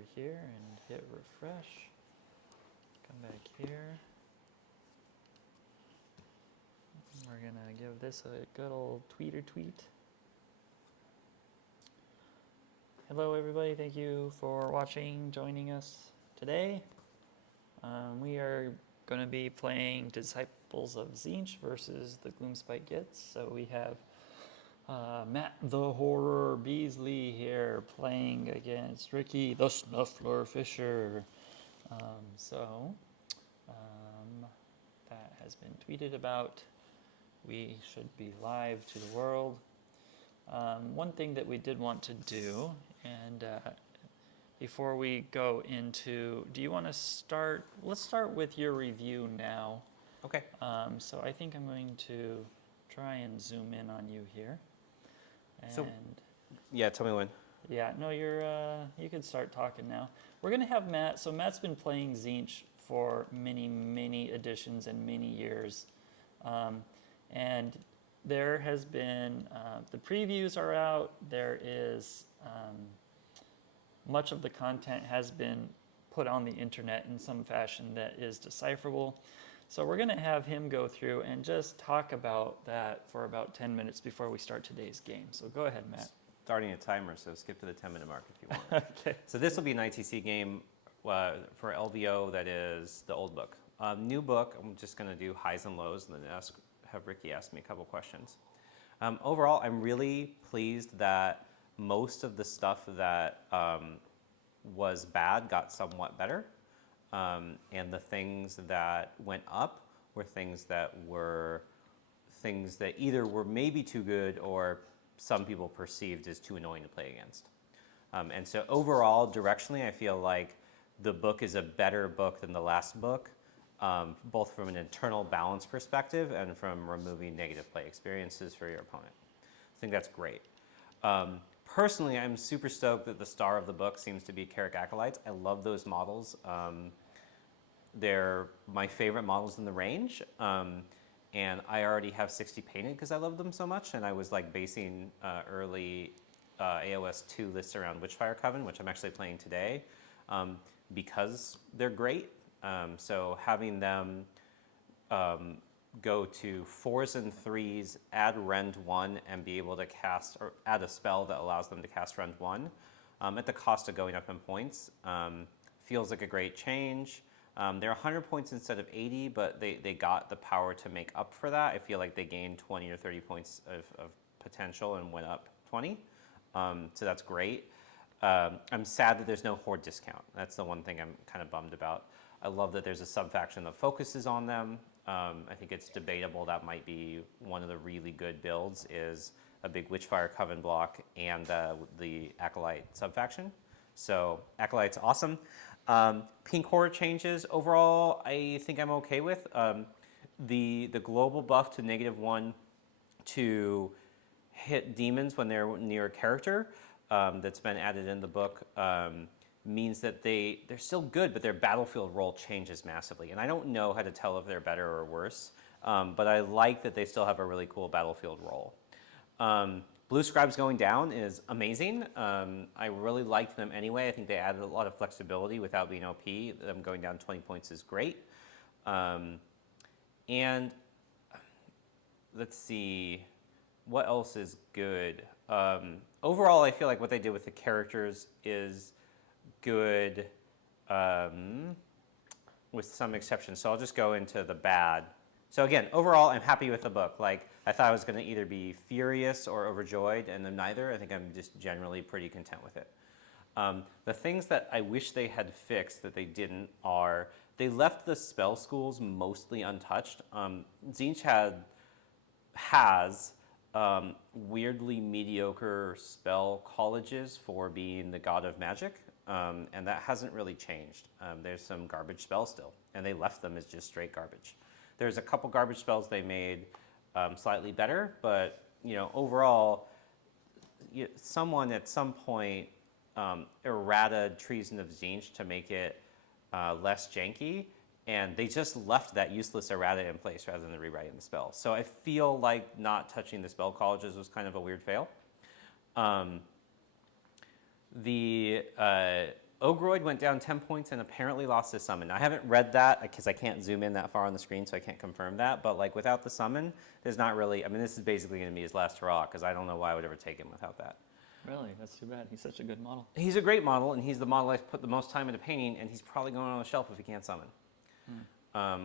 over here and hit refresh. Come back here. We're gonna give this a good old tweet. Hello everybody, thank you for watching, joining us today. We are going to be playing Disciples of Tzeentch versus the Gloomspite Gitz. So we have Matt the Horror Beasley here playing against Ricky the Snuffler Fisher. That has been tweeted about. We should be live to the world. One thing that we did want to do, and before we go into, do you want to start? Let's start with your review now. Okay. So I think I'm going to try and zoom in on you here. And yeah, tell me when. Yeah, no, you can start talking now. We're going to have Matt. So Matt's been playing Tzeentch for many editions and many years. And there has been, the previews are out. There is, much of the content has been put on the internet in some fashion that is decipherable. So we're going to have him go through and just talk about that for about 10 minutes before we start today's game. So go ahead, Matt. Starting a timer, so skip to the 10-minute mark if you want. Okay. So this will be an ITC game for LVO that is the old book. New book, I'm just going to do highs and lows and then have Ricky ask me a couple questions. Overall, I'm really pleased that most of the stuff that was bad got somewhat better. And the things that went up were things that either were maybe too good or some people perceived as too annoying to play against. And so overall, directionally, I feel like the book is a better book than the last book, both from an internal balance perspective and from removing negative play experiences for your opponent. I think that's great. Personally, I'm super stoked that the star of the book seems to be Carrick Acolytes. I love those models. They're my favorite models in the range. And I already have 60 painted because I love them so much. And I was like basing early AOS 2 lists around Witchfire Coven, which I'm actually playing today, because they're great. So having them go to 4s and 3s, add Rend 1, and be able to cast, or add a spell that allows them to cast Rend 1 at the cost of going up in points, feels like a great change. They're 100 points instead of 80, but they got the power to make up for that. I feel like they gained 20 or 30 points of potential and went up 20. So that's great. I'm sad that there's no Horde discount. That's the one thing I'm kind of bummed about. I love that there's a sub-faction that focuses on them. I think it's debatable that might be one of the really good builds is a big Witchfire Coven block and the Acolyte sub-faction. So Acolyte's awesome. Pink Horde changes, overall, I think I'm okay with. The global buff to -1 to hit demons when they're near a character that's been added in the book means that they're still good, but their battlefield role changes massively. And I don't know how to tell if they're better or worse, but I like that they still have a really cool battlefield role. Blue Scribes going down is amazing. I really liked them anyway. I think they added a lot of flexibility without being OP. Them going down 20 points is great. And let's see, what else is good? Overall, I feel like what they did with the characters is good, with some exceptions. So I'll just go into the bad. So again, overall, I'm happy with the book. Like, I thought I was going to either be furious or overjoyed, and then neither. I think I'm just generally pretty content with it. The things that I wish they had fixed that they didn't are, they left the spell schools mostly untouched. Tzeentch has weirdly mediocre spell colleges for being the god of magic, and that hasn't really changed. There's some garbage spells still, and they left them as just straight garbage. There's a couple garbage spells they made slightly better, but overall, someone at some point errata Treason of Tzeentch to make it less janky, and they just left that useless errata in place rather than rewriting the spell. So I feel like not touching the spell colleges was kind of a weird fail. Ogroid went down 10 points and apparently lost his summon. I haven't read that because I can't zoom in that far on the screen, so I can't confirm that. But like without the summon, there's not really. I mean, this is basically going to be his last hurrah because I don't know why I would ever take him without that. Really, that's too bad. He's such a good model. He's a great model, and he's the model I've put the most time into painting, and he's probably going on the shelf if he can't summon,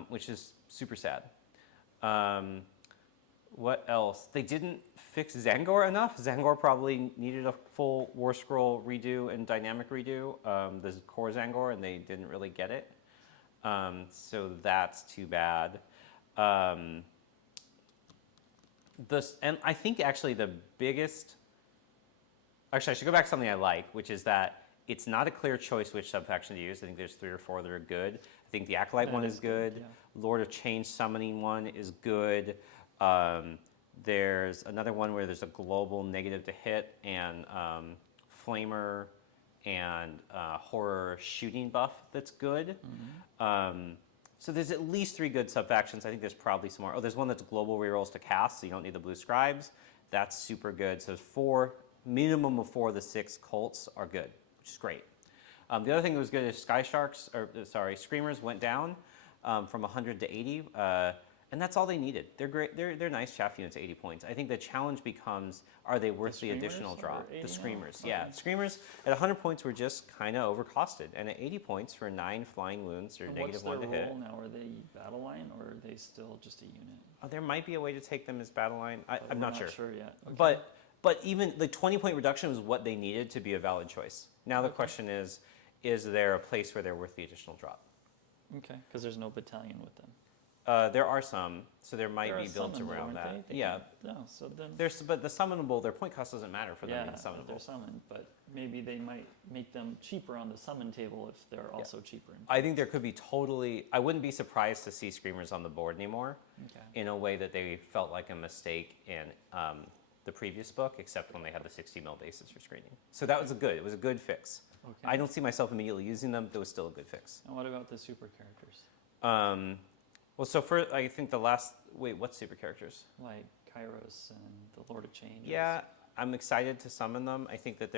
which is super sad. What else? They didn't fix Zangor enough. Zangor probably needed a full War Scroll redo and dynamic redo, the core Zangor, and they didn't really get it. So that's too bad. And I think actually the biggest... Actually, I should go back to something I like, which is that it's not a clear choice which subfaction to use. I think there's 3 or 4 that are good. I think the Acolyte one is good. Yeah. Lord of Change summoning one is good. There's another one where there's a global negative to hit and Flamer and Horror shooting buff that's good. So there's at least 3 good subfactions. I think there's probably some more. Oh, there's one that's global rerolls to cast, so you don't need the blue scribes. That's super good. So 4, minimum of 4 of the 6 cults are good, which is great. The other thing that was good is Screamers went down from 100 to 80. And that's all they needed. They're great. They're nice chaff units at 80 points. I think the challenge becomes, are they worth the additional drop? The Screamers, yeah. Screamers at 100 points were just kind of overcosted. And at 80 points for 9 flying wounds or negative 1 to hit. What's their role now? Are they battle line or are they still just a unit? There might be a way to take them as battle line. I'm not sure. Yet. Okay. But even the 20-point reduction was what they needed to be a valid choice. Now the question is there a place where they're worth the additional drop? Okay, because there's no battalion with them. There are some, so there might be builds around that. Yeah. No, so then. But the summonable, their point cost doesn't matter for them being Yeah, summonable. they're summoned, but maybe they might make them cheaper on the summon table if they're also cheaper. I think there could be I wouldn't be surprised to see Screamers on the board anymore in a way that they felt like a mistake in the previous book, except when they had the 60 mil bases for screening. So that was it was a good fix. Okay. I don't see myself immediately using them, but it was still a good fix. And what about the super characters? Well, so for I think what super characters? Like Kairos and the Lord of Change. Yeah, I'm excited to summon them. I think that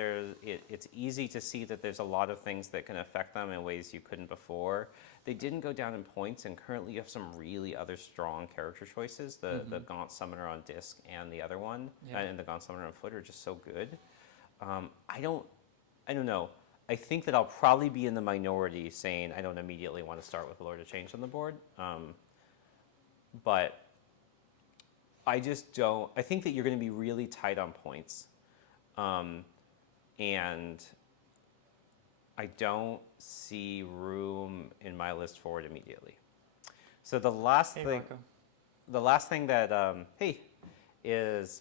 it's easy to see that there's a lot of things that can affect them in ways you couldn't before. They didn't go down in points, and currently you have some really other strong character choices. The Gaunt Summoner on disc and the other one, and the Gaunt Summoner on foot are just so good. I don't know. I think that I'll probably be in the minority saying I don't immediately want to start with Lord of Change on the board. But I just don't. I think that you're going to be really tight on points. And I don't see room in my list for it immediately. So the last thing that, is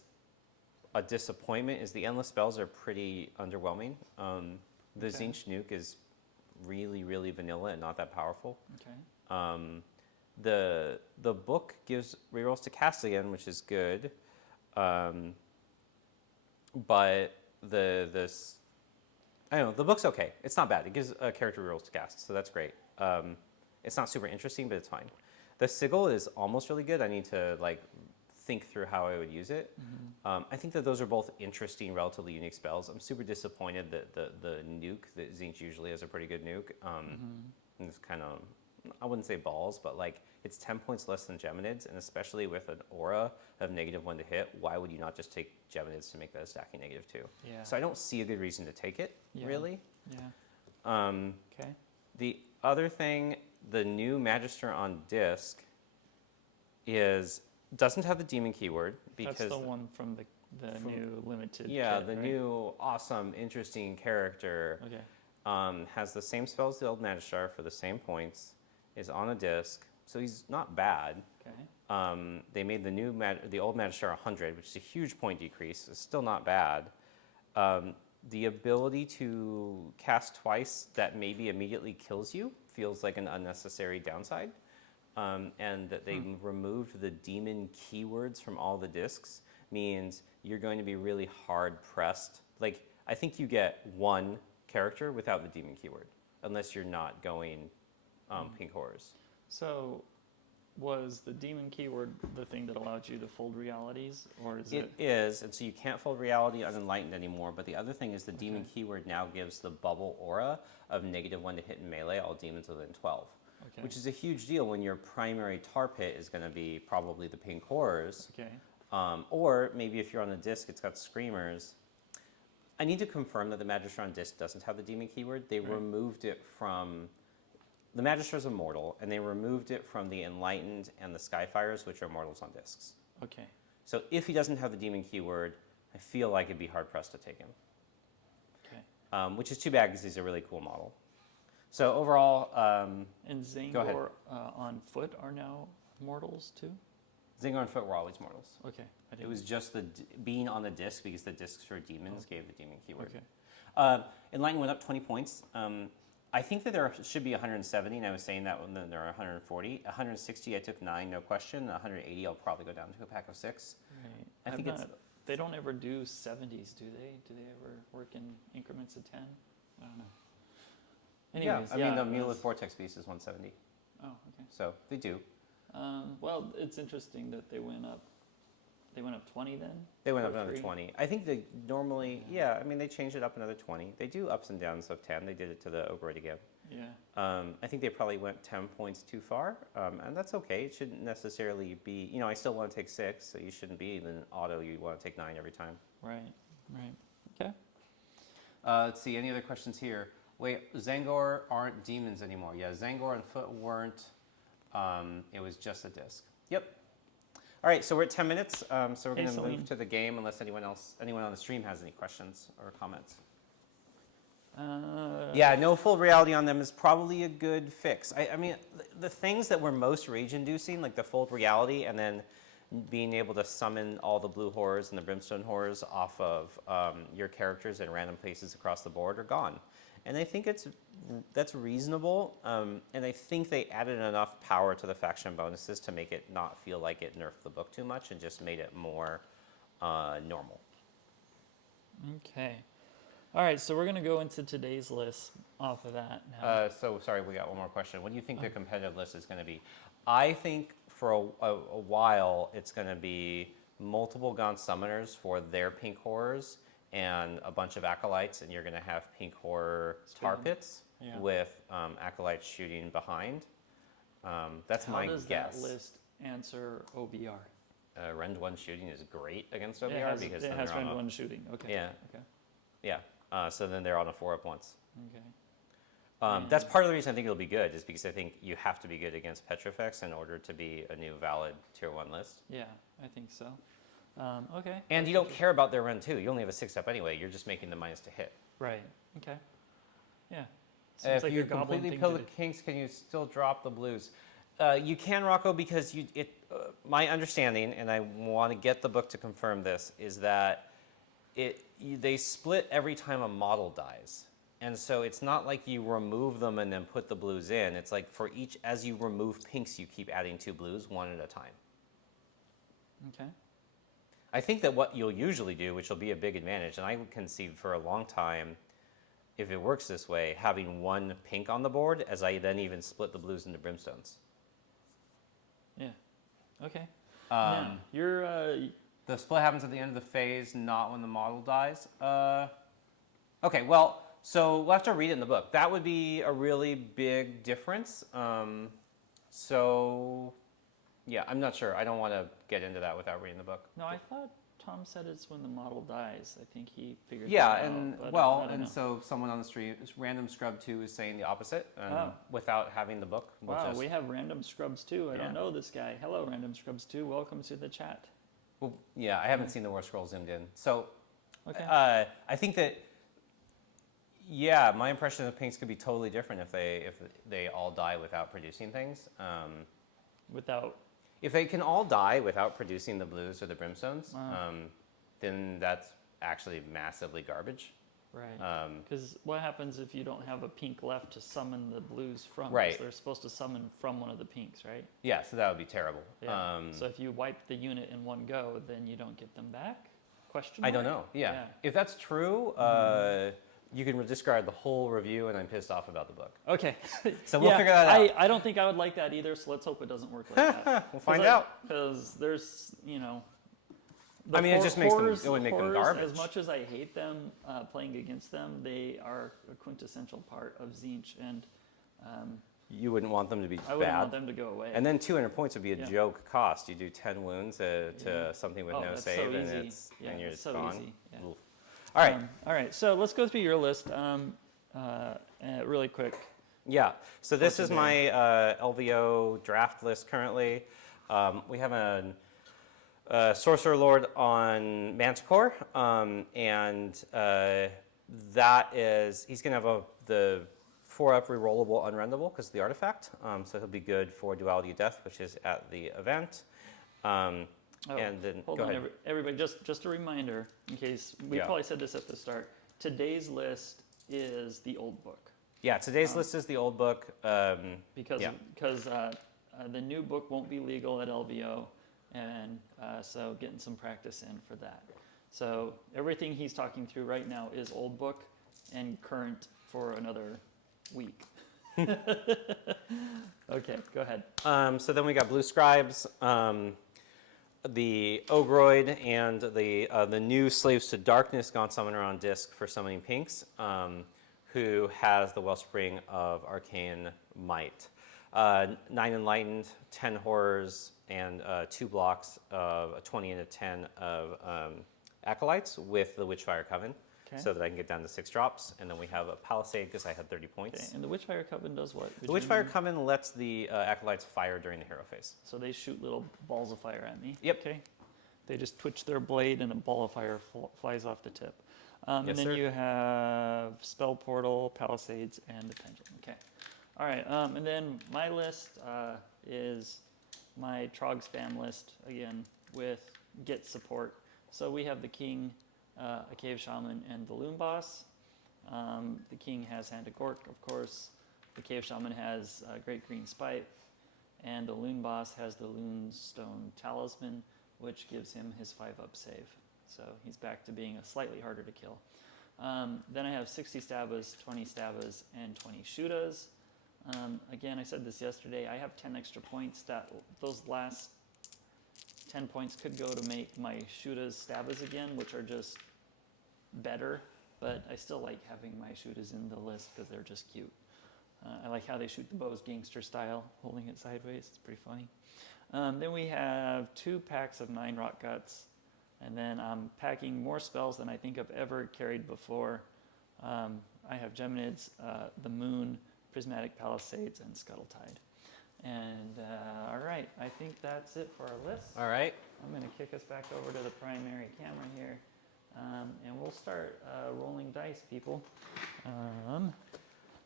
a disappointment is the endless spells are pretty underwhelming. The Tzeentch nuke is really, really vanilla and not that powerful. Okay. The book gives rerolls to cast again, which is good. But the book's okay. It's not bad. It gives character rerolls to cast, so that's great. It's not super interesting, but it's fine. The sigil is almost really good. I need to think through how I would use it. I think that those are both interesting, relatively unique spells. I'm super disappointed that the nuke, that Tzeentch usually has a pretty good nuke. And it's kind of, I wouldn't say balls, but it's 10 points less than Geminids, and especially with an aura of -1 to hit, why would you not just take Geminids to make that a stacking -2? Yeah. So I don't see a good reason to take it, really. Yeah. Okay. The other thing, the new Magister on disc doesn't have the demon keyword because that's the one from the new limited. Yeah, kit, the right? new awesome, interesting character. Okay. Has the same spells as the old Magister for the same points, is on a disc, so he's not bad. Okay. They made the old Magister 100, which is a huge point decrease. It's still not bad. The ability to cast twice that maybe immediately kills you feels like an unnecessary downside. And that they removed the demon keywords from all the discs means you're going to be really hard pressed. I think you get one character without the demon keyword, unless you're not going pink horrors. So was the demon keyword the thing that allowed you to fold realities, or is It is, and so you can't fold reality unenlightened anymore. But the other thing is the demon keyword now gives the bubble aura of -1 to hit and melee all demons within 12, Okay. which is a huge deal when your primary tar pit is going to be probably the pink horrors. Okay. Or maybe if you're on the disc, it's got screamers. I need to confirm that the Magister on disc doesn't have the demon keyword. They Right. removed it from the Magister is immortal, and they removed it from the Enlightened and the Skyfires, which are mortals on discs. Okay. So if he doesn't have the demon keyword, I feel like it'd be hard pressed to take him. Okay. Which is too bad because he's a really cool model. So overall, And Go ahead. Zangor on foot are now mortals too? Zingor and Foot were always mortals. Okay. It was just the being on the disc because the discs for demons gave the demon keyword. Okay. Enlightened went up 20 points. I think that there should be 170, and I was saying that when there are 140. 160, I took 9, no question. 180, I'll probably go down to a pack of 6. Right. I think it's. They don't ever do 70s, do they? Do they ever work in increments of 10? I don't know. Anyways, I mean, the Muleth Vortex Beast is 170. Oh, okay. So they do. Well, it's interesting that they went up. They went up 20 then. They went up Or another 3? 20. I think they normally, I mean, they changed it up another 20. They do ups and downs of 10. They did it to the Oberite again. Yeah. I think they probably went 10 points too far, and that's okay. It shouldn't necessarily be, I still want to take 6, so you shouldn't be in auto, you want to take 9 every time. Right. Right. Okay. Let's see, any other questions here? Wait, Zangor aren't demons anymore. Yeah, Zangor and Foot weren't. It was just a disc. Yep. All right, so we're at 10 minutes, so we're going to Celine. move to the game unless anyone on the stream has any questions or comments. Yeah, no full reality on them is probably a good fix. I mean, the things that were most rage-inducing, like the full reality and then being able to summon all the blue horrors and the brimstone horrors off of your characters in random places across the board are gone. And I think that's reasonable, and I think they added enough power to the faction bonuses to make it not feel like it nerfed the book too much and just made it more normal. Okay. All right, so we're going to go into today's list off of that now. So sorry, we got one more question. What do you think the competitive list is going to be? I think for a while it's going to be multiple Gaunt Summoners for their pink horrors and a bunch of acolytes, and you're going to have pink horror tar pits with acolytes shooting behind. That's my guess. How does that list answer OBR? Rend 1 shooting is great against OBR because it then has they're on Rend a, 1 shooting. Okay. Yeah. Okay. Yeah. So then they're on a 4-up once. Okay. That's part of the reason I think it'll be good, is because I think you have to be good against Petrifex in order to be a new valid tier 1 list. Yeah, I think so. Okay. And you don't care about their run 2. You only have a 6-up anyway. You're just making the minus to hit. Right. Okay. Yeah. Seems If like you a goblin completely thing pill to the do. kinks, can you still drop the blues? You can, Rocco, because my understanding, and I want to get the book to confirm this, is that they split every time a model dies. And so it's not like you remove them and then put the blues in. It's like for each, as you remove pinks, you keep adding 2 blues, 1 at a time. Okay. I think that what you'll usually do, which will be a big advantage, and I would concede for a long time, if it works this way, having 1 pink on the board, as I then even split the blues into brimstones. Yeah. Okay. Now, you're The split happens at the end of the phase, not when the model dies. Okay, well, so we'll have to read it in the book. That would be a really big difference. So, yeah, I'm not sure. I don't want to get into that without reading the book. No, I thought Tom said it's when the model dies. I think he figured Yeah, that and out. But well, I don't and know. so someone on the street, Random Scrub 2 is saying the opposite, Oh. without having the book. We'll Wow, just, we have Random Scrubs too. I Yeah. don't know this guy. Hello, Random Scrubs 2. Welcome to the chat. well, yeah, I haven't seen the War Scroll zoomed in. So, Okay. I think that, yeah, my impression of pinks could be totally different if they all die without producing things. Without. If they can all die without producing the blues or the brimstones, Wow. then that's actually massively garbage. Right. Because what happens if you don't have a pink left to summon the blues from? 'Cause Right. They're supposed to summon from one of the pinks, right? Yeah, so that would be terrible. Yeah. So if you wipe the unit in one go, then you don't get them back? Question I don't mark? know. Yeah. If that's true, You can discard the whole review, and I'm pissed off about the book. Okay. So we'll figure that out. I don't think I would like that either, so let's hope it doesn't work like that. We'll find out. Because there's, you know... I mean, it just makes them, it would make them horrors, garbage. As much as I hate them, playing against them, they are a quintessential part of Tzeentch, and You wouldn't want them to be I wouldn't bad. want them to go away. And then 200 points would be a joke cost. You do 10 wounds to something with no that's save, so and easy. and you're it's so gone. easy. Yeah. Oof. All right. All right, so let's go through your list really quick. Yeah. So this is today. my LVO draft list currently. We have a Sorcerer Lord on Manticore, and that is, he's going to have the 4-up rerollable unrendable because of the artifact. So he'll be good for Duality of Death, which is at the event. And then, Hold go on, ahead. everybody, just a reminder, in case, we probably said this at the start, today's list is the old book. Yeah, today's list is the old book. Because the new book won't be legal at LVO, and so getting some practice in for that. So everything he's talking through right now is old book and current for another week. Okay, go ahead. So then we got Blue Scribes, the Ogroid, and the new Slaves to Darkness Gaunt Summoner on disc for summoning pinks, who has the Wellspring of Arcane Might. 9 Enlightened, 10 Horrors, and 2 blocks of a 20 and a 10 of Acolytes with the Witchfire Coven, so that I can get down to 6 drops. And then we have a Palisade because I had 30 points. Okay, and the Witchfire Coven does what? The Witchfire Coven lets the Acolytes fire during the hero phase. So they shoot little balls of fire at me? Yep. Okay. They just twitch their blade and a ball of fire flies off the tip. Yes, and then sir. you have Spell Portal, Palisades, and the Pendulum. Okay. All right. And then my list is my Trog spam list, again, with Gitz support. So we have the King, a Cave Shaman, and the Loon Boss. The King has Hand of Gork, of course. The Cave Shaman has Great Green Spite. And the Loon Boss has the Loonstone Talisman, which gives him his 5-up save. So he's back to being a slightly harder to kill. Then I have 60 Stabbas, 20 Stabbas, and 20 Shootas. Again, I said this yesterday, I have 10 extra points. Those last 10 points could go to make my Shootas Stabbas again, which are just better, but I still like having my Shootas in the list because they're just cute. I like how they shoot the bows gangster style, holding it sideways. It's pretty funny. Then we have 2 packs of 9 Rock Guts, and then I'm packing more spells than I think I've ever carried before. I have Geminids, the Moon, Prismatic Palisades, and Scuttletide. And all right, I think that's it for our list. All right. I'm going to kick us back over to the primary camera here, and we'll start rolling dice, people.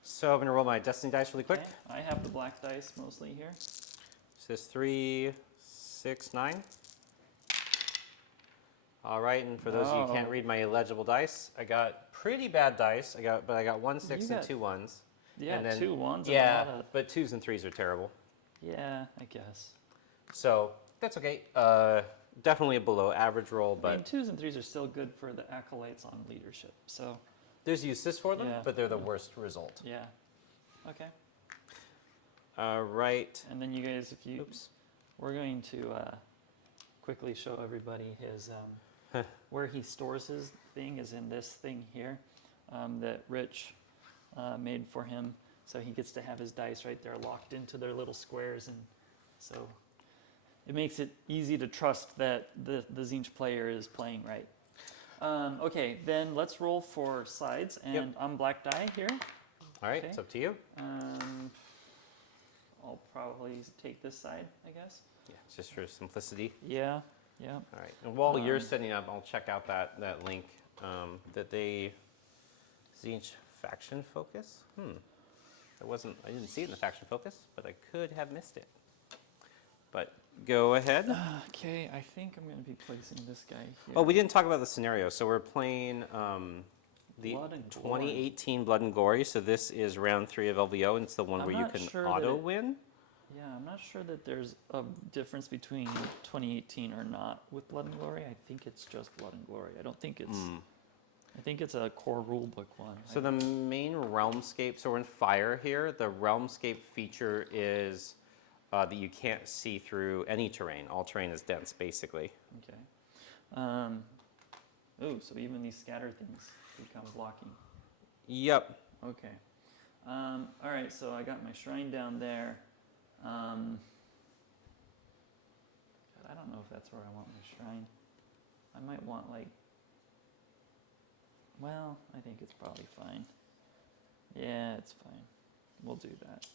So I'm going to roll my Destiny dice really quick. Okay, I have the black dice mostly here. So this 3, 6, 9. All right, and for those of you who can't read my illegible dice, I got pretty bad dice. But I got 1 6 and 2 1s. Yeah, and then, 2 1s. Yeah, but 2s and 3s are terrible. Yeah, I guess. So that's okay. Definitely a below average roll, but I mean, 2s and 3s are still good for the acolytes on leadership. So there's uses for them, Yeah. but they're the worst result. yeah, okay. All right. And then you guys, if you, we're going to quickly show everybody his where he stores his thing is in this thing here that Rich made for him. So he gets to have his dice right there locked into their little squares, and so it makes it easy to trust that the Tzeentch player is playing right. Okay, then let's roll for sides, and I'm black die here. All right, Okay. it's up to you. I'll probably take this side, I guess. Yeah, just for simplicity. Yeah, yeah. All right, and while you're setting up, I'll check out that link that they Tzeentch faction focus. I didn't see it in the faction focus, but I could have missed it. But go ahead. Okay, I think I'm going to be placing this guy here. Oh, we didn't talk about the scenario. So we're playing the Blood and Glory. 2018 Blood and Glory. So this is round 3 of LVO, and it's the one I'm where you not can sure that auto it- win. Yeah, I'm not sure that there's a difference between 2018 or not with Blood and Glory. I think it's just Blood and Glory. I don't think it's I think it's a core rulebook one. So the main realmscape, so we're in fire here. The realmscape feature is that you can't see through any terrain. All terrain is dense, basically. Okay. Ooh, so even these scatter things become blocking. Yep. Okay. All right, so I got my shrine down there. God, I don't know if that's where I want my shrine. I might want like, well, I think it's probably fine. Yeah, it's fine. We'll do that.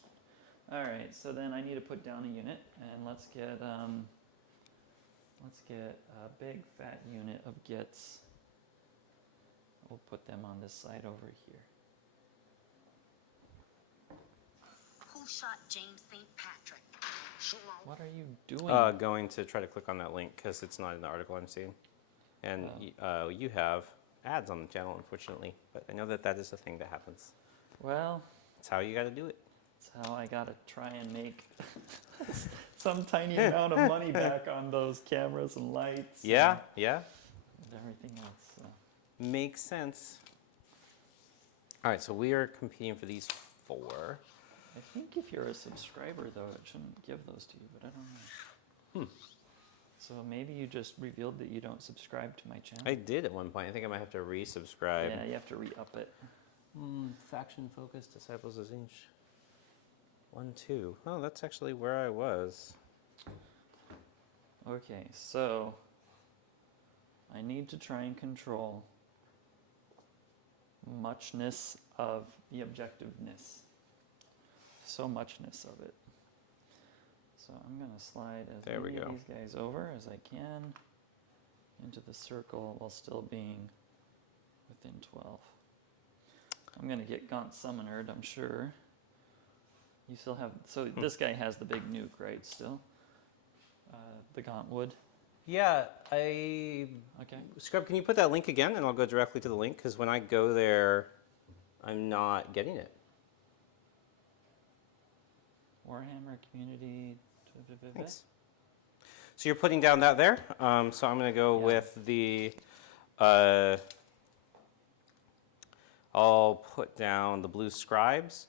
All right, so then I need to put down a unit, and let's get a big fat unit of Gitz. We'll put them on this side over here. Who shot James St. Patrick? What are you doing? Going to try to click on that link because it's not in the article I'm seeing. And you have ads on the channel, unfortunately. But I know that that is a thing that happens. Well, That's how you got to do it. that's how I gotta try and make some tiny amount of money back on those cameras and lights. Yeah, yeah. And everything else. So. Makes sense. All right, so we are competing for these 4. I think if you're a subscriber, though, it shouldn't give those to you, but I don't know. So maybe you just revealed that you don't subscribe to my channel. I did at one point. I think I might have to resubscribe. Yeah, you have to re-up it. Faction focused Disciples of Tzeentch. 1, 2. Oh, that's actually where I was. Okay, so I need to try and control muchness of the objectiveness. So muchness of it. So I'm going to slide as There we many of go. these guys over as I can into the circle while still being within 12. I'm going to get Gaunt Summonered, I'm sure. You still have, so this guy has the big nuke, right, still? The Gaunt Wood. Yeah, I... Okay. Scrub, can you put that link again? And I'll go directly to the link, because when I go there, I'm not getting it. Warhammer Community. Thanks. So you're putting down that there. So I'm going to go Yeah. with the... I'll put down the blue scribes.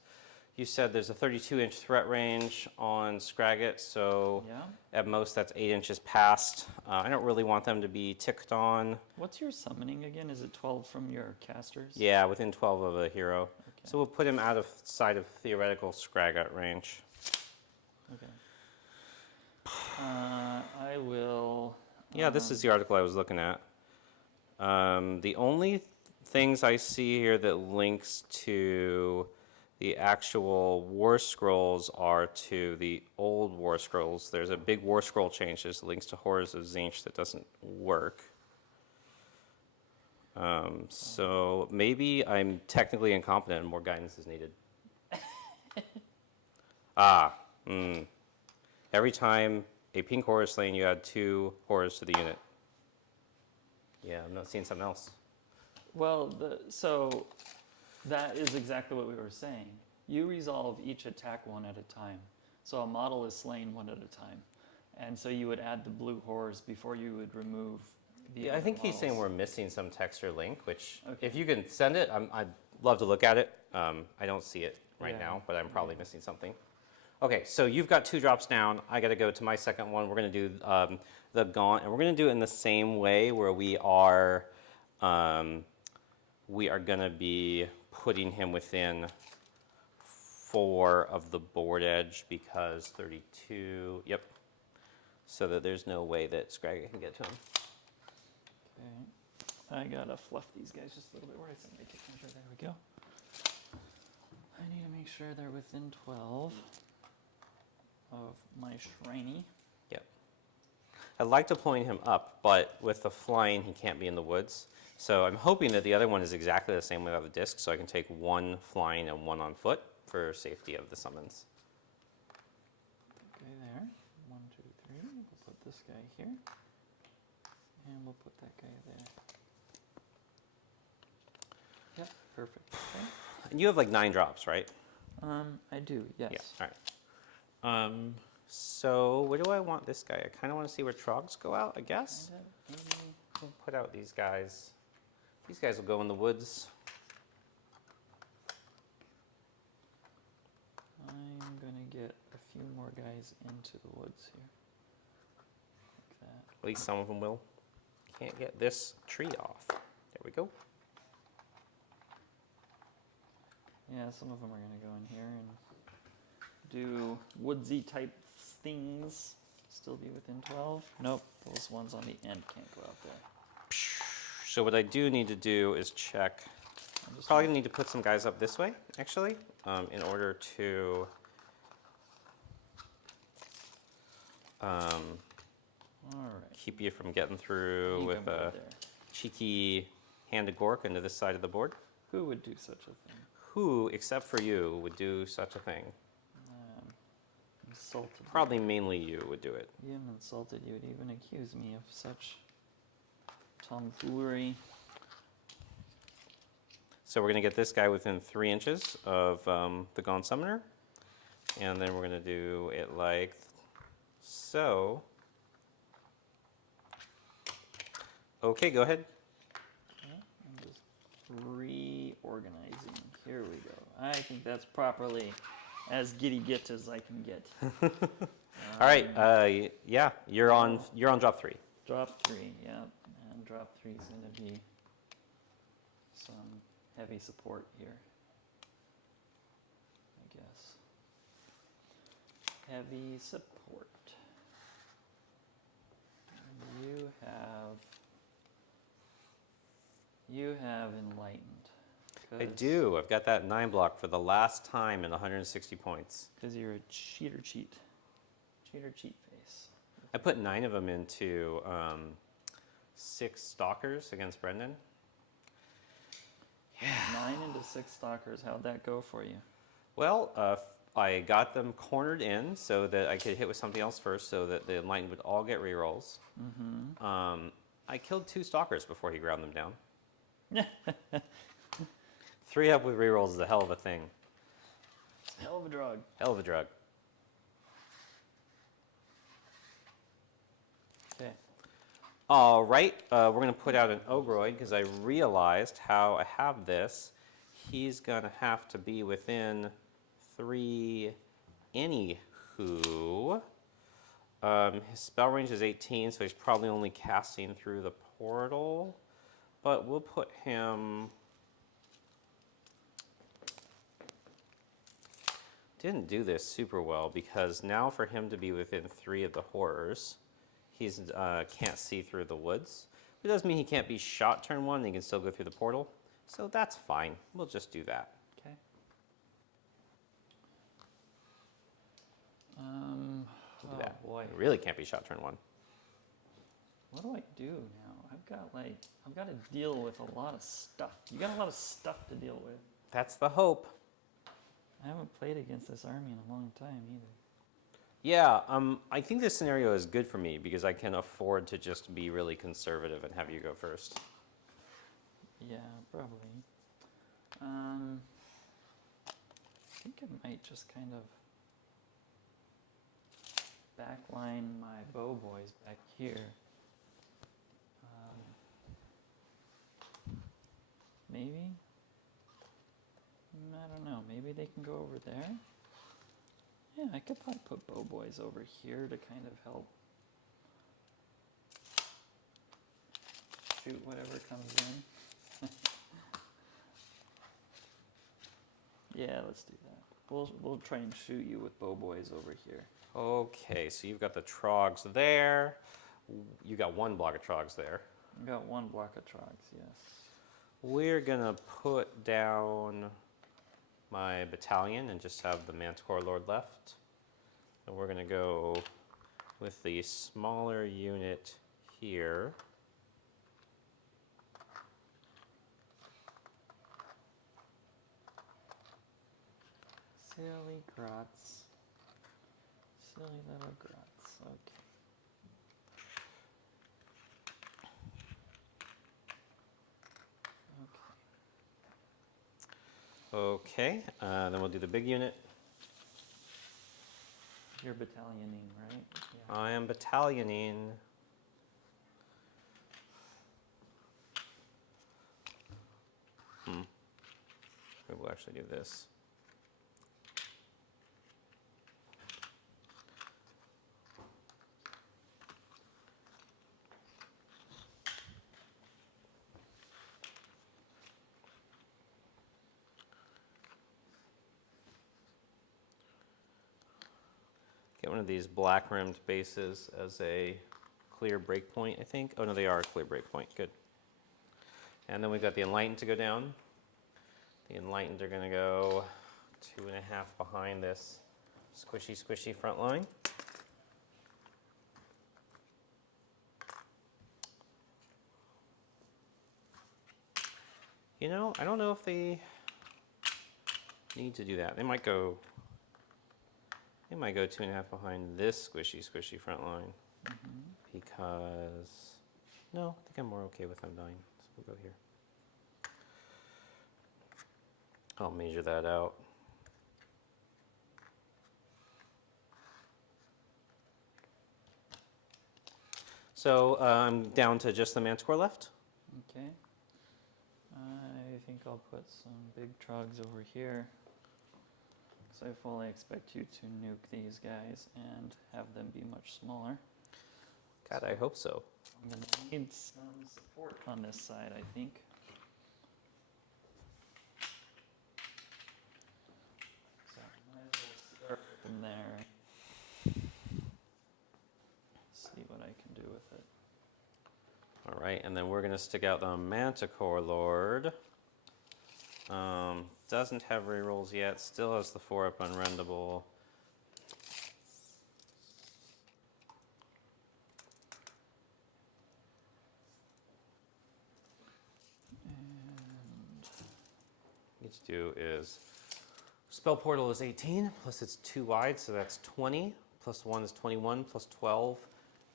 You said there's a 32-inch threat range on Scragget, so Yeah. at most that's 8 inches past. I don't really want them to be ticked on. What's your summoning again? Is it 12 from your casters? Yeah, within 12 of a hero. Okay. So we'll put him out of sight of theoretical Scragget range. Okay. I will. Yeah, this is the article I was looking at. The only things I see here that links to the actual War Scrolls are to the old War Scrolls. There's a big War Scroll change. There's links to Horrors of Tzeentch that doesn't work. So maybe I'm technically incompetent and more guidance is needed. Every time a pink horror is slain, you add 2 horrors to the unit. Yeah, I'm not seeing something else. Well, so that is exactly what we were saying. You resolve each attack one at a time. So a model is slain one at a time. And so you would add the blue horrors before you would remove the Yeah, I other think he's saying models. we're missing some text or link, which Okay. if you can send it, I'd love to look at it. I don't see it right Yeah. now, but I'm probably missing something. Okay, so you've got 2 drops down. I got to go to my second one. We're going to do the Gaunt, and we're going to do it in the same way where we are going to be putting him within 4 of the board edge because 32, yep. So that there's no way that Scragget can get to him. Okay. I gotta fluff these guys just a little bit. Where did somebody take measure? There we go. I need to make sure they're within 12 of my shriney. Yep. I'd like deploying him up, but with the flying, he can't be in the woods. So I'm hoping that the other one is exactly the same without the disc, so I can take 1 flying and 1 on foot for safety of the summons. Okay, there. 1, 2, 3. We'll put this guy here. And we'll put that guy there. Yep, perfect. Okay. And you have like 9 drops, right? I do, yes. Yeah, all right. So where do I want this guy? I kind of want to see where Trogs go out, I guess. Maybe. We'll put out these guys. These guys will go in the woods. I'm gonna get a few more guys into the woods here. Like that. At least some of them will. Can't get this tree off. There we go. Yeah, some of them are gonna go in here and do woodsy type things. Still be within 12? Nope, those ones on the end can't go out there. So what I do need to do is check. I'm just Probably gonna need to put some guys up this way, actually, in order to Alright. keep you from getting through You with come a over there. cheeky hand of gork into this side of the board. Who would do such a thing? Who, except for you, would do such a thing? Insulted. Probably mainly you would do it. You am insulted. You would even accuse me of such tomfoolery. So we're going to get this guy within 3 inches of the Gaunt Summoner. And then we're going to do it like so. Okay, go ahead. Okay, I'm just reorganizing. Here we go. I think that's properly as giddy git as I can get. All right, yeah, you're on drop 3. Drop 3, yeah. And drop 3 is going to be some heavy support here. I guess. Heavy support. And you have enlightened. I do. I've got that 9 block for the last time in 160 points. Because you're a cheater cheat. Cheater cheat face. I put 9 of them into 6 stalkers against Brendan. Yeah. 9 into 6 stalkers. How'd that go for you? Well, I got them cornered in so that I could hit with something else first so that the enlightened would all get rerolls. Mm-hmm. I killed 2 stalkers before he ground them down. 3 up with rerolls is a hell of a thing. Hell of a drug. Hell of a drug. Okay. All right, we're going to put out an Ogroid because I realized how I have this. He's going to have to be within 3 anywho. His spell range is 18, so he's probably only casting through the portal. But we'll put him... Didn't do this super well because now for him to be within 3 of the horrors, he's can't see through the woods. It does mean he can't be shot turn 1, he can still go through the portal. So that's fine. We'll just do that. Okay. We'll do that. Boy. He really can't be shot turn 1. What do I do now? I've got to deal with a lot of stuff. You got a lot of stuff to deal with. That's the hope. I haven't played against this army in a long time either. Yeah, I think this scenario is good for me because I can afford to just be really conservative and have you go first. Yeah, probably. I think I might just kind of backline my bow boys back here. Maybe? I don't know. Maybe they can go over there? Yeah, I could probably put bow boys over here to kind of help shoot whatever comes in. Yeah, let's do that. We'll try and shoot you with bow boys over here. Okay, so you've got the trogs there. You got 1 block of trogs there. I got 1 block of trogs, yes. We're gonna put down my battalion and just have the Manticore Lord left. And we're gonna go with the smaller unit here. Silly grots. Silly little grots. Okay. Okay, then we'll do the big unit. You're battalioning, right? Yeah. I am battalioning. Maybe we'll actually do this. Get one of these black rimmed bases as a clear breakpoint, I think. Oh no, they are a clear breakpoint. Good. And then we've got the Enlightened to go down. The Enlightened are going to go 2.5 behind this squishy front line. You know, I don't know if they need to do that. They might go 2.5 behind this squishy front line. Because, no, I think I'm more okay with them dying. So we'll go here. I'll measure that out. So I'm down to just the Manticore left. Okay. I think I'll put some big trugs over here. Because I fully expect you to nuke these guys and have them be much smaller. God, I hope so. I'm going to need some support on this side, I think. So I might as well start from there. See what I can do with it. All right, and then we're going to stick out the Manticore Lord. Doesn't have rerolls yet, still has the 4-up unrendable. What to do is spell portal is 18 plus it's 2 wide, so that's 20 plus 1 is 21 plus 12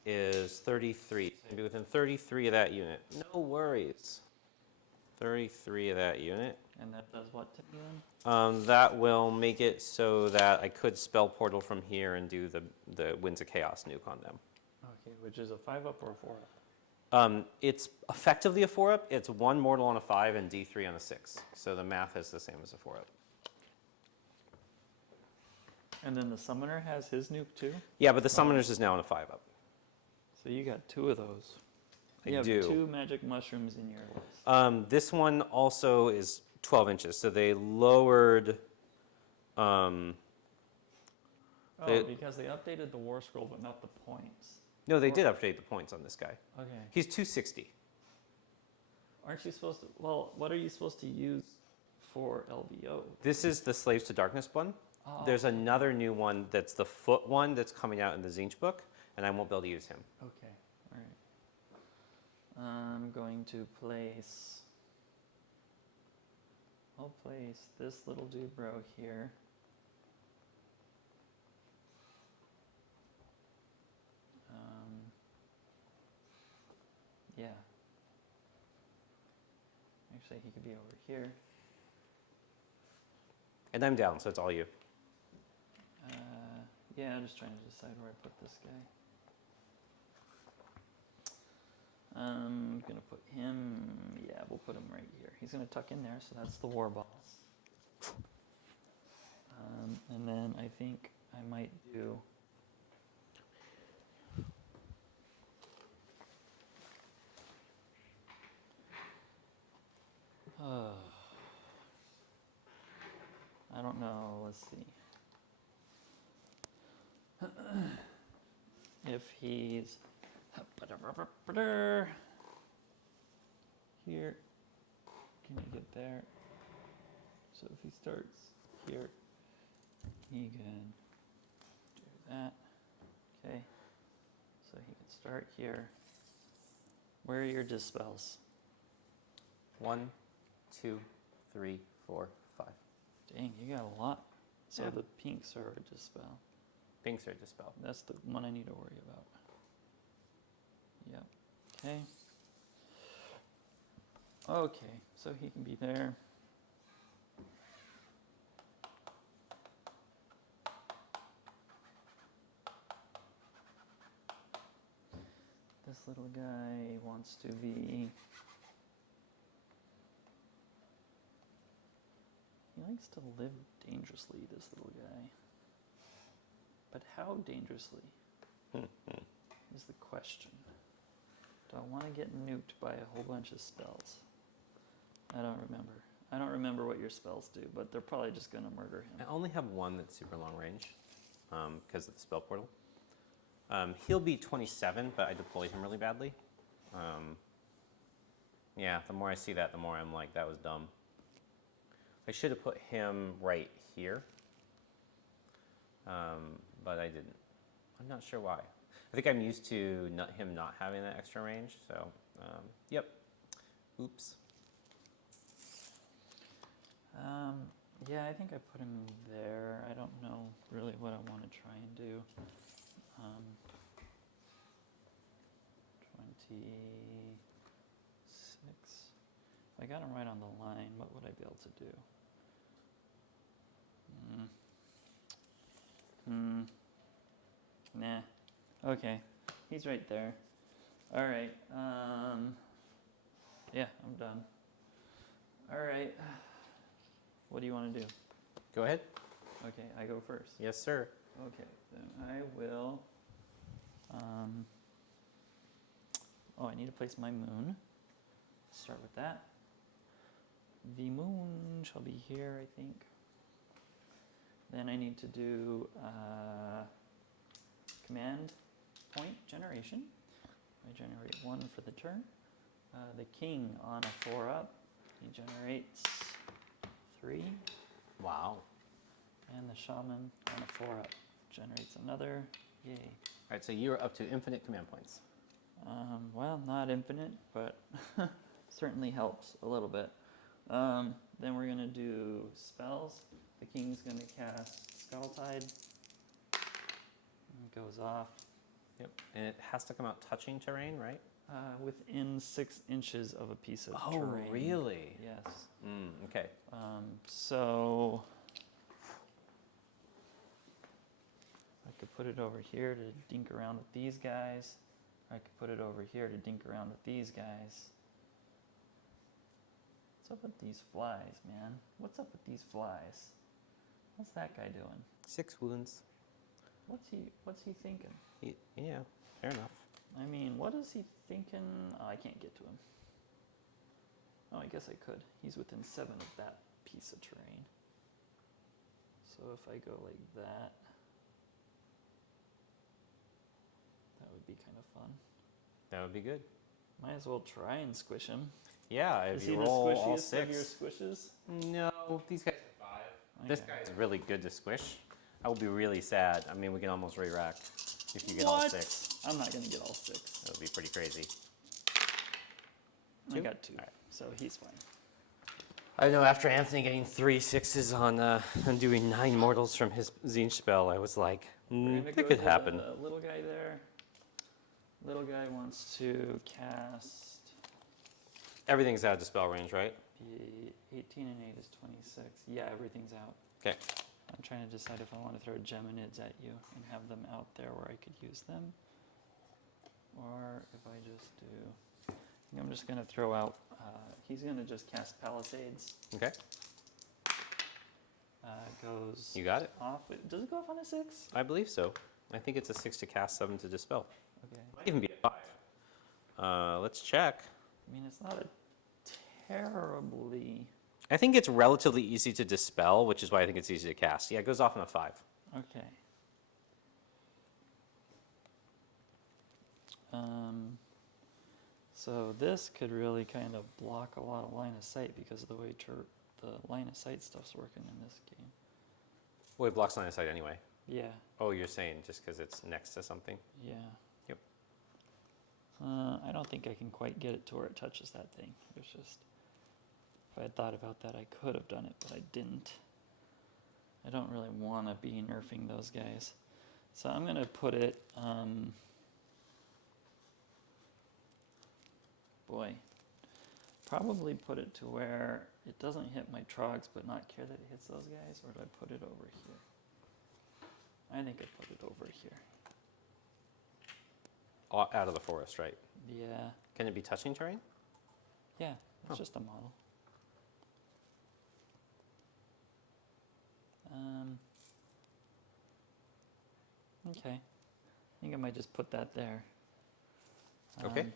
is 33. So maybe within 33 of that unit. No worries. 33 of that unit. And that does what to me then? That will make it so that I could spell portal from here and do the Winds of Chaos nuke on them. Okay, which is a 5-up or a 4-up? It's effectively a 4-up. It's 1 mortal on a 5 and D3 on a 6. So the math is the same as a 4-up. And then the summoner has his nuke too? Yeah, but the Summoners is now on a 5-up. So you got 2 of those. You have do. 2 magic mushrooms in your list. This one also is 12 inches, so they lowered. Oh, because they updated the War Scroll, but not the points. No, they did update the points on this guy. Okay. He's 260. Aren't you supposed to? Well, what are you supposed to use for LVO? This is the Slaves to Darkness one. Oh, There's another new one that's the foot one that's coming out in the Tzeentch book, and I won't be able to use him. okay. All right. I'm going to place. I'll place this little dude bro here. Yeah. Actually, he could be over here. And I'm down, so it's all you. Yeah, I'm just trying to decide where I put this guy. I'm gonna put him. Yeah, we'll put him right here. He's gonna tuck in there, so that's the war boss. And then I think I might do. I don't know. Let's see. If he's here, can he get there? So if he starts here, he can do that. Okay. So he can start here. Where are your dispels? 1, 2, 3, 4, 5. Dang, you got a lot. So Yeah. the pinks are a dispel. Pinks are dispelled. That's the one I need to worry about. Yep. Okay. Okay, so he can be there. This little guy wants to be likes to live dangerously, this little guy. But how dangerously is the question. Do I want to get nuked by a whole bunch of spells? I don't remember. I don't remember what your spells do, but they're probably just going to murder I him. only have one that's super long range because of the spell portal. He'll be 27, but I deployed him really badly. Yeah, the more I see that, the more I'm like, that was dumb. I should have put him right here, but I didn't. I'm not sure why. I think I'm used to him not having that extra range, so yep. Oops. Yeah, I think I put him there. I don't know really what I want to try and do. 26. If I got him right on the line, what would I be able to do? Nah. Okay. He's right there. All right. Yeah, I'm done. All right. What do you want to do? Go ahead. Okay, I go first. Yes, sir. Okay, then I will. Oh, I need to place my moon. Start with that. The moon shall be here, I think. Then I need to do command point generation. I generate 1 for the turn. The king on a 4-up, he generates 3. Wow. And the shaman on a 4-up generates another. Yay. All right, so you're up to infinite command points. Well, not infinite, but certainly helps a little bit. Then we're going to do spells. The king's going to cast Scuttletide. It goes off. Yep. And it has to come out touching terrain, right? Within 6 inches of a piece of terrain. Oh, really? Yes. Okay. So I could put it over here to dink around with these guys. I could put it over here to dink around with these guys. What's up with these flies, man? What's up with these flies? What's that guy doing? 6 wounds. What's he thinking? Yeah, fair enough. I mean, what is he thinking? Oh, I can't get to him. Oh, I guess I could. He's within 7 of that piece of terrain. So if I go like that, that would be kind of fun. That would be good. Might as well try and squish him. Yeah, if Is you he the roll all squishiest of your 6. squishes? No, these guys are 5. This Okay. guy is really good to squish. I will be really sad. I mean, we can almost re-rack if you get all 6. I'm not going to get all 6. That would be pretty crazy. I 2? got 2, All right. so he's fine. I know after Anthony getting 3 6s on doing 9 mortals from his Tzeentch spell, I was like, We're gonna that go could to happen. The little guy there. Little guy wants to cast. Everything's out of spell range, right? 18 and 8 is 26. Yeah, everything's out. Okay. I'm trying to decide if I want to throw Geminids at you and have them out there where I could use them. Or if I just do. I think I'm just going to throw out. He's going to just cast Palisades. Okay. Goes. You got it. Off. Does it go off on a 6? I believe so. I think it's a 6 to cast, 7 to dispel. Okay. Might even be a 5. Let's check. I mean, it's not a terribly. I think it's relatively easy to dispel, which is why I think it's easy to cast. Yeah, it goes off on a 5. Okay. So this could really kind of block a lot of line of sight because of the way the line of sight stuff's working in this game. Well, it blocks line of sight anyway. Yeah, Oh, you're saying just because it's next to something? yeah. Yep. I don't think I can quite get it to where it touches that thing. It's just, if I had thought about that, I could have done it, but I didn't. I don't really want to be nerfing those guys. So I'm going to put it, probably put it to where it doesn't hit my trogs, but not care that it hits those guys, or do I put it over here? I think I put it over here. Out of the forest, right? Yeah, Can it be touching terrain? yeah, it's Oh. just a model. Okay. I think I might just put that there. Okay.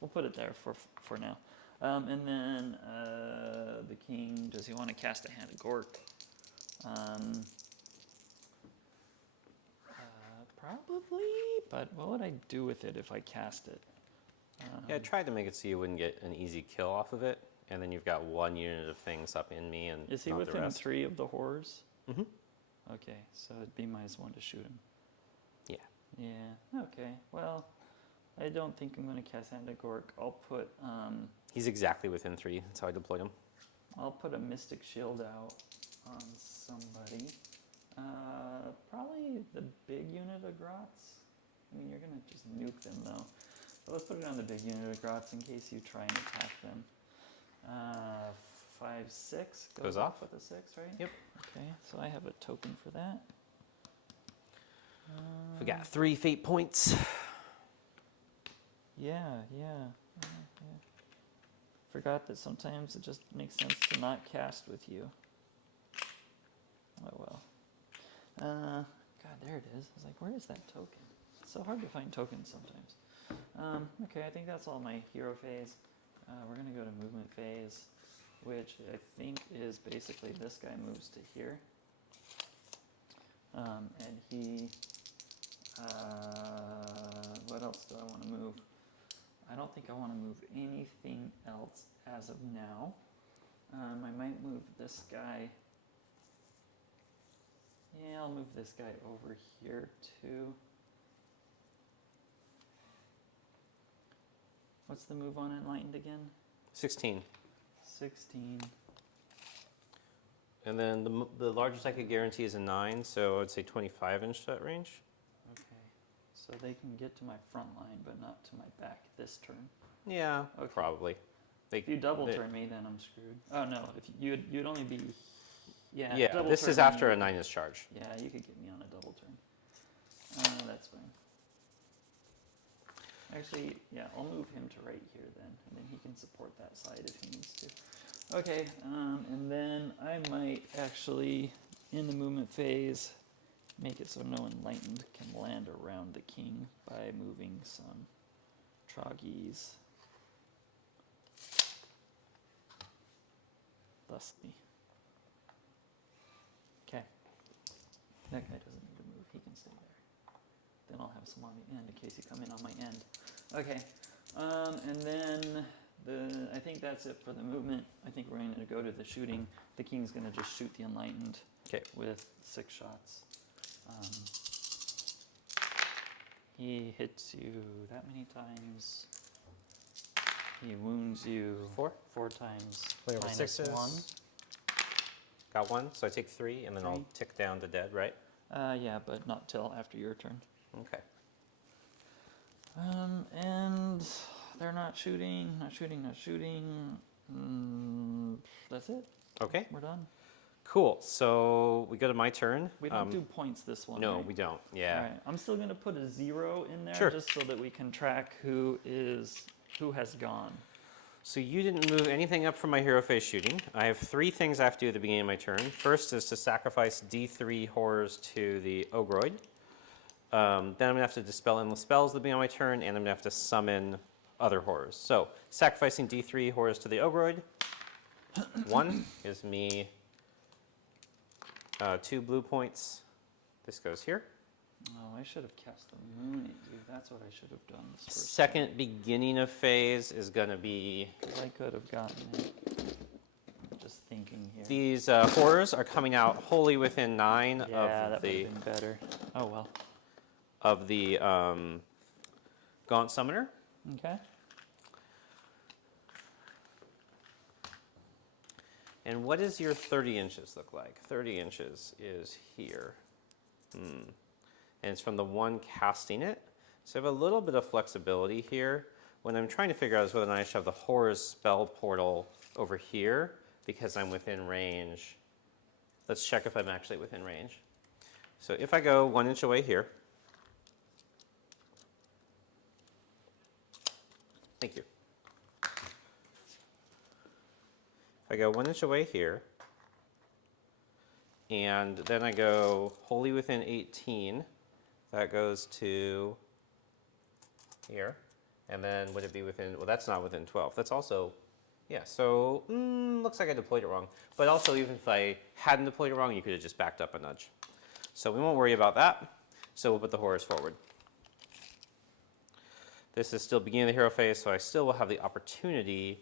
We'll put it there for now. And then the king, does he want to cast a hand of Gork? Probably, but what would I do with it if I cast it? Yeah, I tried to make it so you wouldn't get an easy kill off of it, and then you've got one unit of things up in me and Is he not the within rest. 3 of the horrors? Mm-hmm. Okay, so it'd be -1 to shoot him. Yeah. Yeah, okay. Well, I don't think I'm going to cast Hand of Gork. I'll put He's exactly within 3. That's how I deployed him. I'll put a Mystic Shield out on somebody. Probably the big unit of Grots. I mean, you're going to just nuke them, though. But let's put it on the big unit of Grots in case you try and attack them. 5, 6 Goes off with a 6, right? Yep. Okay, so I have a token for that. We got 3 fate points. Yeah. Forgot that sometimes it just makes sense to not cast with you. Oh well. God, there it is. I was like, where is that token? It's so hard to find tokens sometimes. Okay, I think that's all my hero phase. We're gonna go to movement phase, which I think is basically this guy moves to here. And he, what else do I want to move? I don't think I want to move anything else as of now. I might move this guy. Yeah, I'll move this guy over here too. What's the move on Enlightened again? 16. 16. And then the largest I could guarantee is a 9, so I'd say 25-inch that range. Okay. So they can get to my front line, but not to my back this turn. Yeah, Okay. probably. If you double turn me, then I'm screwed. Oh no, if you'd only be, yeah. Yeah, double this turn is me. after a 9-inch charge. Yeah, you could get me on a double turn. That's fine. Actually, yeah, I'll move him to right here then, and then he can support that side if he needs to. Okay, and then I might actually, in the movement phase, make it so no Enlightened can land around the king by moving some Troggies. Thusly. Okay. That guy doesn't need to move, he can stay there. Then I'll have some on the end in case you come in on my end. Okay, and then I think that's it for the movement. I think we're going to go to the shooting. The king's going to just shoot the Enlightened with 6 shots. He hits you that many times. He wounds you 4 times. Play over minus 6s. 1. Got 1, so I take 3, and then I'll 3. tick down to dead, right? Yeah, but not till after your turn. Okay. And they're not shooting. That's it. Okay, We're done. cool. So we go to my turn. We don't do points this one. No, right? we don't. Yeah. All right. I'm still going to put a 0 in there Sure. just so that we can track who has gone. So you didn't move anything up from my hero phase shooting. I have 3 things I have to do at the beginning of my turn. First is to sacrifice D3 horrors to the Ogroid. Then I'm going to have to dispel endless spells at the beginning of my turn, and I'm going to have to summon other horrors. So sacrificing D3 horrors to the Ogroid. 1 gives me 2 blue points. This goes here. Oh, I should have cast the moon at you. That's what I should have done this first. Second beginning of phase is going to be... Because I could have gotten it. Just thinking here. These horrors are coming out wholly within 9 yeah, of that would the... have been better. Oh well. Of the Gaunt Summoner. Okay. And what does your 30 inches look like? 30 inches is here. And it's from the one casting it. So I have a little bit of flexibility here. What I'm trying to figure out is whether or not I should have the Horror's spell portal over here because I'm within range. Let's check if I'm actually within range. So if I go 1 inch away here. Thank you. if I go 1 inch away here, and then I go wholly within 18, that goes to here. And then would it be within, well, that's not within 12. That's also, yeah, so looks like I deployed it wrong. But also, even if I hadn't deployed it wrong, you could have just backed up a nudge. So we won't worry about that. So we'll put the horrors forward. This is still beginning of the hero phase, so I still will have the opportunity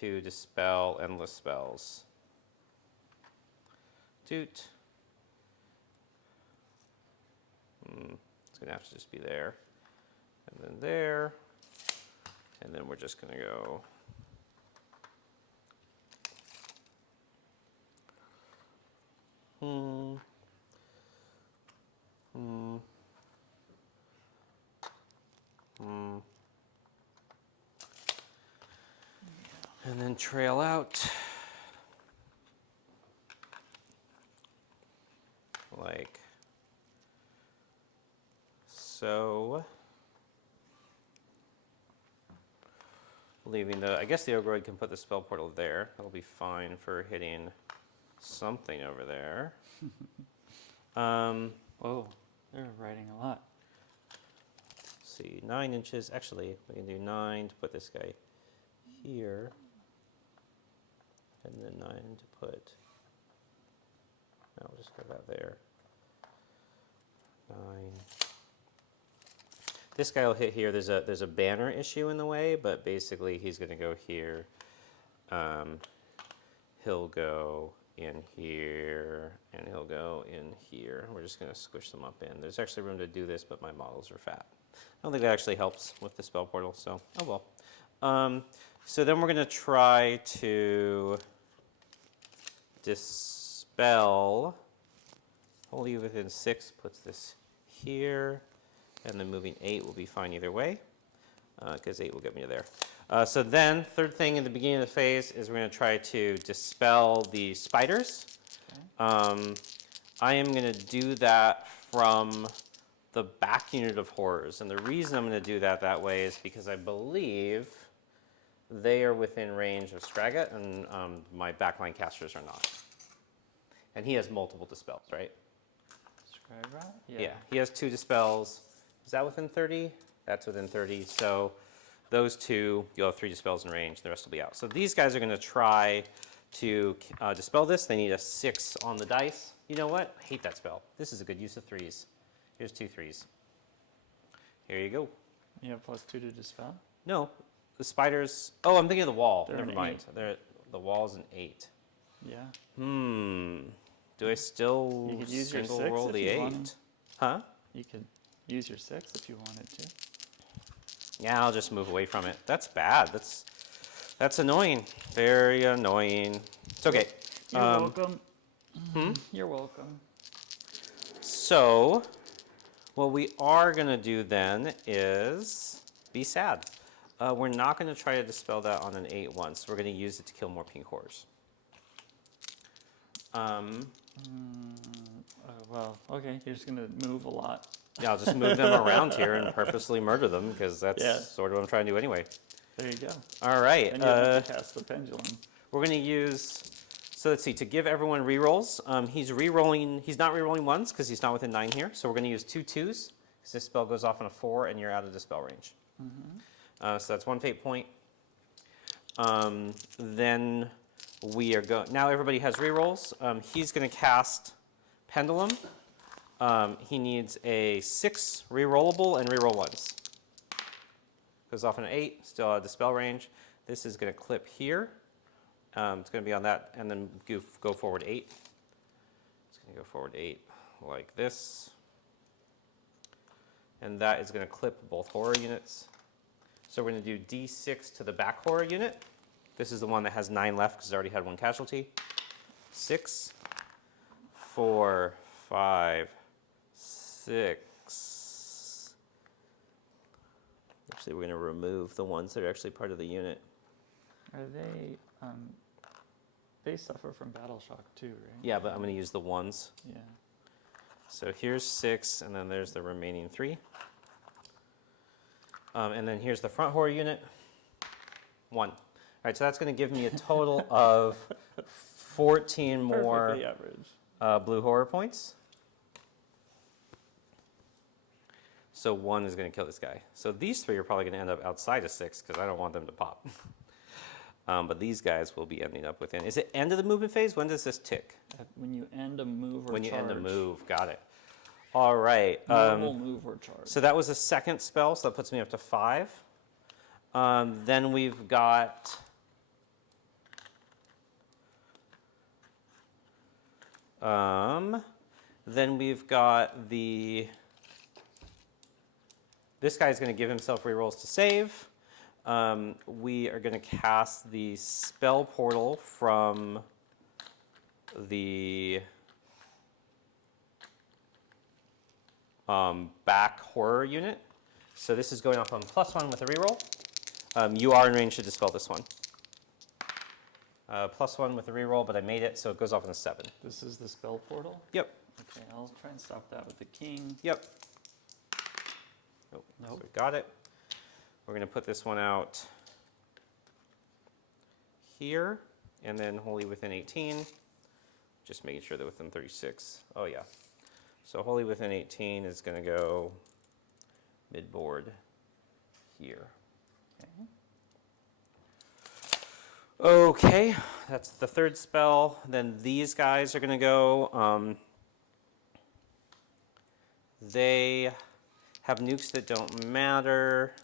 to dispel endless spells. Doot. It's going to have to just be there. And then there. And then we're just going to go. And then trail out. Like so. Leaving the, I guess the Ogroid can put the spell portal there. That'll be fine for hitting something over there. Whoa, they're writing a lot. See, 9 inches. Actually, we can do 9 to put this guy here. And then 9 to put, no, we'll just go that there. 9. This guy will hit here. There's a banner issue in the way, but basically he's going to go here. He'll go in here, and he'll go in here. We're just going to squish them up in. There's actually room to do this, but my models are fat. I don't think that actually helps with the spell portal, so oh well. So then we're going to try to dispel. Wholly within 6 puts this here. And then moving 8 will be fine either way, because 8 will get me to there. So then, third thing in the beginning of the phase is we're going to try to dispel the spiders. Okay. I am going to do that from the back unit of horrors. And the reason I'm going to do that way is because I believe they are within range of Stragat, and my backline casters are not. And he has multiple dispels, right? Scribe, Yeah, he has 2 dispels. Is that within 30? That's within 30. So those 2, you'll have 3 dispels in range. The rest will be out. So these guys are going to try to dispel this. They need a 6 on the dice. You know what? I hate that spell. This is a good use of 3s. Here's 2 3s. Here you go. You have +2 to dispel? No, the spiders. Oh, I'm thinking of the wall. They're Never an mind. The wall's an 8. Yeah. Do I still You could use your single 6 roll if the you 8? wanted. Huh? You could use your 6 if you wanted to. Yeah, I'll just move away from it. That's bad. That's annoying. Very annoying. It's okay. You're welcome. You're welcome. So, what we are going to do then is be sad. We're not going to try to dispel that on an 8 once. We're going to use it to kill more pink horrors. Well, okay, you're just going to move a lot. Yeah, I'll just move them around here and purposely murder them, because that's sort of what I'm trying to do anyway. There you go. All right. And you have to cast the pendulum. We're going to use, so let's see, to give everyone rerolls. He's not rerolling ones because he's not within 9 here. So we're going to use 2 2s, because this spell goes off on a 4 and you're out of dispel range. So that's 1 fate point. Then we are going, now everybody has rerolls. He's going to cast Pendulum. He needs a 6 rerollable and reroll ones. Goes off on an 8, still out of dispel range. This is going to clip here. It's going to be on that, and then go forward 8. It's going to go forward 8 like this. And that is going to clip both horror units. So we're going to do D6 to the back horror unit. This is the one that has 9 left because it already had 1 casualty. 6, 4, 5, 6. Actually, we're going to remove the ones that are actually part of the unit. Are they suffer from battle shock too, right? Yeah, but I'm going to use the ones. Yeah. So here's 6, and then there's the remaining 3. And then here's the front horror unit. 1. All right, so that's going to give me a total of 14 more Perfectly average. blue horror points. So 1 is going to kill this guy. So these 3 are probably going to end up outside of 6 because I don't want them to pop. But these guys will be ending up within. Is it end of the movement phase? When does this tick? When you end a move or When you charge. end a move. Got it. All right. Normal move or charge. So that was a second spell, so that puts me up to 5. Then we've got... then we've got the... This guy's going to give himself rerolls to save. We are going to cast the spell portal from the back horror unit. So this is going off on +1 with a reroll. You are in range to dispel this one. +1 with a reroll, but I made it, so it goes off on a 7. This is the spell portal? Yep. Okay, I'll try and stop that with the king. Yep. Oh, Nope. So we got it. We're going to put this one out here, and then wholly within 18. Just making sure they're within 36. Oh, yeah. So wholly within 18 is going to go mid-board here. Okay, that's the third spell. Then these guys are going to go. They have nukes that don't matter.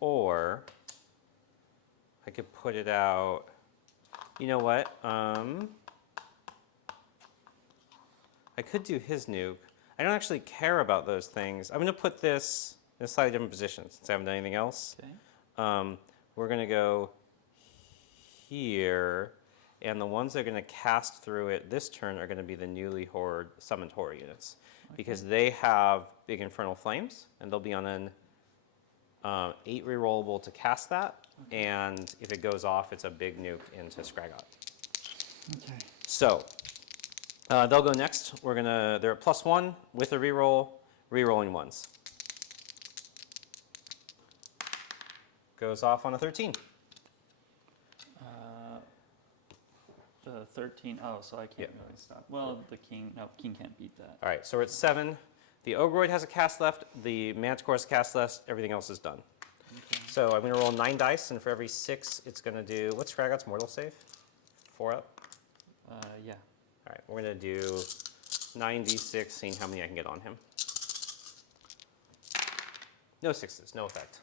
Or I could put it out. You know what? I could do his nuke. I don't actually care about those things. I'm going to put this in a slightly different position since I haven't done anything else. Okay. We're going to go here, and the ones that are going to cast through it this turn are going to be the newly summoned horror units, because they have big infernal flames, and they'll be on an 8 rerollable to cast that, and if it goes off, it's a big nuke into Scraggot. Okay. So they'll go next. They're at +1 with a reroll, rerolling ones. Goes off on a 13. The 13. Oh, so I can't Yeah. really stop. Well, the king. No, king can't beat that. All right, so we're at 7. The Ogroid has a cast left. The Manticore has a cast left. Everything else is done. Okay. So I'm going to roll 9 dice, and for every 6, it's going to do... What's Scraggot's mortal save? 4 up? Yeah. All right, we're going to do 9d6, seeing how many I can get on him. No 6s, no effect.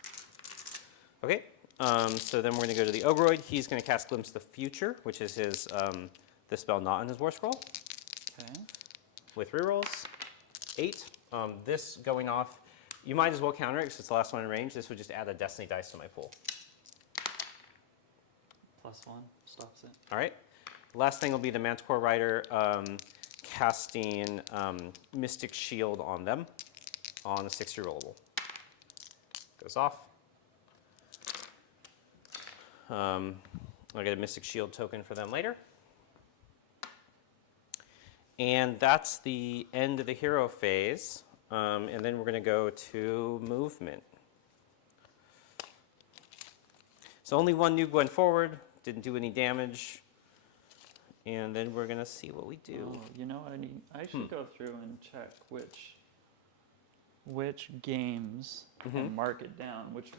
Okay, so then we're going to go to the Ogroid. He's going to cast Glimpse the Future, which is his the spell not in his War Scroll, Okay. with rerolls. 8. This going off, you might as well counter it because it's the last one in range. This would just add a Destiny dice to my pool. +1 stops it. All right. Last thing will be the Manticore Rider casting Mystic Shield on them on a 6 rerollable. Goes off. I'll get a Mystic Shield token for them later. And that's the end of the hero phase. And then we're going to go to movement. So only one nuke went forward, didn't do any damage. And then we're going to see what we do. Oh, you know, I should go through and check which games and mark it down, which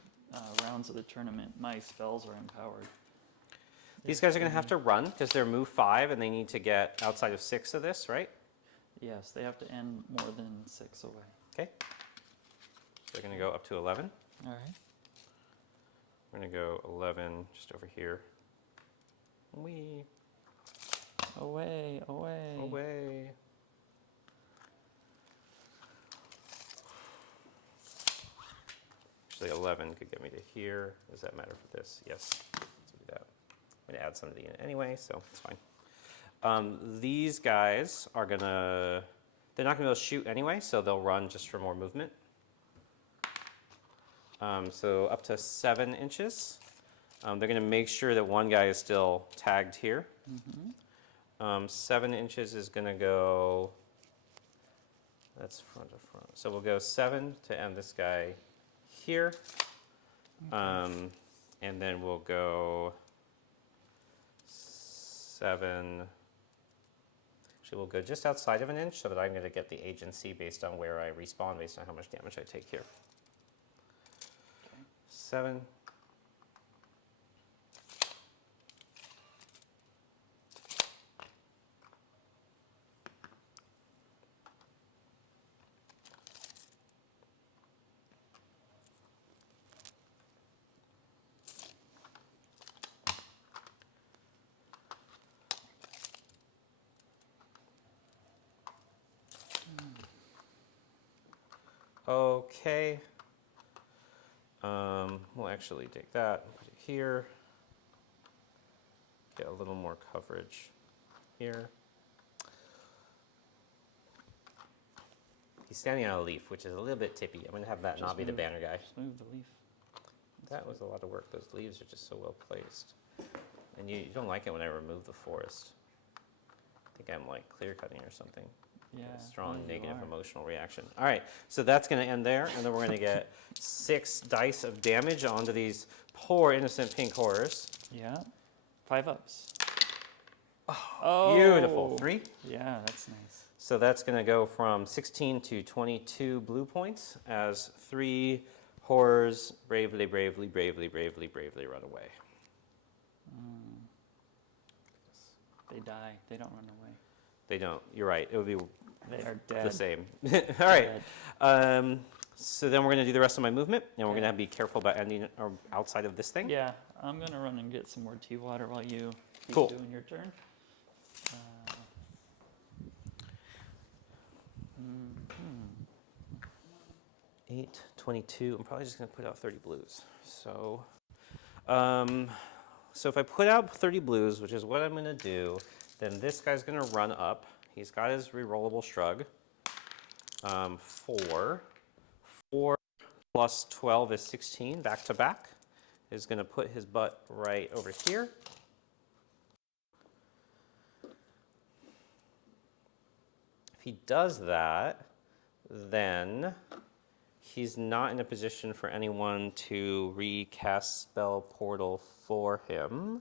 rounds of the tournament my spells are empowered. These guys are going to have to run because they're move 5 and they need to get outside of 6 of this, right? Yes, they have to end more than 6 away. Okay. So they're going to go up to 11. All right. We're going to go 11 just over here. Wee. Away, away. Away. Actually, 11 could get me to here. Does that matter for this? Yes. Let's do that. I'm going to add some to the unit anyway, so it's fine. These guys are going to... They're not going to be able to shoot anyway, so they'll run just for more movement. So up to 7 inches. They're going to make sure that one guy is still tagged here. 7 inches is going to go That's front to front. So we'll go 7 to end this guy here. And then we'll go 7. Actually, we'll go just outside of an inch so that I'm going to get the agency based on where I respawn, based on how much damage I take here. 7. Okay. We'll actually take that, put it here. Get a little more coverage here. He's standing on a leaf, which is a little bit tippy. I'm going to have that not be the banner guy. Just move the leaf. That was a lot of work. Those leaves are just so well placed. And you don't like it when I remove the forest. I think I'm like clear cutting or something. Yeah. A strong you negative are. emotional reaction. All right, so that's going to end there, and then we're going to get 6 dice of damage onto these poor innocent pink horrors. Yeah. 5 ups. Oh. Beautiful. 3. Yeah, that's nice. So that's going to go from 16 to 22 blue points as 3 horrors bravely, bravely, bravely, bravely, bravely run away. They die. They don't run away. They don't. You're right. It would be They are dead. the same. All right. Dead. So then we're going to do the rest of my movement, and we're going to be careful about ending outside of this thing. Yeah, I'm going to run and get some more tea water while you keep Cool. doing your turn. 8, 22. I'm probably just going to put out 30 blues. So, so if I put out 30 blues, which is what I'm going to do, then this guy's going to run up. He's got his rerollable shrug. 4. 4 plus 12 is 16, back to back. Is going to put his butt right over here. If he does that, then he's not in a position for anyone to recast spell portal for him,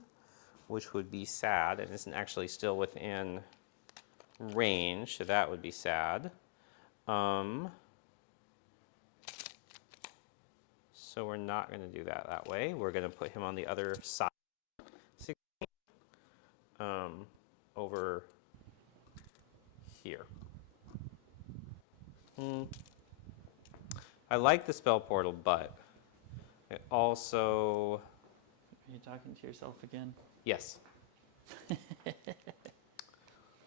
which would be sad, and isn't actually still within range, so that would be sad. So we're not going to do that way. We're going to put him on the other side, 16, over here. I like the spell portal, but I also... Are you talking to yourself again? Yes.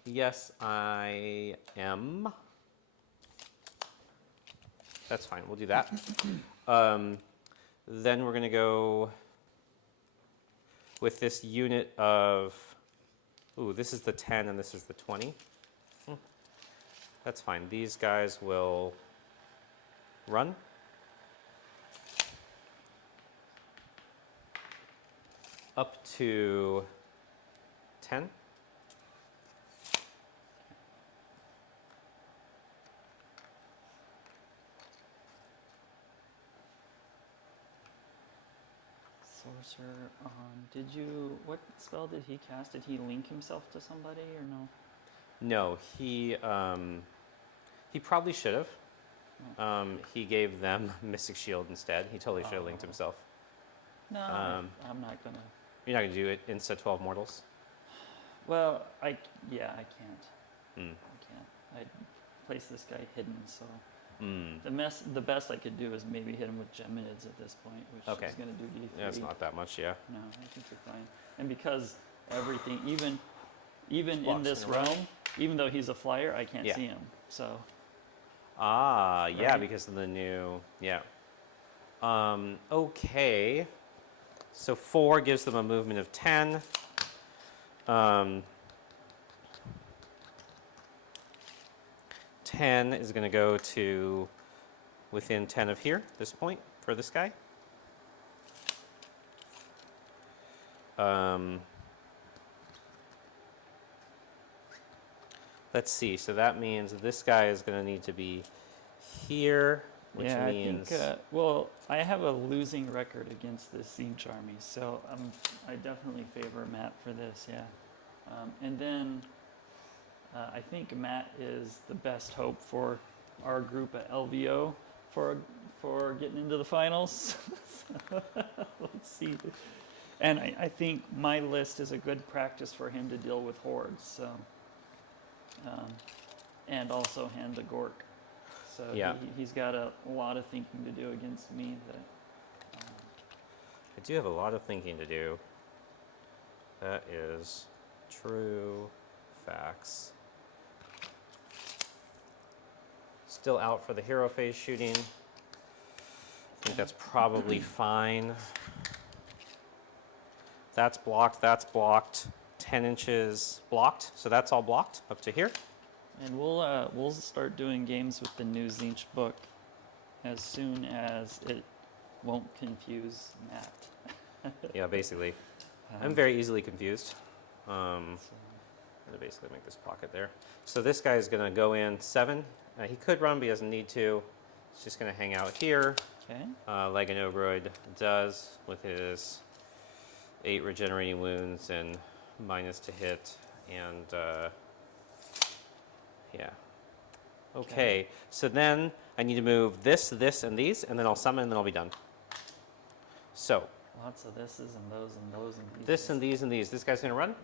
Yes, I am. That's fine. We'll do that. Then we're going to go with this unit of... Ooh, this is the 10 and this is the 20. That's fine. These guys will run. Up to 10. Sorcerer on. What spell did he cast? Did he link himself to somebody or no? No, he probably should have. He gave them Mystic Shield instead. He totally should have linked himself. No, I'm not gonna. You're not going to do it insta 12 mortals? Well, I can't. Hmm. I can't. I placed this guy hidden, so Mm. the best I could do is maybe hit him with Geminids at this point, which Okay. is gonna do D3. Yeah, it's not that much, yeah. No, I think you're fine. And because everything, even in Blocks this in a row. realm, even though he's a flyer, I can't Yeah. see him. So Ah, yeah, Right. because of the new, yeah. Okay. So 4 gives them a movement of 10. 10 is going to go to within 10 of here, this point, for this guy. let's see. So that means this guy is going to need to be here, which yeah, means... I think, well, I have a losing record against this Tzeentch army, so I definitely favor Matt for this, yeah. And then I think Matt is the best hope for our group at LVO for getting into the finals. Let's see. And I think my list is a good practice for him to deal with hordes, so and also hand the Gork. So Yeah. he's got a lot of thinking to do against me. That I do have a lot of thinking to do. That is true facts. Still out for the hero phase shooting. I think that's probably fine. That's blocked, that's blocked. 10 inches blocked, so that's all blocked up to here. and we'll start doing games with the new Tzeentch book as soon as it won't confuse Matt. Yeah, basically. I'm very easily confused. I'm gonna basically make this pocket there. So this guy is gonna go in 7. He could run, but he doesn't need to. He's just gonna hang out here, Okay. like an Obroid does with his 8 regenerating wounds and -to hit, and yeah. Okay, so then I need to move this, this, and these, and then I'll summon, and then I'll be done. So Lots of thises and those and those and these. this and these and these. This guy's gonna run.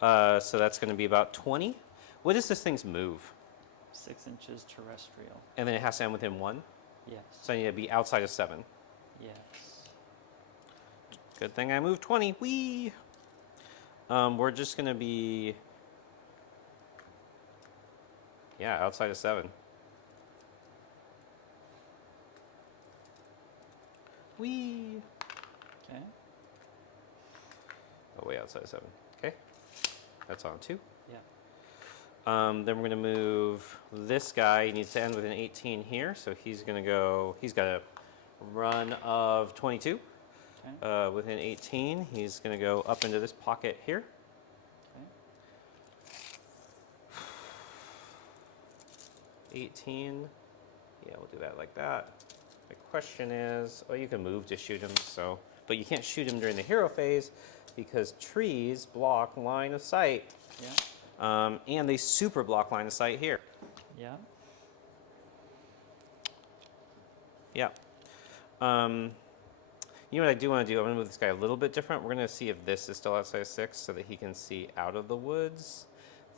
So that's gonna be about 20. What is this thing's move? 6 inches terrestrial. And then it has to end within 1. Yes. So I need to be outside of 7. Yes. Good thing I moved 20. Whee! We're just gonna be, yeah, outside of 7. Whee! Okay. Oh, way outside of 7. Okay. That's on 2. Yeah. Then we're gonna move this guy. He needs to end with an 18 here, so he's gonna go. He's got a run of 22. Okay. Within 18, he's gonna go up into this pocket here. Okay. 18. Yeah, we'll do that like that. The question is, oh, you can move to shoot him, so, but you can't shoot him during the hero phase because trees block line of sight. Yeah. And they super block line of sight here. Yeah. Yeah. You know what I do want to do? I'm going to move this guy a little bit different. We're going to see if this is still outside of 6 so that he can see out of the woods.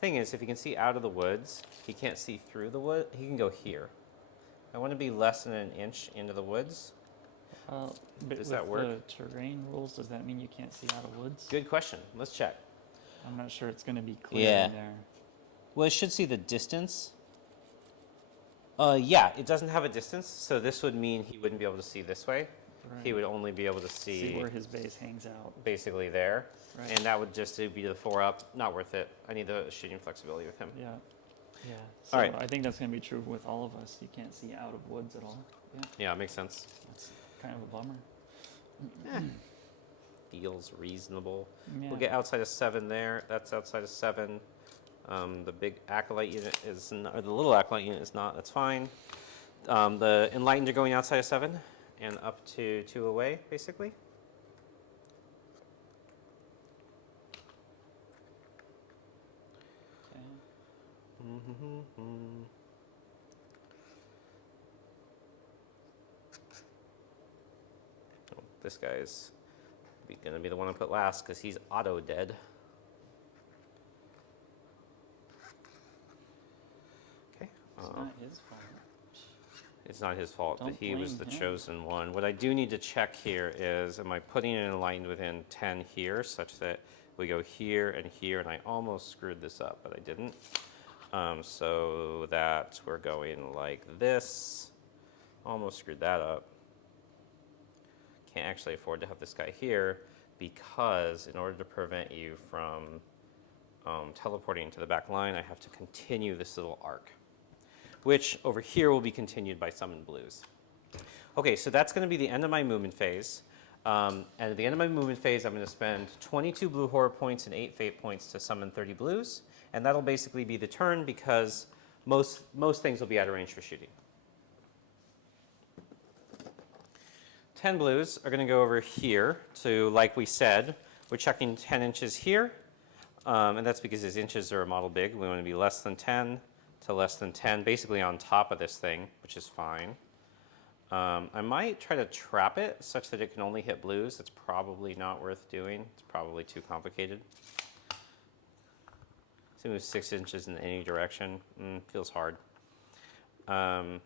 Thing is, if he can see out of the woods, he can't see through the wood. He can go here. I want to be less than an inch into the woods. But Does that with work? the terrain rules, does that mean you can't see out of woods? Good question. Let's check. I'm not sure it's going to be clear Yeah. in there. Well, it should see the distance. Yeah, it doesn't have a distance, so this would mean he wouldn't be able to see this way. Right. He would only be able to See where his base hangs out. basically there. Right. And that would just be the 4 up. Not worth it. I need the shooting flexibility with him. Yeah. Yeah. So All right. I think that's going to be true with all of us. You can't see out of woods at all. Yeah. Yeah, it makes sense. That's kind of a bummer. Feels reasonable. Yeah. We'll get outside of 7 there. That's outside of 7. The big acolyte unit is not, or the little acolyte unit is not. That's fine. The enlightened are going outside of 7 and up to 2 away, basically. Okay. Oh, this guy's going to be the one I put last because he's auto dead. Okay. It's not his fault. It's not his fault that Don't he was blame the him. chosen one. What I do need to check here is, am I putting it enlightened within 10 here, such that we go here, and I almost screwed this up, but I didn't. So that we're going like this. Almost screwed that up. Can't actually afford to have this guy here, because in order to prevent you from teleporting to the back line, I have to continue this little arc, which over here will be continued by summoned blues. Okay, so that's going to be the end of my movement phase. And at the end of my movement phase, I'm going to spend 22 blue horror points and 8 fate points to summon 30 blues. And that'll basically be the turn because most things will be out of range for shooting. 10 blues are going to go over here to, like we said, we're checking 10 inches here. And that's because his inches are a model big. We want to be less than 10 to less than 10, basically on top of this thing, which is fine. I might try to trap it such that it can only hit blues. It's probably not worth doing. It's probably too complicated. So move 6 inches in any direction. Feels hard. You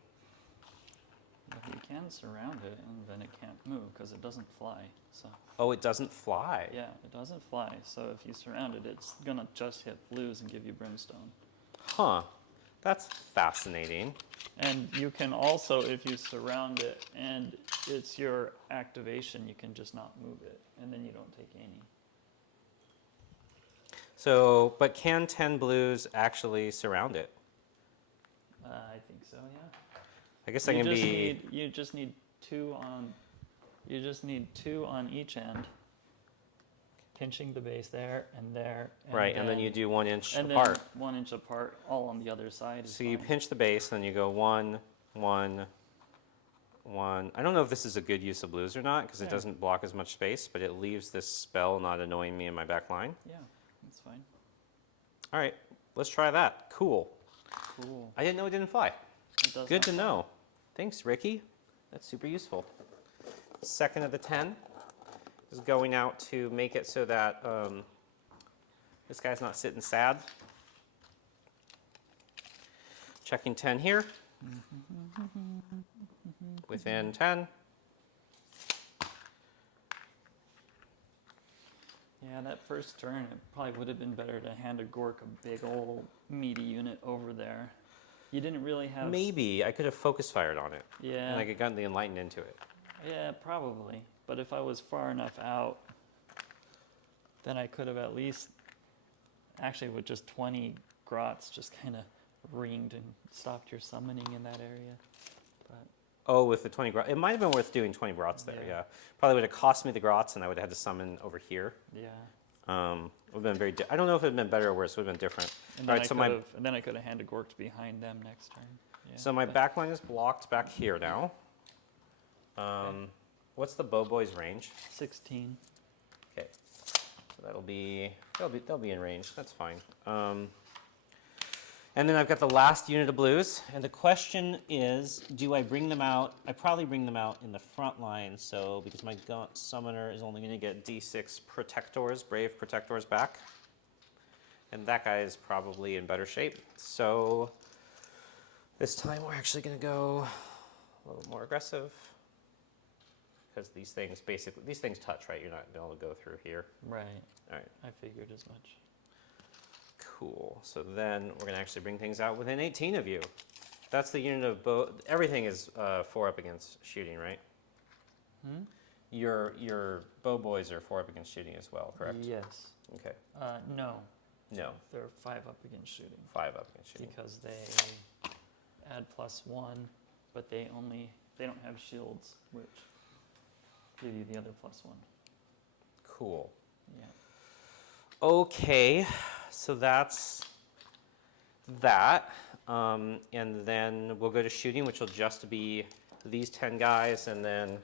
can surround it, and then it can't move because it doesn't fly. So Oh, it doesn't fly. yeah, it doesn't fly. So if you surround it, it's gonna just hit blues and give you brimstone. Huh. That's fascinating. And you can also, if you surround it and it's your activation, you can just not move it, and then you don't take any. So, but can 10 blues actually surround it? I think so, yeah. I guess I can be. You just need two on each end, pinching the base there and there. Right, and then you do 1 inch and apart. then 1 inch apart, all on the other side. So you fine. pinch the base, then you go 1, 1, 1. I don't know if this is a good use of blues or not because it Yeah. doesn't block as much space, but it leaves this spell not annoying me in my back line. Yeah, that's fine. All right, let's try that. Cool. Cool. I didn't know it didn't fly. It does Good not to fly. know. Thanks, Ricky. That's super useful. Second of the 10 is going out to make it so that this guy's not sitting sad. Checking 10 here. Within 10. Yeah, that first turn, it probably would have been better to hand a Gork a big old meaty unit over there. You didn't really have. Maybe I could have focus fired on it. Yeah. And I could have gotten the Enlightened into it. Yeah, probably. But if I was far enough out, then I could have at least, actually with just 20 grots, just kind of ringed and stopped your summoning in that area. But Oh, with the 20 grots. It might have been worth doing 20 grots there, Yeah. yeah. Probably would have cost me the grots and I would have had to summon over here. yeah. Would have been very. I don't know if it would have been better or worse. It would have been different. And All then, right, so my and then I could have handed Gorked behind them next turn. Yeah, so my but- back line is blocked back here now. What's the bow boy's range? 16. Okay, so they'll be in range. That's fine. And then I've got the last unit of blues, and the question is, do I bring them out? I probably bring them out in the front line, so because my Gaunt Summoner is only going to get D6 Protectors, Brave Protectors back, and that guy is probably in better shape. So this time we're actually going to go a little more aggressive, because these things touch, right? You're not able to go through here. Right. All right. I figured as much. Cool. So then we're going to actually bring things out within 18 of you. That's the unit of bow. Everything is 4 up against shooting, right? Your bow boys are 4 up against shooting as well, correct? Yes. Okay. No. No, They're 5 up against shooting 5 up against shooting. because they add +1, but they don't have shields, which give you the other +1. Cool. Yeah. Okay, so that's that. And then we'll go to shooting, which will just be these 10 guys and then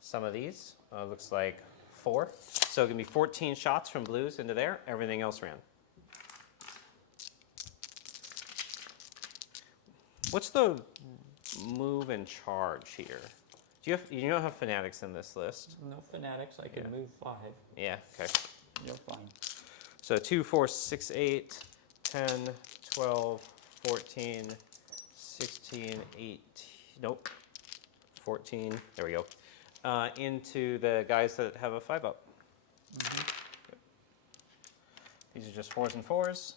some of these. Looks like 4. So it can be 14 shots from blues into there. Everything else ran. What's the move and charge here? You don't have fanatics in this list? No fanatics, I can Yeah. move 5. Yeah, okay. You're fine. So 2, 4, 6, 8, 10, 12, 14, 16, 18, nope, 14, there we go, into the guys that have a 5 up. These are just 4s and 4s.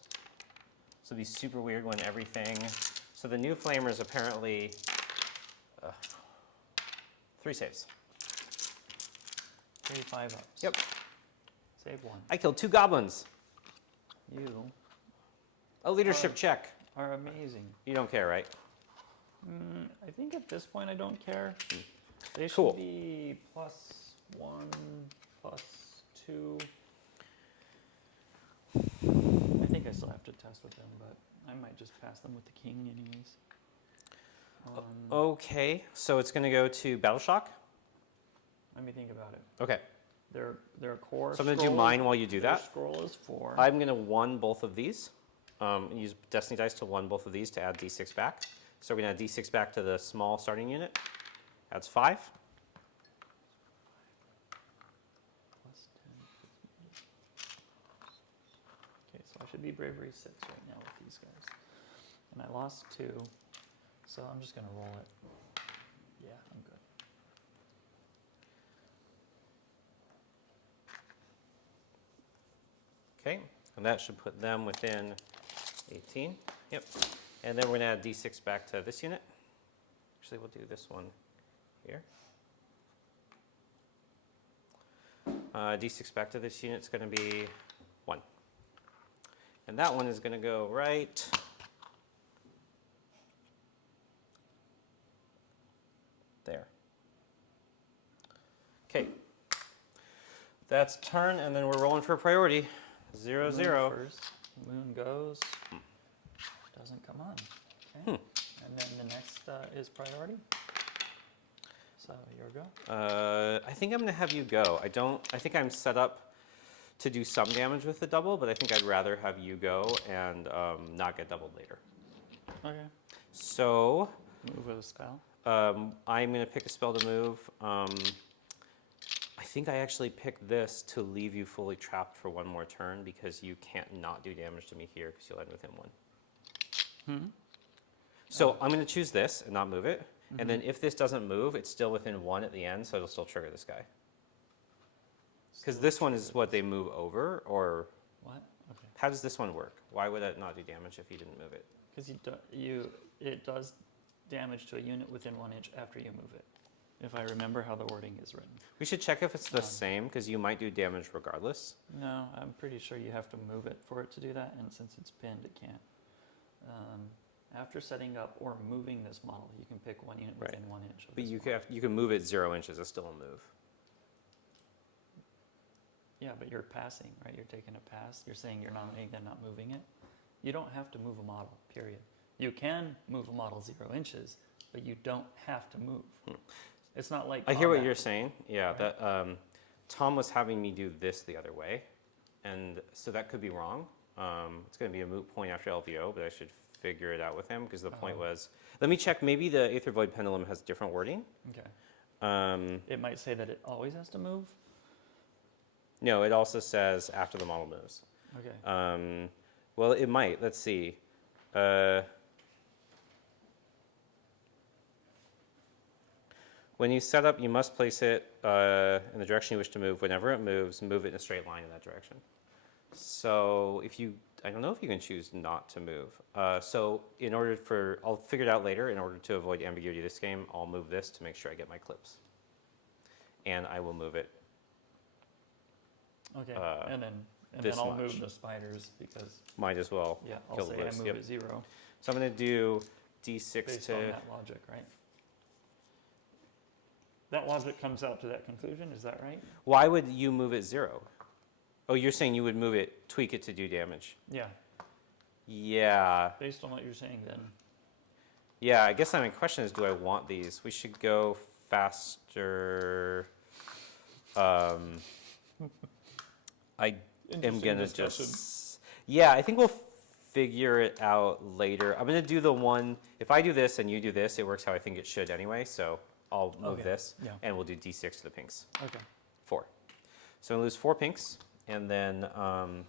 So it'd be super weird when everything, so the new flamers apparently, 3 saves. 3 5-ups. Yep. Save 1. I killed 2 goblins. You A leadership check. are amazing. You don't care, right? I think at this point I don't care. They should Cool. be +1, +2. I think I still have to test with them, but I might just pass them with the king anyways. Okay, so it's going to go to Battle Shock. Let me think about it. Okay, Their core so I'm going to do scroll- mine while you do their that. Scroll is 4. I'm going to 1 both of these. Use Destiny Dice to 1 both of these to add D6 back. So we're going to add D6 back to the small starting unit. Adds 5. Plus 10. Okay, so I should be bravery 6 right now with these guys. And I lost 2, so I'm just going to roll it. Yeah, I'm good. Okay, and that should put them within 18. Yep. And then we're going to add D6 back to this unit. Actually, we'll do this one here. D6 back to this unit is going to be 1. And that one is going to go right there. Okay. That's turn, and then we're rolling for priority. 0, Moon 0. First. Moon goes. Doesn't come on. Okay. And then the next is priority. So your go. I think I'm going to have you go. I think I'm set up to do some damage with the double, but I think I'd rather have you go and not get doubled later. Okay. So Move with a spell. I'm going to pick a spell to move. I think I actually picked this to leave you fully trapped for 1 more turn because you can't not do damage to me here because you'll end within 1. So I'm going to choose this and not move it. And then if this doesn't move, it's still within 1 at the end, so it'll still trigger this guy. Because this one is what they move over, or What? Okay. how does this one work? Why would it not do damage if you didn't move it? Because it does damage to a unit within 1 inch after you move it. If I remember how the wording is written. We should check if it's the same, because you might do damage regardless. No, I'm pretty sure you have to move it for it to do that, and since it's pinned, it can't. After setting up or moving this model, you can pick 1 unit Right. within 1 inch of But this you model. can move it 0 inches, it's still a move. Yeah, but you're passing, right? You're taking a pass. You're saying you're nominating and not moving it. You don't have to move a model, period. You can move a model 0 inches, but you don't have to move. It's not like I hear what combat. you're saying. Yeah, Right. that Tom was having me do this the other way, and so that could be wrong. It's going to be a moot point after LVO, but I should figure it out with him because the point was. Let me check. Maybe the Aether Void Pendulum has different wording. Okay. It might say that it always has to move. No, it also says after the model moves. Okay. Well, it might. Let's see. When you set up, you must place it in the direction you wish to move. Whenever it moves, move it in a straight line in that direction. So if you, I don't know if you can choose not to move. So in order for, I'll figure it out later. In order to avoid ambiguity this game, I'll move this to make sure I get my clips. And I will move it. Okay. And then this I'll much. move the spiders because Might as well I'll kill say the I list. move Yep. at 0 So I'm going to do D6 based to. on that logic, right? That logic comes out to that conclusion. Is that right? Why would you move it 0? Oh, you're saying you would move it, tweak it to do damage. Yeah. Yeah. Based on what you're saying, then. Yeah, I guess my question is, do I want these? We should go faster. I am Interesting going to discussion. just... Yeah, I think we'll figure it out later. I'm going to do the one... If I do this and you do this, it works how I think it should anyway, so I'll move Okay. this, Yeah. and we'll do D6 to the pinks. Okay. 4. So I'm going to lose 4 pinks, and then... Okay.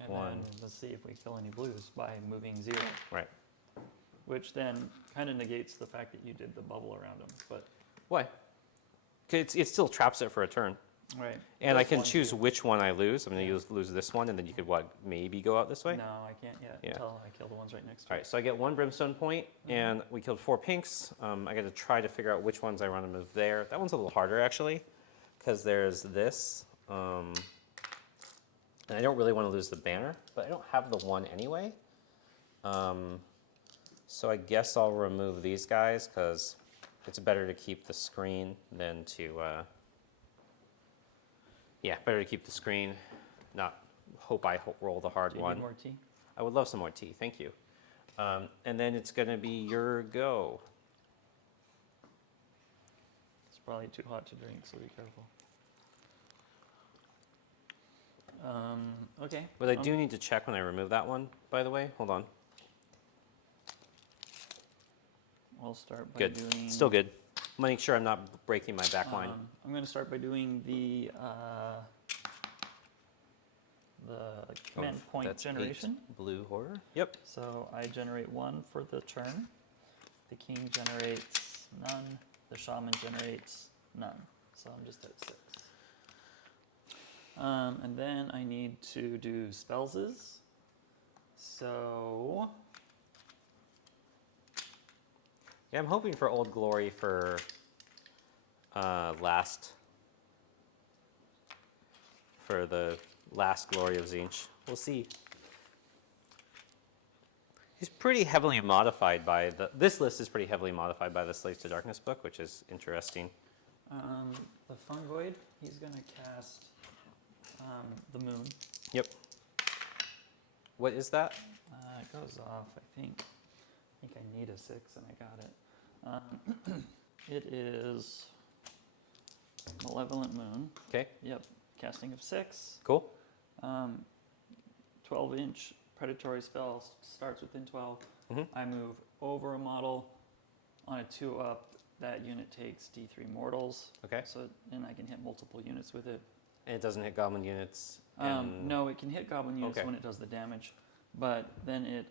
And One. then let's see if we kill any blues by moving 0. Right. Which then kind of negates the fact that you did the bubble around them. But Why? 'Cause it still traps it for a turn. right. And I That's can one choose too. which one I lose. I'm going to lose this one, and then you could, maybe go out this way? No, I can't yet Yeah. until I kill the ones right next to All it. right, so I get 1 brimstone point, and we killed 4 pinks. I got to try to figure out which ones I want to move there. That one's a little harder, actually, because there's this. And I don't really want to lose the banner, but I don't have the 1 anyway. So I guess I'll remove these guys, because it's better to keep the screen than to... yeah, better to keep the screen, not hope I roll the hard Do you one. need more tea? I would love some more tea. Thank you. And then it's going to be your go. It's probably too hot to drink, so be careful. Okay. But I do need to check when I remove that one, by the way. Hold on. I'll start by Good. doing... Still good. I'm going to make sure I'm not breaking my back line. I'm going to start by doing the command point That's generation. 8 blue horror. Yep. So I generate 1 for the turn. The king generates none. The shaman generates none. So I'm just at 6. And then I need to do spellses. So Yeah, I'm hoping for Old Glory for the last glory of Tzeentch. We'll see. He's pretty heavily modified by this list is pretty heavily modified by the Slaves to Darkness book, which is interesting. the fungoid, he's going to cast the moon. Yep. What is that? It goes off, I think I need a 6 and I got it. It is Malevolent Moon. Okay, Yep, casting of 6. cool. 12-inch predatory spell starts within 12. Mhm. I move over a model on a 2-up. That unit takes D3 mortals. Okay. So and I can hit multiple units with it. And it doesn't hit goblin units. and- No, it can hit goblin units Okay. when it does the damage, but then it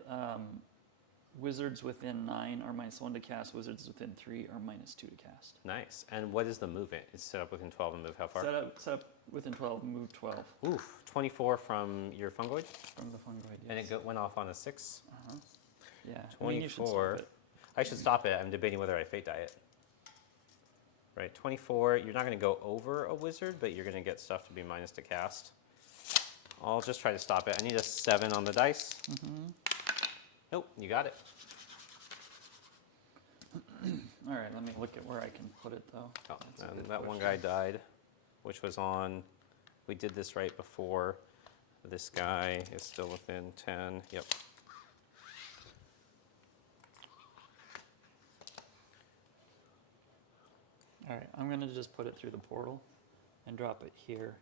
wizards within 9 are -1 to cast. Wizards within 3 are -2 to cast. Nice. And what is the movement? It's set up within 12 and move how far? Set up within 12, move 12 Oof, 24 from your fungoid, from the fungoid. and Yes. it went off on a 6. Yeah. 24. I mean, you should stop it. I should stop it. I'm debating whether I fate die it. Right, 24. You're not going to go over a wizard, but you're going to get stuff to be minus to cast. I'll just try to stop it. I need a 7 on the dice. Nope, you got it. All right, let me look at where I can put it though. Oh, That's a and good that one question. guy died, which was on. We did this right before. This guy is still within 10. Yep. All right, I'm gonna just put it through the portal and drop it here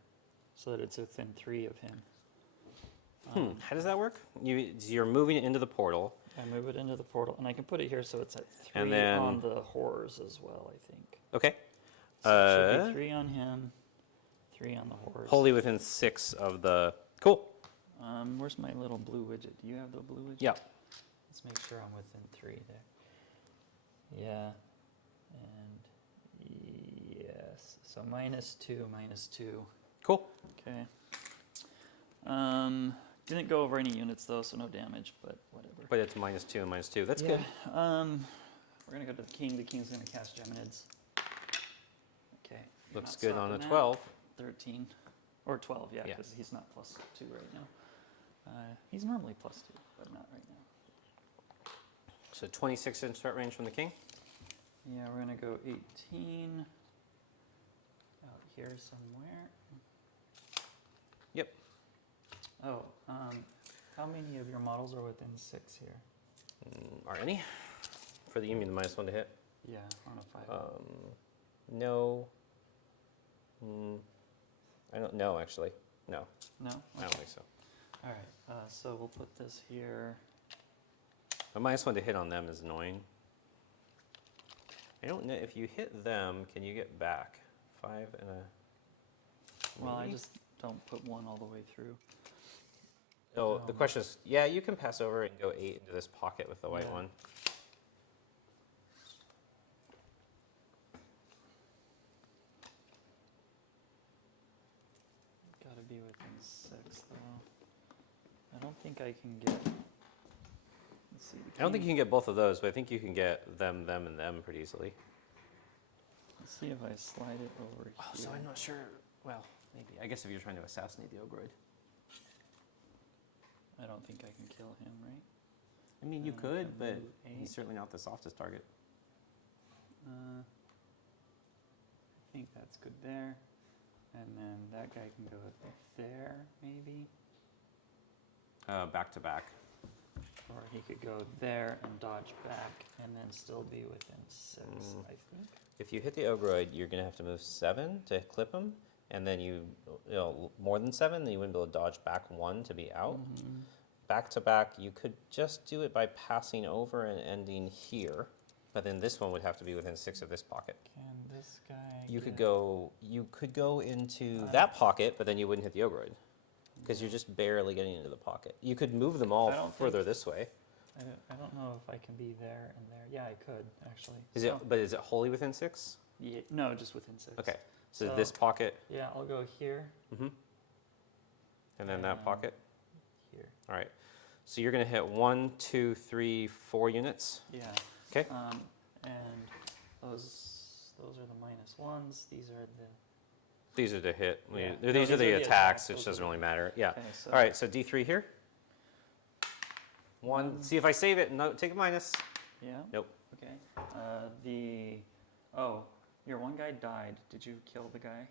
so that it's within 3 of him. How does that work? You're moving it into the portal. I move it into the portal, and I can put it here so it's at 3 And then- on the horrors as well, I think. Okay. So it should be 3 on him, 3 on the horrors. Wholly within 6 of the. Cool. Where's my little blue widget? Do you have the blue widget? Yeah. Let's make sure I'm within 3 there. Yeah. And yes. So -2, -2. Cool. Okay. Didn't go over any units though, so no damage, but whatever. But it's -2 and -2. That's Yeah. good. We're gonna go to the king. The king's gonna cast Geminids. Okay. you're Looks not good on a stopping that. 12. 13 or 12, yeah, Yeah. because he's not +2 right now. He's normally +2, but not right now. So 26 in start range from the king. Yeah, we're gonna go 18 out here somewhere. Yep. Oh, how many of your models are within 6 here? Are any? For the Union, the -1 to hit. Yeah, on a 5. No. I don't know, actually. No, No? I don't think so. All right, so we'll put this here. The -1 to hit on them is annoying. I don't know. If you hit them, can you get back? 5 and a. Well, I maybe? just don't put 1 all the way through. Oh, the question is, yeah, you can pass over and go 8 into this pocket with the white Yeah. one. Gotta be within 6 though. I don't think I can get. Let's see. I don't think you can get both of those, but I think you can get them, and them pretty easily. Let's see if I slide it over Oh, here. so I'm not sure. Well, maybe. I guess if you're trying to assassinate the Ogroid. I don't think I can kill him, right? I mean, you could, and but move 8. he's certainly not the softest target. I think that's good there. And then that guy can go there, maybe. Back to back. Or he could go there and dodge back and then still be within 6, I think. If you hit the Ogroid, you're going to have to move 7 to clip him, and then you know, more than 7, then you wouldn't be able to dodge back 1 to be out. Back to back, you could just do it by passing over and ending here, but then this one would have to be within 6 of this pocket. Can this guy You get- could go into that pocket, but then you wouldn't hit the Ogroid, because you're just barely getting into the pocket. You could move them I all don't further think- this way. I don't know if I can be there and there. Yeah, I could, actually. But is it wholly within 6? Yeah, no, just within 6. Okay, so So- this pocket, Yeah, I'll go here, and then that pocket. here. All right. So you're going to hit 1, 2, 3, 4 units. Yeah. Okay. And those are the -1s. These are the... These are the hit. Yeah. These No, are these are the the attacks, attacks. which Those are doesn't the- really matter. Yeah. Okay, so- All right. So D3 here. 1. See if I save it. No, take a minus. Yeah? Nope. Okay. Oh, your one guy died. Did you kill the guy?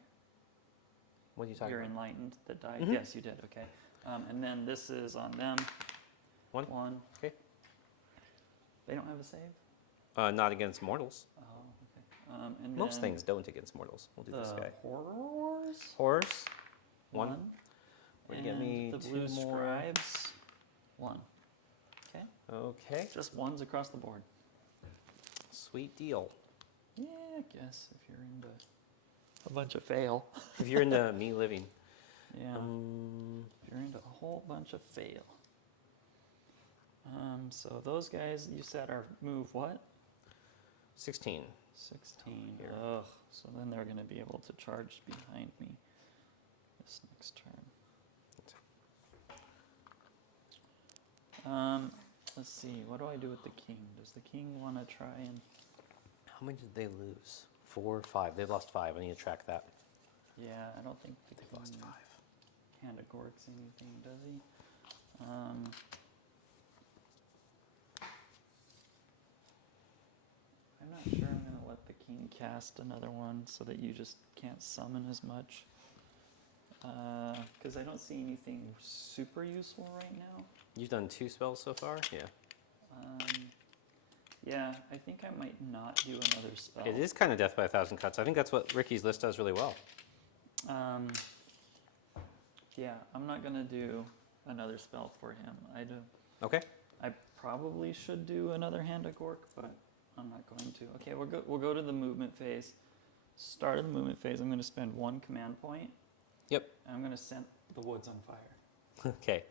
What are you talking You're about? enlightened that died? Yes, you did. Okay. And then this is on them. 1. 1. Okay. They don't have a save? Not against mortals. Oh, okay. And Most then things don't against mortals. We'll do this the guy. horrors? Horrors. 1. 1. Would get And me the 2 blue more. scribes? 1. Okay. Okay. Just 1s across the board. Sweet deal. Yeah, I guess if you're into a bunch of fail. If you're into me living. Yeah. If you're into a whole bunch of fail. So those guys you said are move what? 16. 16. Here. Ugh. So then they're going to be able to charge behind me this next turn. Let's see. What do I do with the king? Does the king want to try and... How many did they lose? 4 or 5. They've lost 5. I need to track that. Yeah, I don't think the They've lost king 5. Hand of Gorks anything, does he? I'm not sure I'm going to let the king cast another one so that you just can't summon as much. Because I don't see anything super useful right now. You've done 2 spells so far? Yeah. Yeah, I think I might not do another spell. It is kind of death by 1,000 cuts. I think that's what Ricky's list does really well. Yeah, I'm not going to do another spell for him. Okay. I probably should do another Hand of Gork, but I'm not going to. Okay, we'll go to the movement phase. Start of the movement phase, I'm going to spend 1 command point. Yep. And I'm going to set the woods on fire. Okay.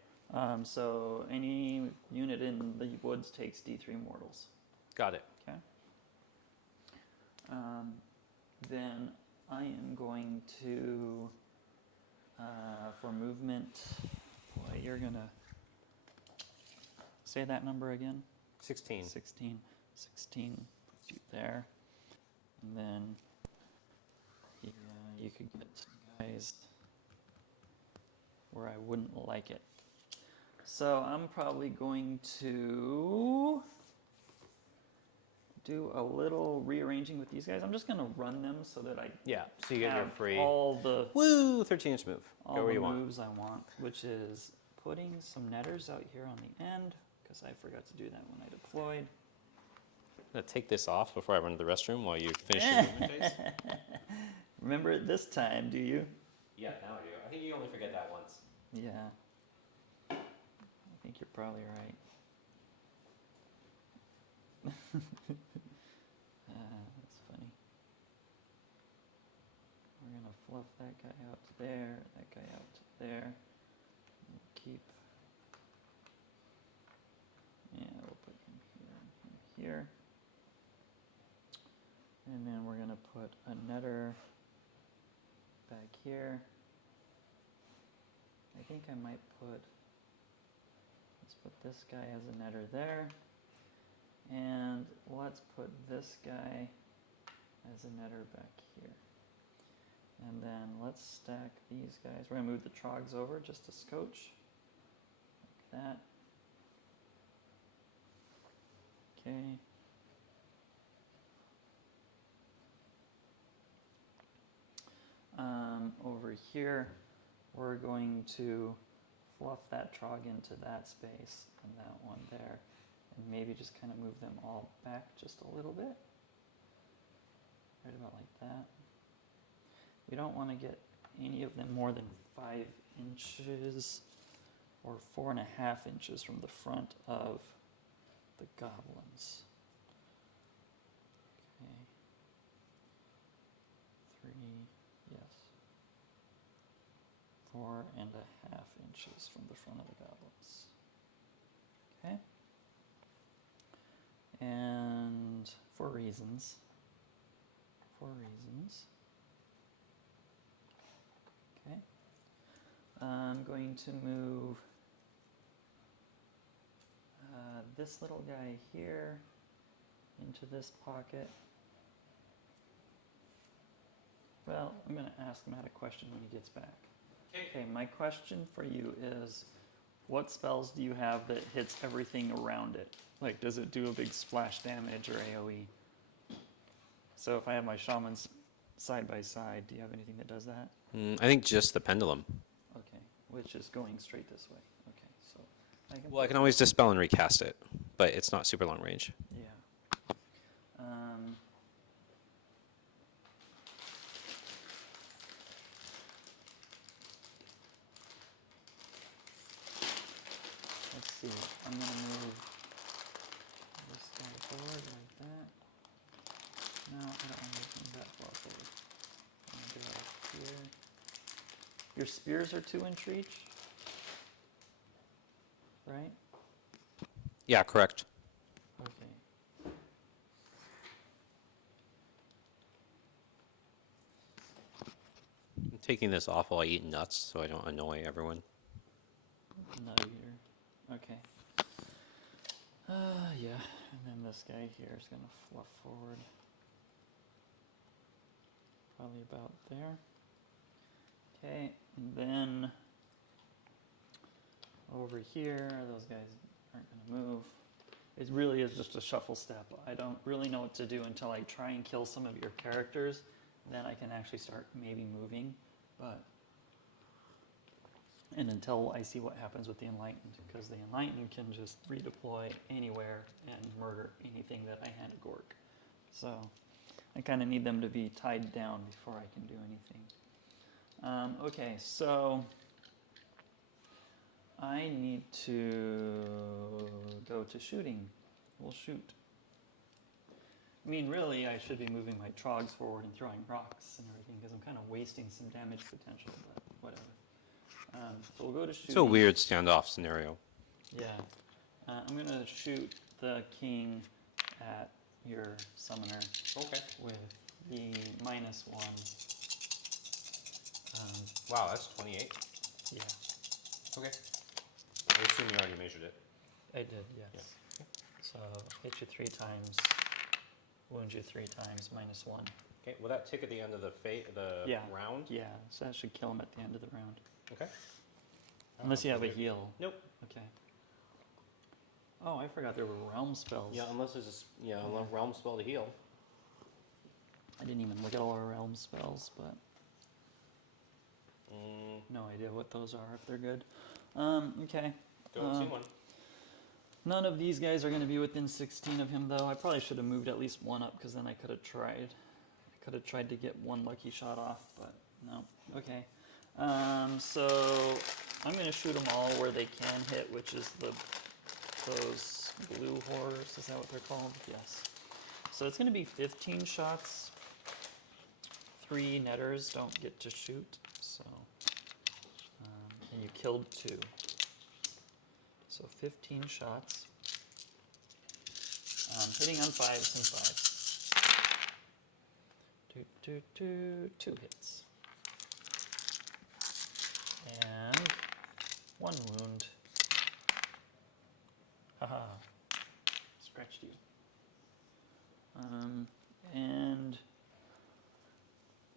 So any unit in the woods takes D3 mortals. Got it. Okay. Then I am going to, for movement, boy, you're going to say that number again. 16. 16. 16, put you there. And then you could get some guys where I wouldn't like it. So I'm probably going to do a little rearranging with these guys. I'm just going to run them so that I Yeah. So you get your have free. all the 13-inch move. all Go where the you want. moves I want, which is putting some netters out here on the end because I forgot to do that when I deployed. I'm going to take this off before I run to the restroom while you finish your movement phase. Remember it this time, do you? Yeah, now I do. I think you only forget that once. Yeah. I think you're probably right. That's funny. We're going to fluff that guy out to there, that guy out to there. And keep. Yeah, we'll put him here and here. And then we're going to put a netter back here. I think I might put, let's put this guy as a netter there. And let's put this guy as a netter back here. And then let's stack these guys. We're going to move the trogs over just a scotch. Like that. Okay. Over here, we're going to fluff that trog into that space and that one there. And maybe just kind of move them all back just a little bit. Right about like that. We don't want to get any of them more than 5 inches or 4.5 inches from the front of the goblins. Okay. 3, yes. 4.5 inches from the front of the goblins. Okay. And for reasons. Okay. I'm going to move this little guy here into this pocket. Well, I'm going to ask Matt a question when he gets back. Okay, my question for you is, what spells do you have that hits everything around it? Like, does it do a big splash damage or AoE? So if I have my shamans side by side, do you have anything that does that? I think just the pendulum. Okay, which is going straight this way. Okay, so Well, I can always dispel and recast it, but it's not super long range. yeah. Let's see. I'm gonna move this guy forward like that. No, I don't want to move that far forward. I'm gonna go here. Your spears are 2 inch reach, right? Yeah, correct. Okay. I'm taking this off while I eat nuts so I don't annoy everyone. Nut eater. Okay. Yeah. And then this guy here is gonna fluff forward. Probably about there. Okay, and then over here, those guys aren't gonna move. It really is just a shuffle step. I don't really know what to do until I try and kill some of your characters. Then I can actually start maybe moving, and until I see what happens with the Enlightened, because the Enlightened can just redeploy anywhere and murder anything that I hand a Gork. So I kind of need them to be tied down before I can do anything. Okay, so I need to go to shooting. We'll shoot. I mean, really, I should be moving my trogs forward and throwing rocks and everything, because I'm kind of wasting some damage potential, but whatever. So we'll go to shooting. It's a weird standoff scenario. Yeah. I'm going to shoot the king at your summoner. Okay. With the -1. Wow, that's 28. Yeah, Okay. I assume you already measured it. I did, yes. Yeah. So hit you 3 times, wound you 3 times, -1. Okay, will that tick at the end of the Yeah. round? Yeah, so that should kill him at the end of the round. Okay. Unless you have a heal. Nope. Okay. Oh, I forgot there were realm spells. Yeah, unless there's a realm spell to heal. I didn't even look at all our realm spells, but no idea what those are, if they're good. Okay. Don't see one. None of these guys are going to be within 16 of him, though. I probably should have moved at least one up, because then I could have tried. I could have tried to get one lucky shot off, but no. Okay. So I'm going to shoot them all where they can hit, which is those blue horrors. Is that what they're called? Yes. So it's going to be 15 shots. 3 netters don't get to shoot, so and you killed 2. So 15 shots. Hitting on 5s and 5s. 2 hits. And 1 wound. Haha. Scratched you. And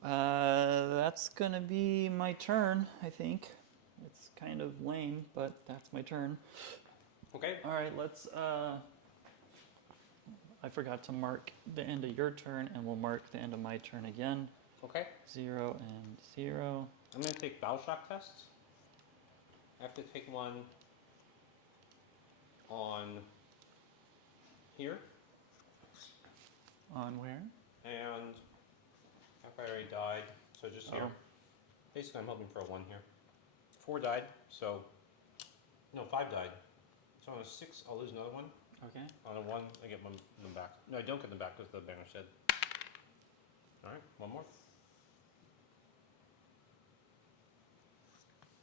that's gonna be my turn, I think. It's kind of lame, but that's my turn. Okay. All right, let's, I forgot to mark the end of your turn, and we'll mark the end of my turn again. Okay. 0 and 0. I'm going to take battle shock tests. I have to take one on here, On where? and I already died, so just here. Oh. Basically, I'm hoping for a 1 here. 4 died, so no, 5 died. So on a 6, I'll lose another 1. Okay. On a 1, I get them back. No, I don't get them back because the banner shed. All right, 1 more.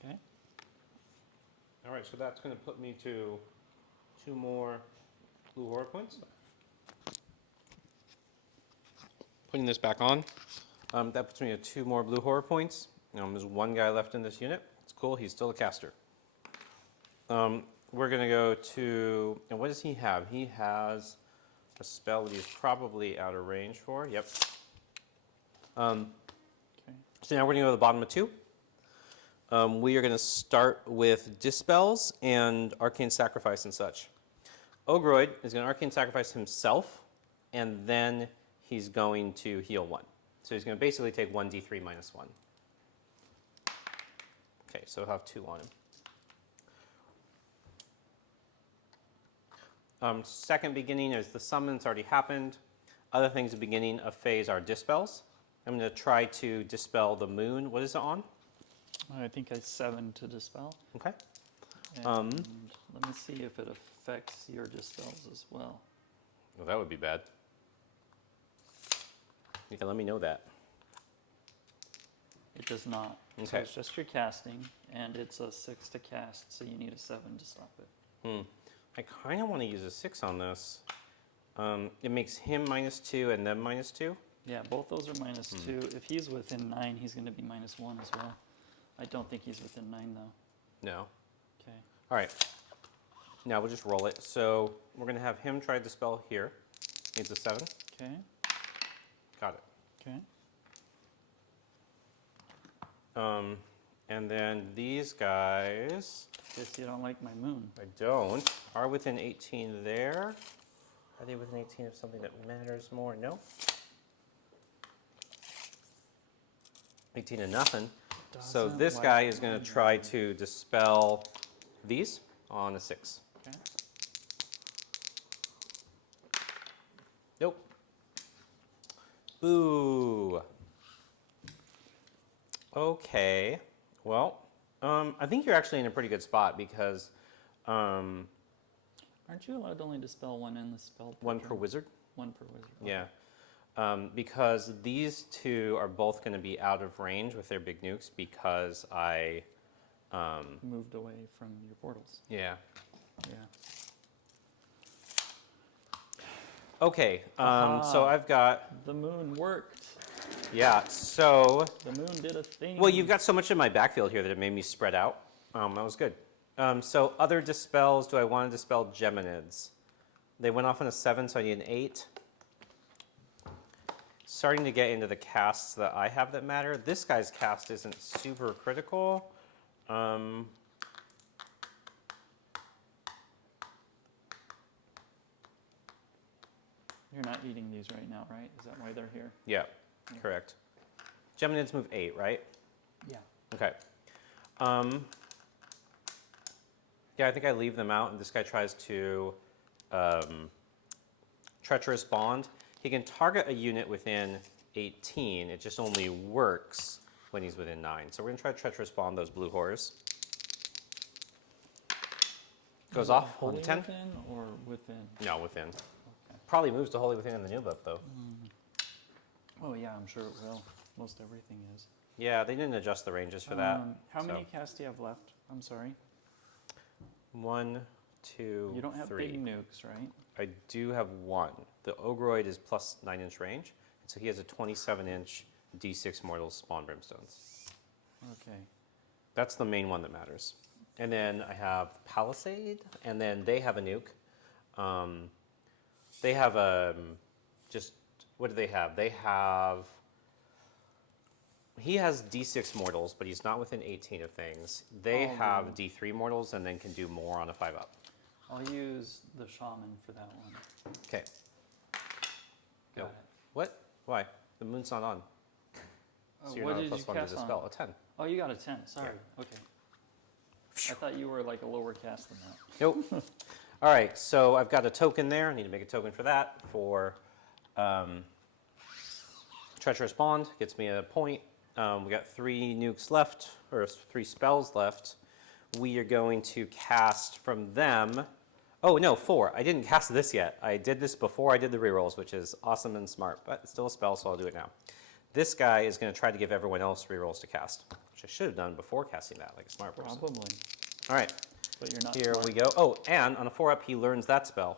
Okay. All right, so that's going to put me to 2 more blue horror points. Putting this back on, that puts me at 2 more blue horror points. There's 1 guy left in this unit. It's cool. He's still a caster. We're going to go to, and what does he have? He has a spell that he's probably out of range for. Yep. Okay. So now we're going to go to the bottom of 2. We are going to start with Dispels and Arcane Sacrifice and such. Ogroid is going to Arcane Sacrifice himself, and then he's going to heal 1. So he's going to basically take 1d3 minus 1. Okay, so he'll have 2 on him. Second beginning is the summons already happened. Other things at the beginning of phase are Dispels. I'm going to try to dispel the moon. What is it on? I think I 7 to dispel. Okay. And let me see if it affects your dispels as well. Well, that would be bad. You can let me know that. It does not. So Okay. it's just your casting, and it's a 6 to cast, so you need a 7 to stop it. I kind of want to use a 6 on this. It makes him -2 and them -2. Yeah, both those are -2. If he's within 9, he's going to be -1 as well. I don't think he's within 9, though. No. Okay. All right. Now we'll just roll it. So we're going to have him try to dispel here. Needs a 7. Okay. Got it. Okay. And then these guys, Guess you don't like my moon. I don't, are within 18 there. Are they within 18 of something that matters more? No. 18 to nothing. So Doesn't this like guy is going my to try moon. to dispel these on a 6. Okay. Nope. Boo. Okay. Well, I think you're actually in a pretty good spot because Aren't you allowed to only dispel 1 in the spell? 1 per turn? wizard. 1 per wizard. Okay. Yeah. Because these 2 are both going to be out of range with their big nukes because I... Moved away from your portals. yeah. Yeah. Okay. So Aha. I've got... The moon worked. Yeah, so... The moon did a thing. Well, you've got so much in my backfield here that it made me spread out. That was good. So other dispels, do I want to dispel Geminids? They went off on a 7, so I need an 8. Starting to get into the casts that I have that matter. This guy's cast isn't super critical. You're not eating these right now, right? Is that why they're here? Yeah, correct. Geminids move 8, right? Yeah. Okay. Yeah, I think I leave them out, and this guy tries to Treacherous Bond. He can target a unit within 18. It just only works when he's within 9. So we're going to try to Treacherous Bond those blue horrors. Goes off on Holy 10. within or within? No, within. Okay. Probably moves to Holy Within in the new book, though. Oh yeah, I'm sure it will. Most everything is. Yeah, they didn't adjust the ranges for that. How so. many casts do you have left? I'm sorry. 1, 2, You don't have 3. big nukes, right? I do have 1. The Ogroid is plus 9-inch range, so he has a 27-inch D6 Mortals Spawn Brimstones. Okay. That's the main one that matters. And then I have Palisade, and then they have a nuke. They have what do they have? They have, he has D6 Mortals, but he's not within 18 of things. They Oh, have no. D3 Mortals and then can do more on a 5-up. I'll use the shaman for that one. Okay. Got Go. it. What? Why? The moon's not on. So you're what not a did plus you 1 to cast the spell. on? A 10. Oh, you got a 10. Sorry. Okay. I thought you were like a lower cast than that. Nope. All right, so I've got a token there. I need to make a token for that. For Treacherous Bond gets me a point. We got 3 nukes left, or 3 spells left. We are going to cast from them. Oh, no, 4. I didn't cast this yet. I did this before I did the rerolls, which is awesome and smart, but it's still a spell, so I'll do it now. This guy is going to try to give everyone else rerolls to cast, which I should have done before casting that, like a smart person. Probably. All right. But you're not Here smart. we go. Oh, and on a 4-up, he learns that spell.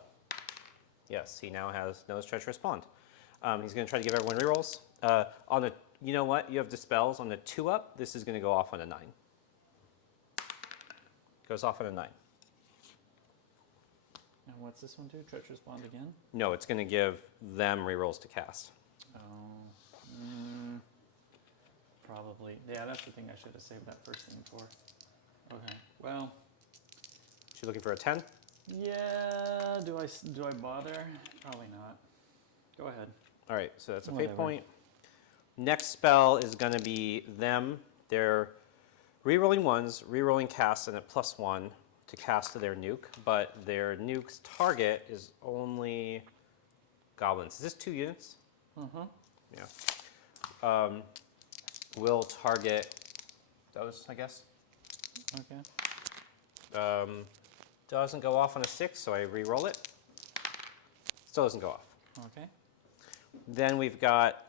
Yes, he now knows Treacherous Bond. He's going to try to give everyone rerolls. You know what? You have dispels on the 2-up. This is going to go off on a 9. Goes off on a 9. And what's this one do? Treacherous Bond again? No, it's going to give them rerolls to cast. Oh. Probably. Yeah, that's the thing I should have saved that first thing for. Okay. Well. She's looking for a 10. Yeah. Do I bother? Probably not. Go ahead. All right, so that's a Whatever. fate point. Next spell is going to be them. They're rerolling 1s, rerolling casts, and at +1 to cast to their nuke, but their nuke's target is only goblins. Is this 2 units? Mm-hmm. Yeah. Will target those, I guess. Okay. Doesn't go off on a 6, so I re-roll it. Still doesn't go off. Okay. Then we've got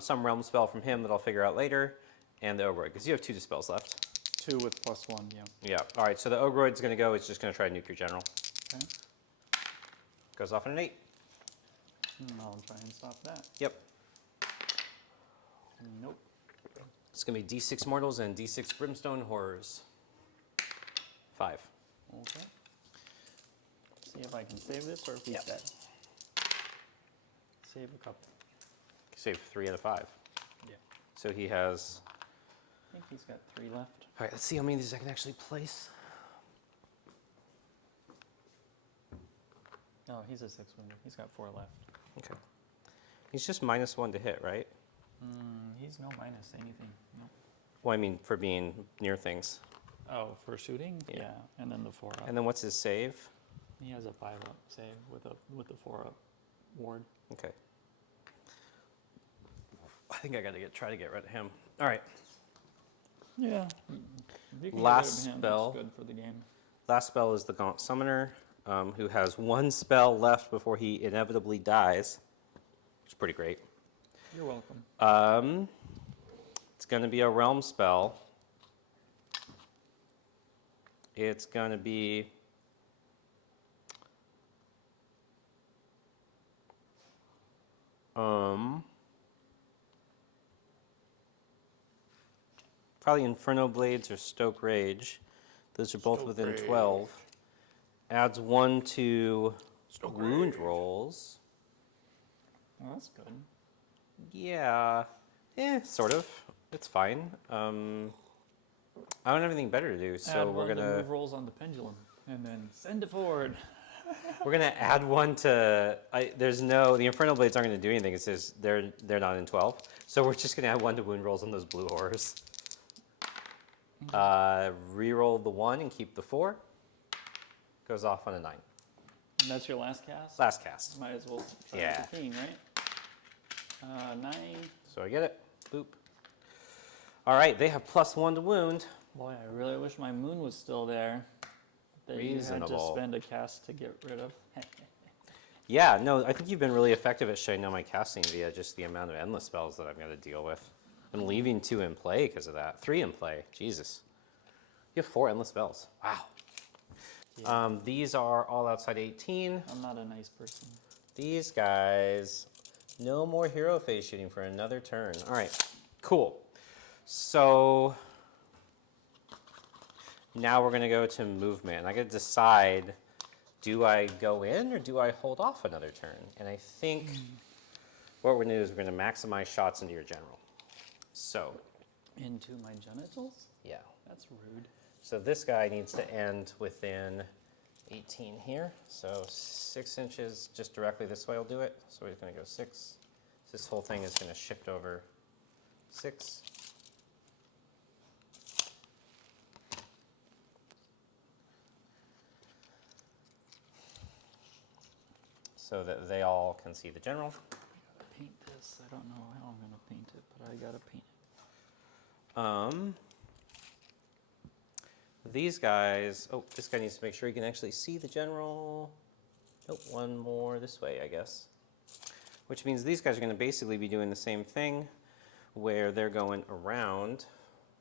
some realm spell from him that I'll figure out later, and the Ogroid, because you have 2 dispels left. 2 with +1, yeah. Yeah. All right, so the Ogroid's going to go. It's just going to try to nuke your general. Okay. Goes off on an 8. I'll try and stop that. Yep. Nope. It's going to be D6 Mortals and D6 Brimstone Horrors. 5. Okay. See if I can save this or if he's Yep. dead. Save a couple. Save 3 out of 5. Yeah. So he has. I think he's got 3 left. All right, let's see how many of these I can actually place. Oh, he's a 6-wooder. He's got 4 left. Okay. He's just -1 to hit, right? He's no minus anything. No. Well, I mean, for being near things. Oh, for shooting? Yeah. And then the 4-up. And then what's his save? He has a 5-up save with the 4-up ward. Okay. I think I got to try to get rid of him. All right. Yeah. If you can Last get rid of him, spell. that's good for the game. Last spell is the Gaunt Summoner, who has 1 spell left before he inevitably dies, which is pretty great. You're welcome. It's going to be a realm spell. It's going to be probably Inferno Blades or Stoke Rage. Those are both Stoke within Rage. 12. Adds 1 to wound rolls. Oh, that's good. Yeah, sort of. It's fine. I don't have anything better to do, so Add we're 1 to gonna move rolls on the pendulum, and then send it forward. add 1 to. The Infernal Blades aren't gonna do anything. It says they're not in 12, so we're just gonna add 1 to wound rolls on those blue horrors. Reroll the 1 and keep the 4. Goes off on a 9. And that's your last cast? Last cast. Might as well try Yeah. with the king, right? 9. So I get it. Boop. All right, they have +1 to wound. Boy, I really wish my moon was still there. That you had to Reasonable. spend a cast to get rid of. Yeah, no, I think you've been really effective at shutting down my casting via just the amount of endless spells that I'm going to deal with. I'm leaving 2 in play because of that. 3 in play. Jesus. You have 4 endless spells. Wow. Yeah. These are all outside 18. I'm not a nice person. These guys, no more hero phase shooting for another turn. All right, cool. So now we're going to go to movement. I got to decide, do I go in or do I hold off another turn? And I think what we're going to do is we're going to maximize shots into your general. So, Into my genitals? yeah. That's rude. So this guy needs to end within 18 here. So 6 inches just directly this way will do it. So he's going to go 6. This whole thing is going to shift over 6. so that they all can see the general. I gotta paint this. I don't know how I'm gonna paint it, but I gotta paint it. These guys, oh, this guy needs to make sure he can actually see the general. Nope, one more this way, I guess. Which means these guys are going to basically be doing the same thing, where they're going around.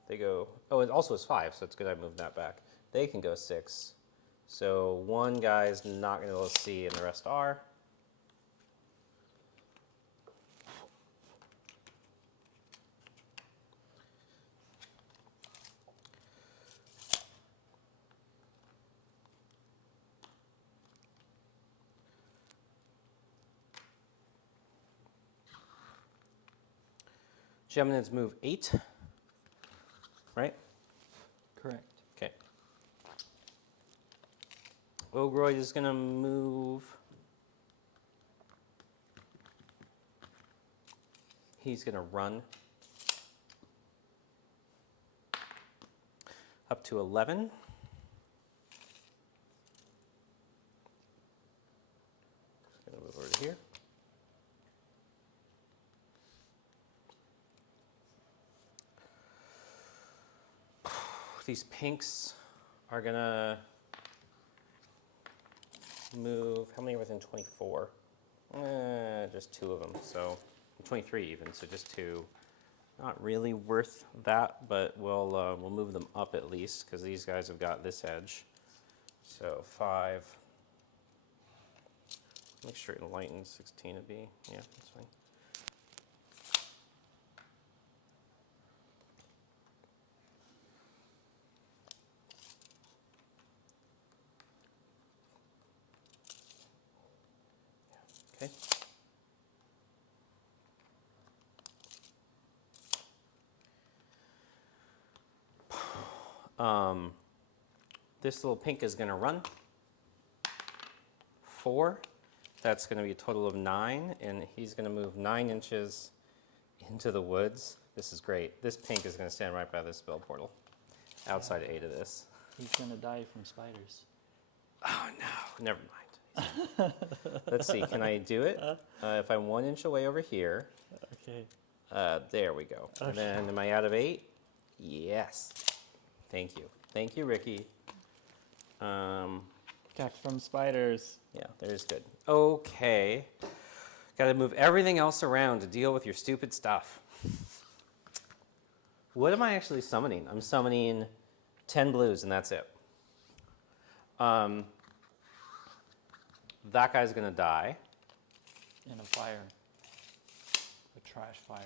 They go, oh, it also is 5, so it's good I moved that back. They can go 6. So one guy's not going to be able to see, and the rest are. Geminids move 8, right? Correct. Okay. Ogroid is going to move. He's going to run up to 11. Just going to move over to here. These pinks are going to move, how many are within 24? Just 2 of them, so 23 even, so just 2. Not really worth that, but we'll move them up at least, because these guys have got this edge. So 5. Make sure it enlightens 16 would be, yeah, that's fine. Okay. This little pink is going to run 4. That's going to be a total of 9, and he's going to move 9 inches into the woods. This is great. This pink is going to stand right by this spell portal, outside 8 of this. He's gonna die from spiders. Oh no, never mind. Let's see, can I do it? If I'm 1 inch away over here, Okay. there we go. And then am I out of 8? Yes. Thank you. Thank you, Ricky. Protect from spiders. Yeah, there's good. Okay. Got to move everything else around to deal with your stupid stuff. What am I actually summoning? I'm summoning 10 blues, and that's it. That guy's going to die. In a fire. A trash fire.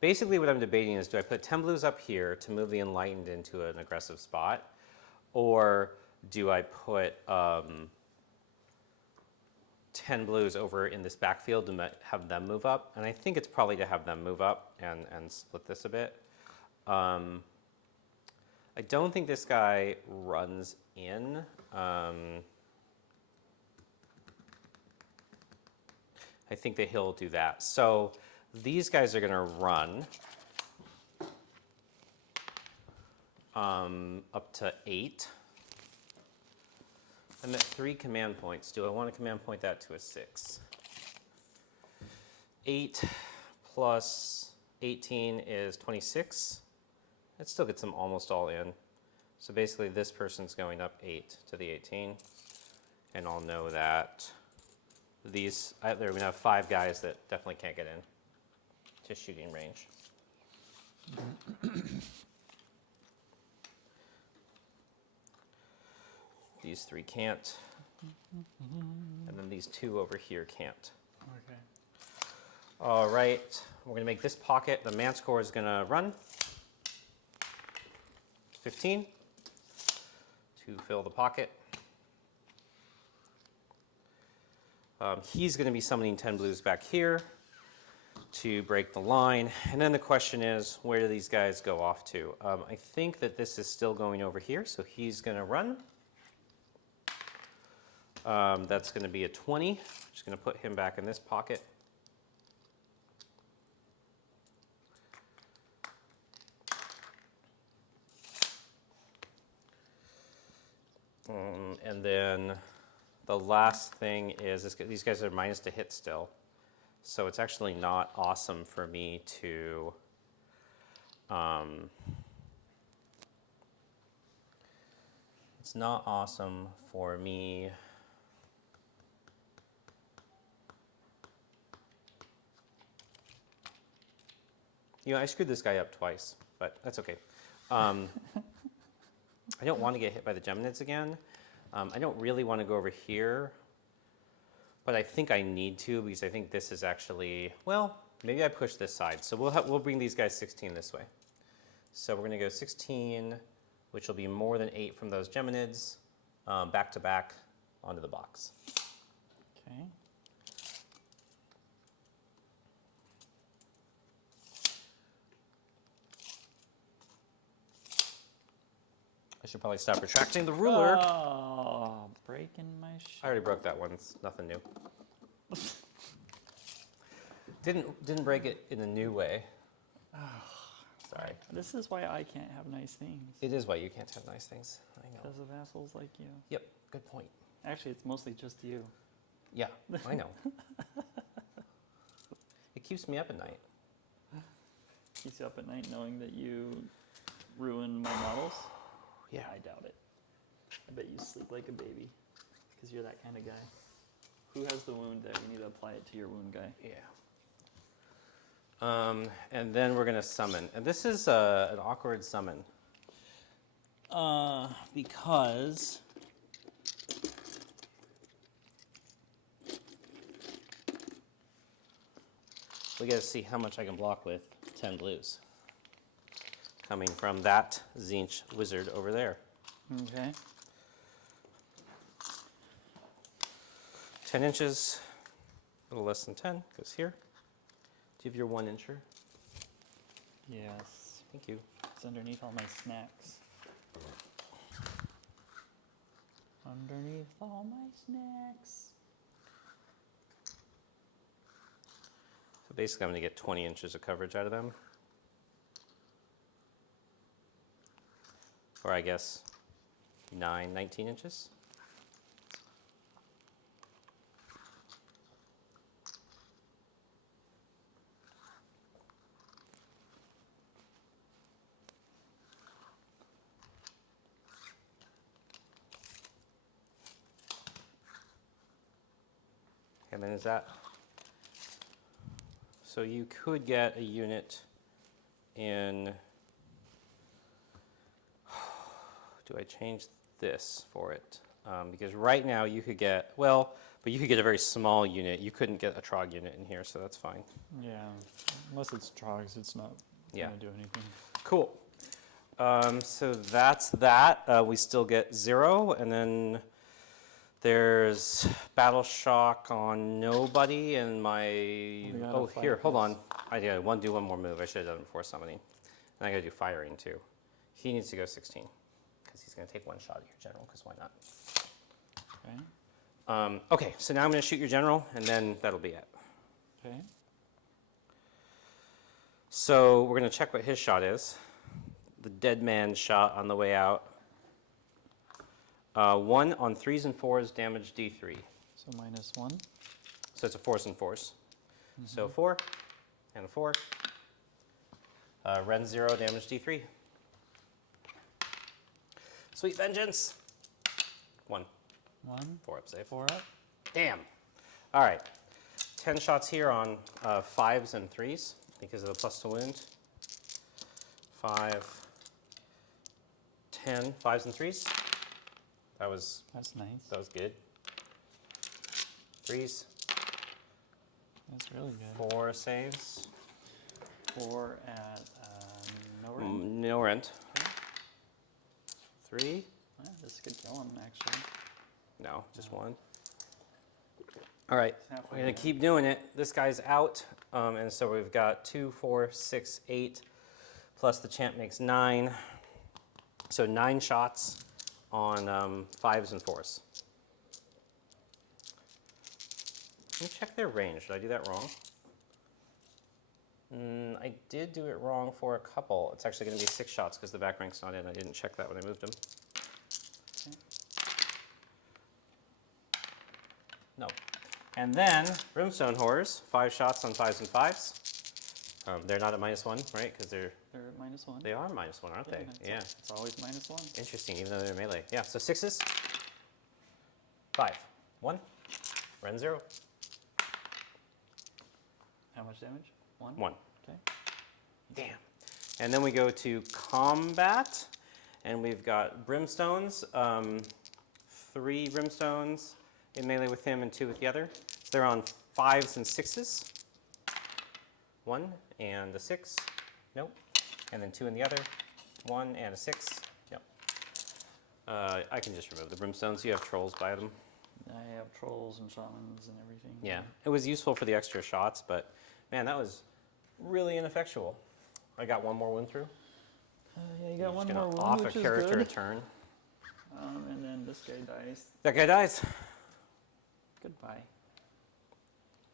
Basically, what I'm debating is, do I put 10 blues up here to move the Enlightened into an aggressive spot? Or do I put 10 blues over in this backfield to have them move up? And I think it's probably to have them move up and split this a bit. I don't think this guy runs in. I think that he'll do that. So these guys are going to run up to 8. I'm at 3 command points. Do I want to command point that to a 6? 8 plus 18 is 26. That still gets them almost all in. So basically this person's going up 8 to the 18. And I'll know that these, they're going to have 5 guys that definitely can't get in to shooting range. These 3 can't. And then these 2 over here can't. Okay. All right, we're going to make this pocket. The Manticore is going to run. 15 to fill the pocket. He's going to be summoning 10 blues back here to break the line. And then the question is, where do these guys go off to? I think that this is still going over here, so he's going to run. That's going to be a 20. Just going to put him back in this pocket. And then The last thing is these guys are minus to hit still. So it's actually not awesome for me to it's not awesome for me I screwed this guy up twice, but that's okay. I don't want to get hit by the Geminids again. I don't really want to go over here, but I think I need to because I think this is actually, well, maybe I push this side. So we'll bring these guys 16 this way. So we're going to go 16, which will be more than 8 from those Geminids, back to back onto the box. Okay. I should probably stop retracting the ruler. Oh, breaking my shit. I already broke that one. It's nothing new. Didn't break it in a new way. Sorry. This is why I can't have nice things. It is why you can't have nice things. I know. Because of assholes like you. Yep. Good point. Actually, it's mostly just you. Yeah, I know. It keeps me up at night. Keeps you up at night knowing that you ruin my models? Yeah. I doubt it. I bet you sleep like a baby. Because you're that kind of guy. Who has the wound there? You need to apply it to your wound guy. Yeah. And then we're going to summon. And this is an awkward summon. Because we got to see how much I can block with 10 blues. Coming from that Tzeentch wizard over there. Okay. 10 inches, a little less than 10, goes here. Do you have your 1 incher? Yes. Thank you. It's underneath all my snacks. Underneath all my snacks. So basically I'm going to get 20 inches of coverage out of them. Or I guess 19 inches. And then is that, so you could get a unit in, do I change this for it? Because right now you could get, well, but you could get a very small unit. You couldn't get a Trog unit in here, so that's fine. Yeah. Unless it's Trogs, it's not Yeah. going to do anything. Cool. So that's that. We still get 0, and then there's Battle Shock on nobody, and my, gotta oh, fight here, hold this. on. I gotta do one more move. I should have done it before summoning. And I gotta do firing too. He needs to go 16, because he's gonna take 1 shot at your general, because why not? Okay. Okay, so now I'm gonna shoot your general, and then that'll be it. Okay. So we're gonna check what his shot is. The dead man shot on the way out. 1 on 3s and 4s, damage D3. So -1. So it's a 4s and 4s. So 4 and a 4. Ren 0, damage D3. Sweet vengeance. 1. 1. 4 up, save. 4 up. Damn. All right. 10 shots here on 5s and 3s because of the plus to wound. 5, 10, 5s and 3s. That's nice. That was good. 3s. That's really good. 4 saves. 4 at no rend. No rent. Okay. 3. Yeah, this could kill him, actually. No, just 1. All right, Halfway we're gonna there. keep doing it. This guy's out, and so we've got 2, 4, 6, 8, plus the champ makes 9. So 9 shots on 5s and 4s. Let me check their range. Did I do that wrong? I did do it wrong for a couple. It's actually going to be 6 shots because the back rank's not in. I didn't check that when I moved them. Okay. And then Brimstone Horrors, 5 shots on 5s and 5s. They're not at -1, right? Because They're at -1. they are -1, aren't they? Yeah. It's always -1. Interesting, even though they're melee. Yeah, so 6s. 5. 1. Ren 0. How much damage? 1? 1. Okay. Damn. And then we go to combat, and we've got Brimstones. 3 Brimstones in melee with him and 2 with the other. So they're on 5s and 6s. 1 and a 6. Nope. And then 2 in the other. 1 and a 6. Yep. I can just remove the Brimstones. You have trolls by them. I have trolls and shamans and everything. Yeah. It was useful for the extra shots, but man, that was really ineffectual. I got 1 more wound through. Yeah, you got one Just more gonna wound, off which a is character a good. turn. And then this guy dies. That guy dies. Goodbye.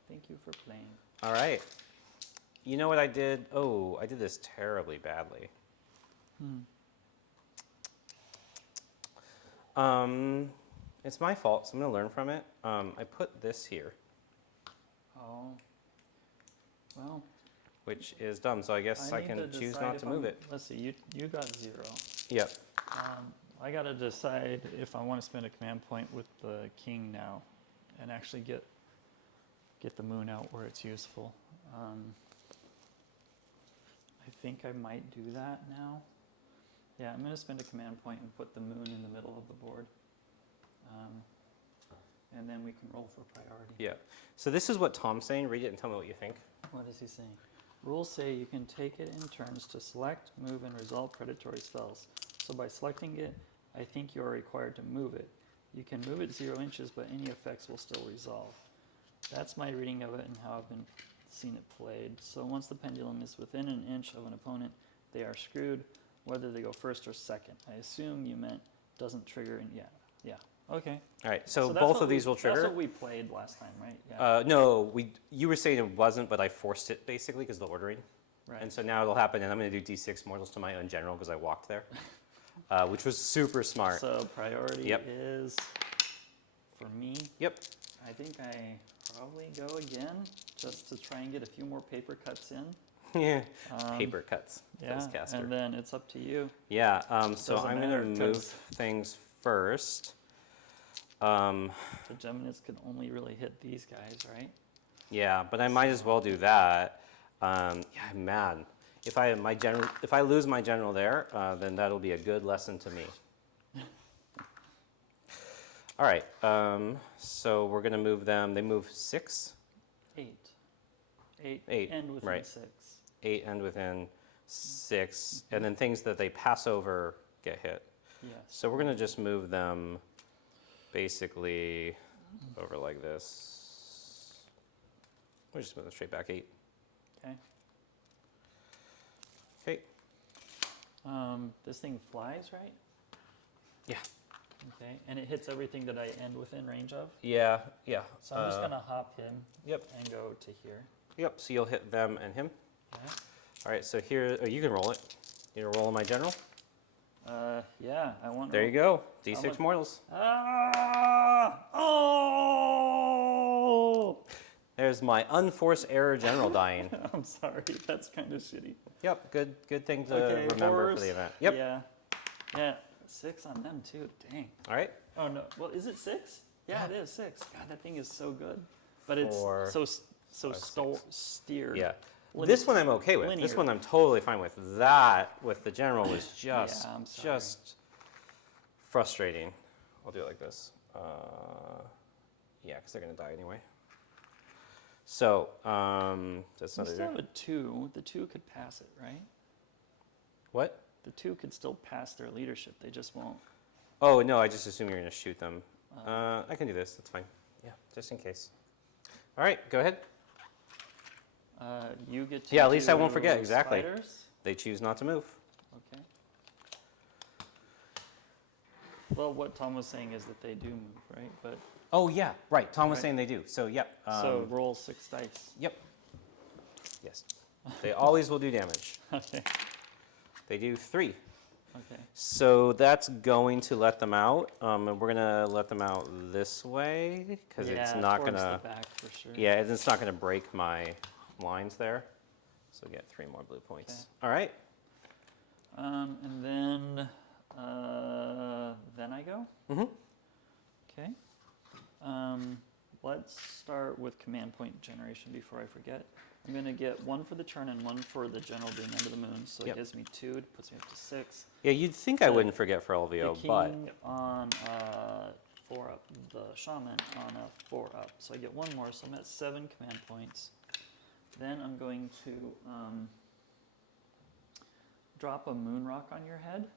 Thank you for playing. All right. You know what I did? Oh, I did this terribly badly. It's my fault, so I'm going to learn from it. I put this here, Oh. Well, which is dumb, so I guess I need can to choose decide not if to move I'm- it. Let's see, you got 0. Yep. I got to decide if I want to spend a command point with the king now and actually get the moon out where it's useful. I think I might do that now. Yeah, I'm going to spend a command point and put the moon in the middle of the board. And then we can roll for priority. Yeah. So this is what Tom's saying. Read it and tell me what you think. What is he saying? Rules say you can take it in turns to select, move, and resolve predatory spells. So by selecting it, I think you are required to move it. You can move it 0 inches, but any effects will still resolve. That's my reading of it and how I've been seeing it played. So once the pendulum is within an inch of an opponent, they are screwed, whether they go first or second. I assume you meant doesn't trigger, and yeah. Okay. All right. So that's both what of these will trigger. That's what we played last time, right? Yeah. No, you were saying it wasn't, but I forced it basically because of the ordering. Right. And so now it'll happen, and I'm going to do D6 mortals to my own general because I walked there, which was super smart. So priority Yep. is for me. Yep. I think I probably go again just to try and get a few more paper cuts in. Yeah. Paper cuts. Yeah, Caster. and then it's up to you. Yeah. So Doesn't I'm going matter, to 'cause- move things first. The Geminids can only really hit these guys, right? Yeah, but I might as well do that. Yeah, I'm mad. If I lose my general there, then that'll be a good lesson to me. All right. So we're gonna move them. They move 6, 8. 8. 8, And within right. 6. 8, and within 6, and then things that they pass over get hit. Yes. So we're gonna just move them basically over like this. We'll just move them straight back 8. Okay. Okay. This thing flies, right? Yeah. Okay. And it hits everything that I end within range of. Yeah. Yeah. So I'm just gonna hop him. Yep. And go to here. Yep. So you'll hit them and him. Okay. All right. So here, you can roll it. You gonna roll on my general? Yeah, I want. There you go. How D6 much- mortals. Oh! There's my unforced error general dying. I'm sorry, that's kind of shitty. Yep. Good thing to Okay, remember horrors. for the event. Yep. Yeah. 6 on them too. Dang. All right. Oh no. Well, is it 6? Yeah, it is 6. God, that thing is so good. But it's 4, so 5, 6. steered. Yeah. Linear- This one I'm okay with. This linear. one I'm totally fine with. That with the general was Yeah, just I'm sorry. just frustrating. I'll do it like this. Yeah, because they're gonna die anyway. So that's You not still a have a 2. The 2 could pass it, right? what? The 2 could still pass their leadership. They just won't. Oh no, I just assume you're gonna shoot them. I can do this. That's fine. Yeah, just in case. All right, go ahead. You get to Yeah, at least I won't do forget, exactly. spiders. They choose not to move. Okay. Well, what Tom was saying is that they do move, right? But Oh yeah, right. Tom was Right. saying they do. So yep. so roll 6 dice. Yep. Yes. They always will do damage. Okay. They do 3. Okay. So that's going to let them out, and we're gonna let them out this way because Yeah, it's not towards gonna. the back for sure. Yeah, it's not gonna break my lines there. So get 3 more blue points. All right. And then I go. Mhm. Okay. Let's start with command point generation before I forget. I'm going to get 1 for the turn and 1 for the general being under the moon. So Yep. it gives me 2. It puts me up to 6. Yeah, you'd think I The- wouldn't forget for LVO, the but king on 4 up. The shaman on a 4 up. So I get 1 more. So I'm at 7 command points. Then I'm going to drop a moon rock on your head.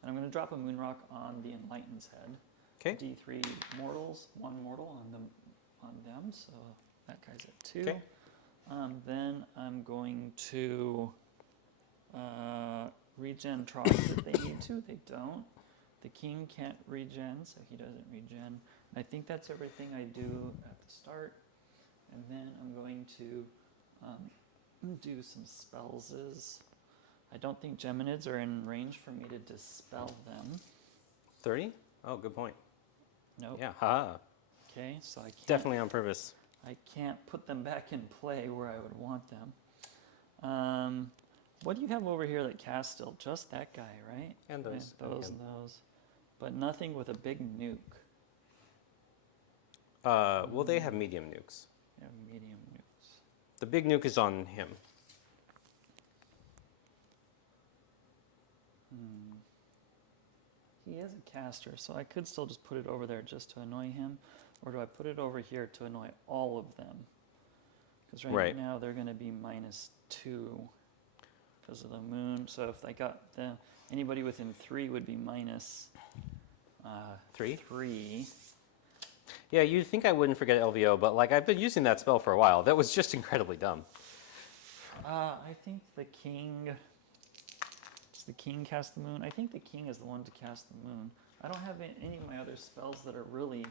And I'm going to drop a moon rock on the Enlightened's head. okay. D3 mortals, 1 mortal on them, so that guy's at 2. Okay. Then I'm going to regen trolls if they need to. They don't. The king can't regen, so he doesn't regen. I think that's everything I do at the start. And then I'm going to do some spells. I don't think Geminids are in range for me to dispel them. 30? Oh, good point. Nope. Yeah, haha. Okay, so I can't. Definitely on purpose. I can't put them back in play where I would want them. What do you have over here that casts still? Just that guy, right? And those. Yeah, those and those. But nothing with a big nuke. Well, they have medium nukes. Yeah, medium nukes. The big nuke is on him. He is a caster, so I could still just put it over there just to annoy him. Or do I put it over here to annoy all of them? Because right now they're going to be -2 because of the moon. So if I got anybody within 3 would be minus 3? 3. Yeah, you'd think I wouldn't forget LVO, but like I've been using that spell for a while. That was just incredibly dumb. I think the king. Does the king cast the moon? I think the king is the one to cast the moon. I don't have any of my other spells that are really.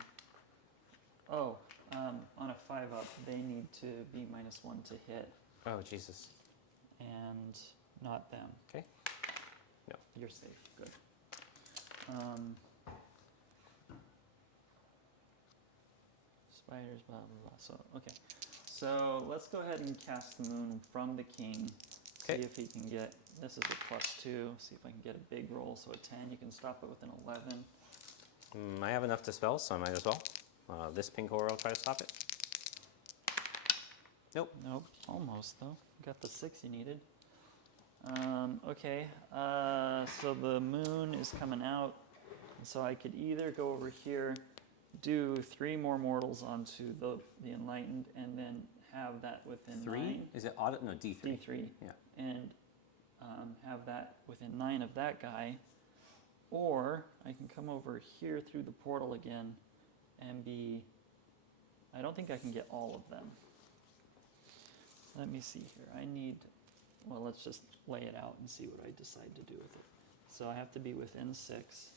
Oh, on a 5-up, they need to be -1 to hit, Oh, Jesus. and not them. Okay. No. You're safe. Good. Spiders, blah, blah, blah. So, okay. So, let's go ahead and cast the moon from the king. See Okay. if he can get, this is a +2. See if I can get a big roll. So, a 10, you can stop it with an 11. I have enough to spell, so I might as well. This pink horror will try to stop it. Nope. Nope, almost though. Got the 6 you needed. Okay, so the moon is coming out. And so I could either go over here, do 3 more mortals onto the Enlightened, and then have that within 3? 9. Is it audit? No, D3. D3. Yeah. And have that within 9 of that guy. Or I can come over here through the portal again and be. I don't think I can get all of them. Let me see here. I need. Well, let's just lay it out and see what I decide to do with it. So I have to be within 6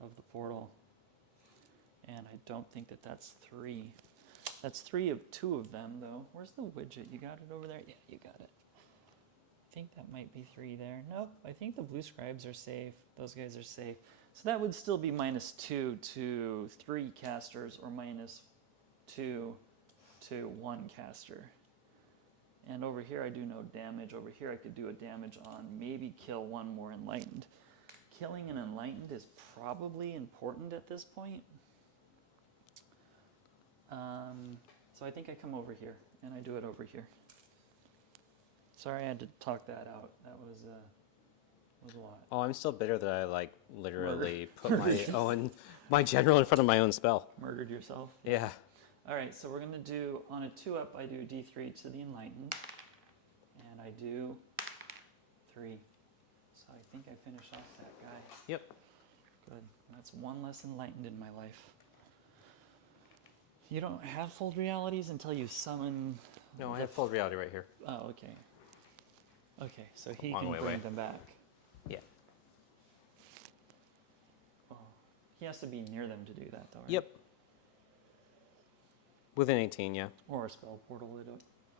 of the portal. And I don't think that that's 3. That's 3 of 2 of them, though. Where's the widget? You got it over there? Yeah, you got it. I think that might be 3 there. Nope, I think the blue scribes are safe. Those guys are safe. So that would still be -2 to 3 casters or -2 to 1 caster. And over here I do no damage. Over here I could do a damage on maybe kill 1 more Enlightened. Killing an Enlightened is probably important at this point. So I think I come over here and I do it over here. Sorry I had to talk that out. That was a lot. Oh, I'm still bitter that I like literally put my general in front of my own spell. Murdered yourself. Yeah. All right, so we're gonna do, on a 2-up, I do D3 to the Enlightened, and I do 3. So I think I finish off that guy. Yep. Good. That's 1 less Enlightened in my life. You don't have fold realities until you summon. No, I have full reality right here. Oh, okay. Okay, so he Long can way bring away. them back. Yeah. Oh, he has to be near them to do that, though, right? Yep. Within 18, yeah. Or a spell portal it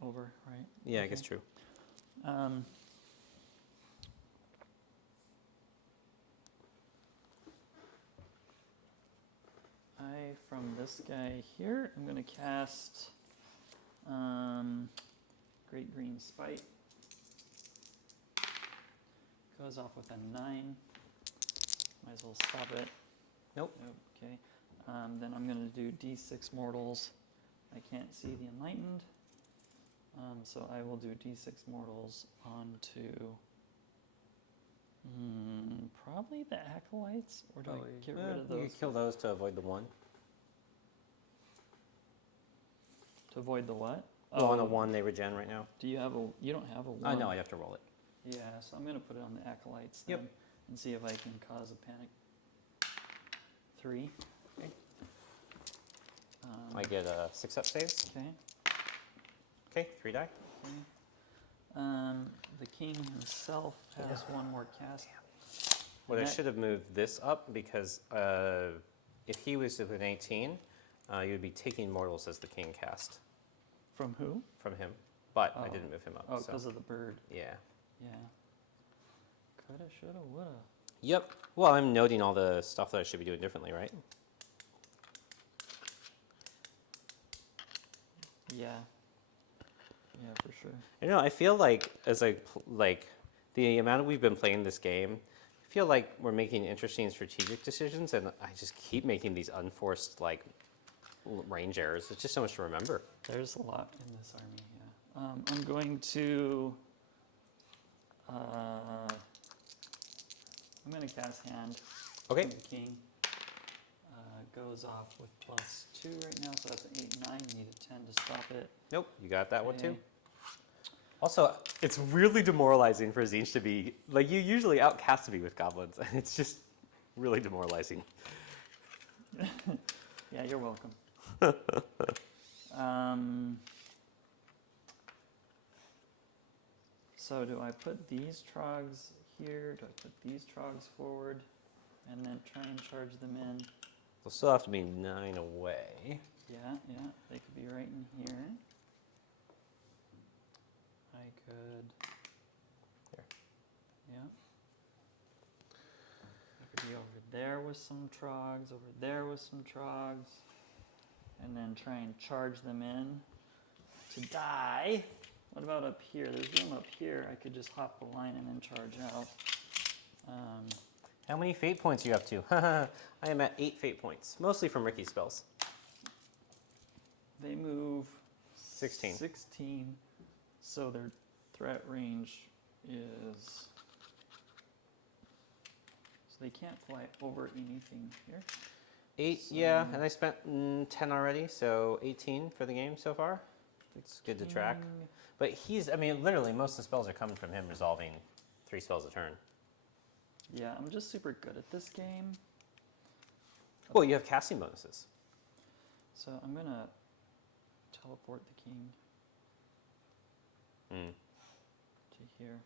over, right? Yeah, I Okay. guess true. this guy here. I'm going to cast Great Green Spite. Goes off with a 9. Might as well stop it. Nope. Okay. Then I'm going to do D6 mortals. I can't see the Enlightened. So I will do D6 mortals onto probably the Acolytes, or do I get rid of You those? could kill those to avoid the 1. To avoid the what? Well, on a 1 they regen right now. Do you have a? You don't have a 1. I know, I have to roll it. Yeah, so I'm gonna put it on the Acolytes then, Yep. and see if I can cause a panic. 3. Okay. I get a 6-up saves. Okay. Okay, 3 die. Okay. The king himself has one more cast. Well, I And that- should have moved this up because if he was with an 18, you would be taking mortals as the king cast From who? from him. But I Oh. didn't move him up. Oh, so. because of the bird. Yeah. Yeah. Coulda, shoulda, woulda. Yep. Well, I'm noting all the stuff that I should be doing differently, right? Yeah. Yeah, for sure. You know, I feel like the amount we've been playing this game, I feel like we're making interesting strategic decisions, and I just keep making these unforced range errors. It's just so much to remember. There's a lot in this army, yeah. I'm going to I'm going to cast Hand. Okay. from the king. Goes off with +2 right now, so that's an 8-9. You need a 10 to stop it. Nope, you got that one too. Okay. Also, it's really demoralizing for Tzeentch to be like you usually outcast me with goblins, and it's just really demoralizing. Yeah, you're welcome. So do I put these trogs here? Do I put these trogs forward? And then try and charge them in? They'll still have to be 9 away. Yeah, they could be right in here. I could. Here. Yeah. I could be over there with some trogs, over there with some trogs, and then try and charge them in to die. What about up here? There's room up here. I could just hop the line and then charge out. How many fate points are you up to? I am at 8 fate points, mostly from Ricky's spells. They move 16. 16, so their threat range is. So they can't fly over anything here. 8, So- yeah, and I spent 10 already, so 18 for the game so far. It's good to track. King. But I mean, literally, most of the spells are coming from him resolving 3 spells a turn. Yeah, I'm just super good at this game. Well, you have casting bonuses. So I'm gonna teleport the king Mm. to here.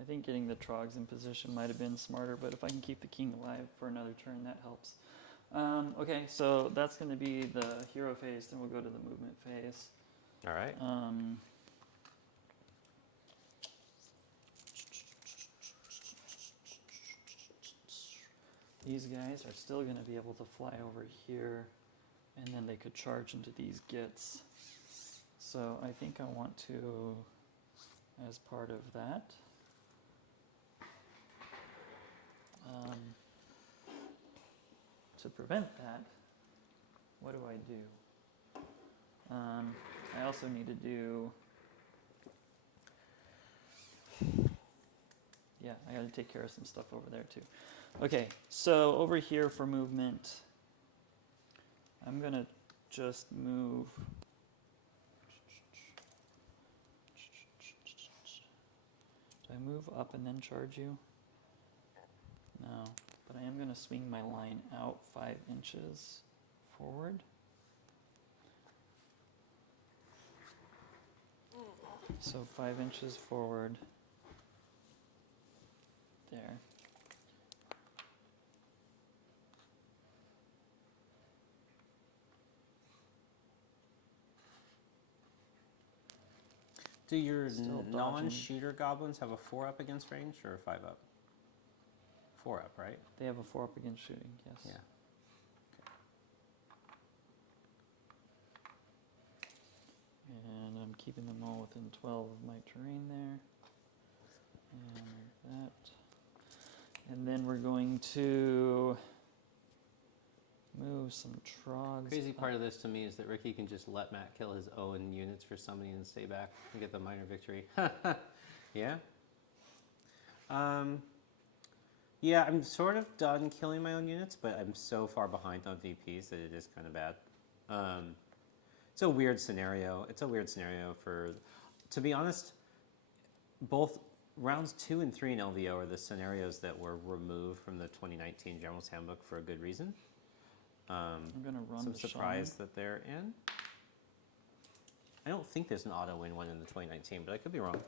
I think getting the trogs in position might have been smarter, but if I can keep the king alive for another turn, that helps. Okay, so that's going to be the hero phase, then we'll go to the movement phase. All right. These guys are still going to be able to fly over here, and then they could charge into these Gitz. So I think I want to, as part of that, to prevent that, what do I do? I also need to do, yeah, I got to take care of some stuff over there too. Okay, so over here for movement, I'm going to just move. Do I move up and then charge you? No, but I am going to swing my line out 5 inches forward. So 5 inches forward. There. Do your Still dodging. non-shooter goblins have a 4-up against range or a 5-up? 4-up, right? They have a 4-up against shooting, yes. Yeah. And I'm keeping them all within 12 of my terrain there. And that. And then we're going to move some trogs. Crazy part of this to me is that Ricky can just let Matt kill his Owen units for summoning and stay back and get the minor victory. Yeah. Yeah, I'm sort of done killing my own units, but I'm so far behind on VPs that it is kind of bad. It's a weird scenario. It's a weird scenario for, to be honest, both rounds 2 and 3 in LVO are the scenarios that were removed from the 2019 General's Handbook for a good reason. I'm going to run Some the surprise shaman. that they're in. I don't think there's an auto win one in the 2019, but I could be wrong.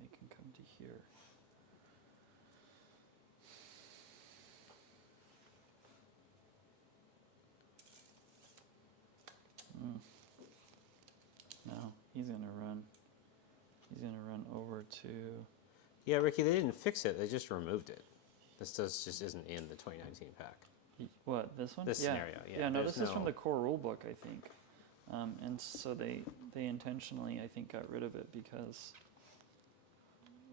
They can come to here. No, he's gonna run. He's gonna run over to. Yeah, Ricky, they didn't fix it. They just removed it. This just isn't in the 2019 pack. What, this one? This scenario, yeah, Yeah, no, there's this is from no- the core rulebook, I think. And so they intentionally, I think, got rid of it because,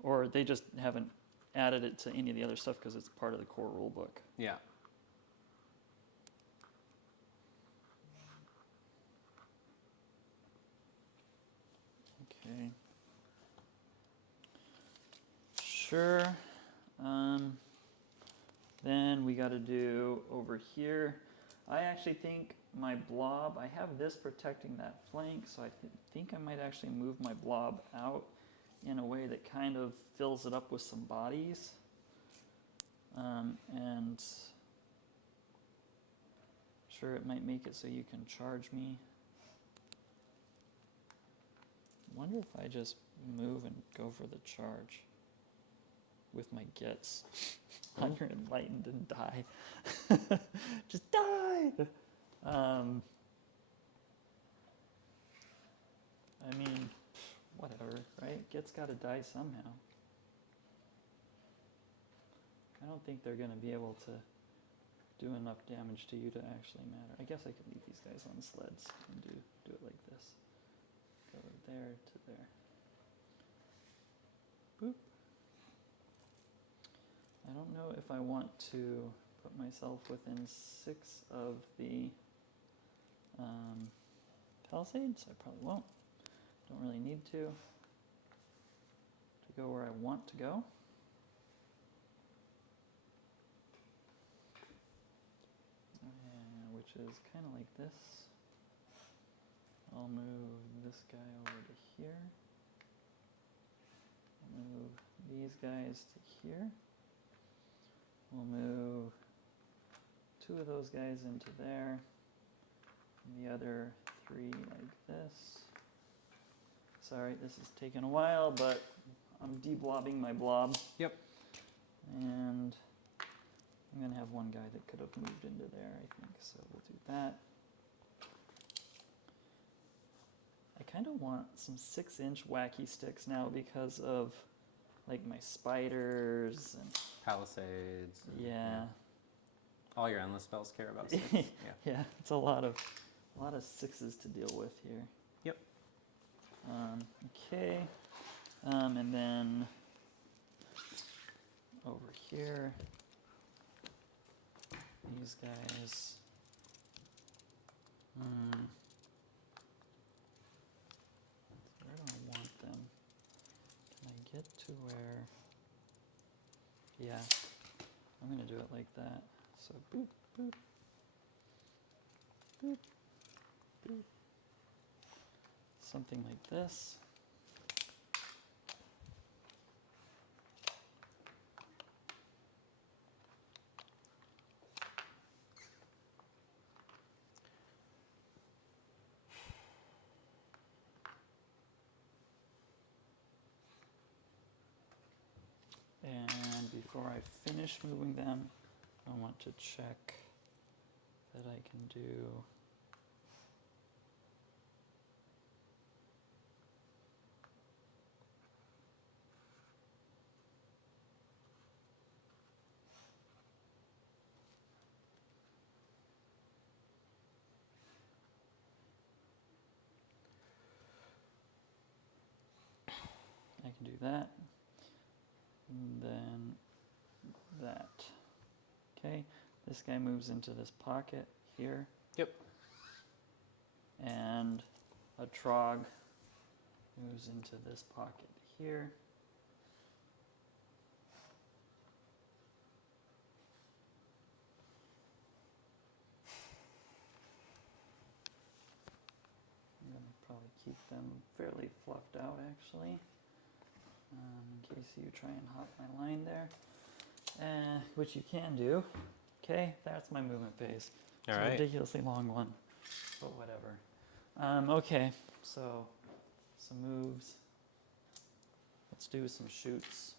or they just haven't added it to any of the other stuff because it's part of the core rulebook. Yeah. Okay. Sure. Then we got to do over here. I actually think my blob, I have this protecting that flank, so I think I might actually move my blob out in a way that kind of fills it up with some bodies. And sure, it might make it so you can charge me. Wonder if I just move and go for the charge with my Gitz. On your enlightened and die. Just die! I mean, whatever, right? Gitz gotta die somehow. I don't think they're gonna be able to do enough damage to you to actually matter. I guess I could leave these guys on sleds and do it like this. Go there to there. Boop. I don't know if I want to put myself within 6 of the palisades. I probably won't. Don't really need to go where I want to go. Which is kind of like this. I'll move this guy over to here. I'll move these guys to here. We'll move 2 of those guys into there. And the other 3 like this. Sorry, this is taking a while, but I'm deblobbing my blob. Yep. And I'm going to have one guy that could have moved into there, I think. So we'll do that. I kind of want some 6-inch wacky sticks now because of like my spiders and Palisades. And, yeah. All your endless spells care about 6. Yeah. Yeah, it's a lot of 6s to deal with here. Yep. Okay. And then over here, these guys. Where do I want them? Can I get to where? Yeah, I'm gonna do it like that. So boop, boop, boop, boop. Something like this. And before I finish moving them, I want to check that I can do. I can do that. And then that. Okay, this guy moves into this pocket here. Yep. And a Trog moves into this pocket here. I'm going to probably keep them fairly fluffed out, actually, in case you try and hop my line there, which you can do. Okay, that's my movement phase. All It's a right. ridiculously long one, but whatever. Okay, so some moves. Let's do some shoots.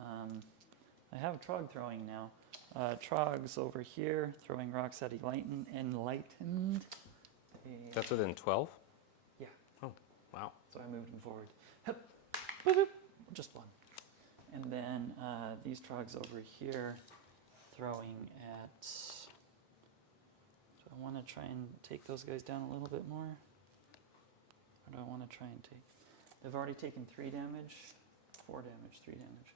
I have Trog throwing now. Trog's over here, throwing rocks at enlightened. That's within 12? Yeah. Oh, wow. So I moved him forward. Hup, boop, boop, just one. And then these Trogs over here, throwing at. Do I want to try and take those guys down a little bit more? Or do I want to try and take. They've already taken 3 damage, 4 damage, 3 damage.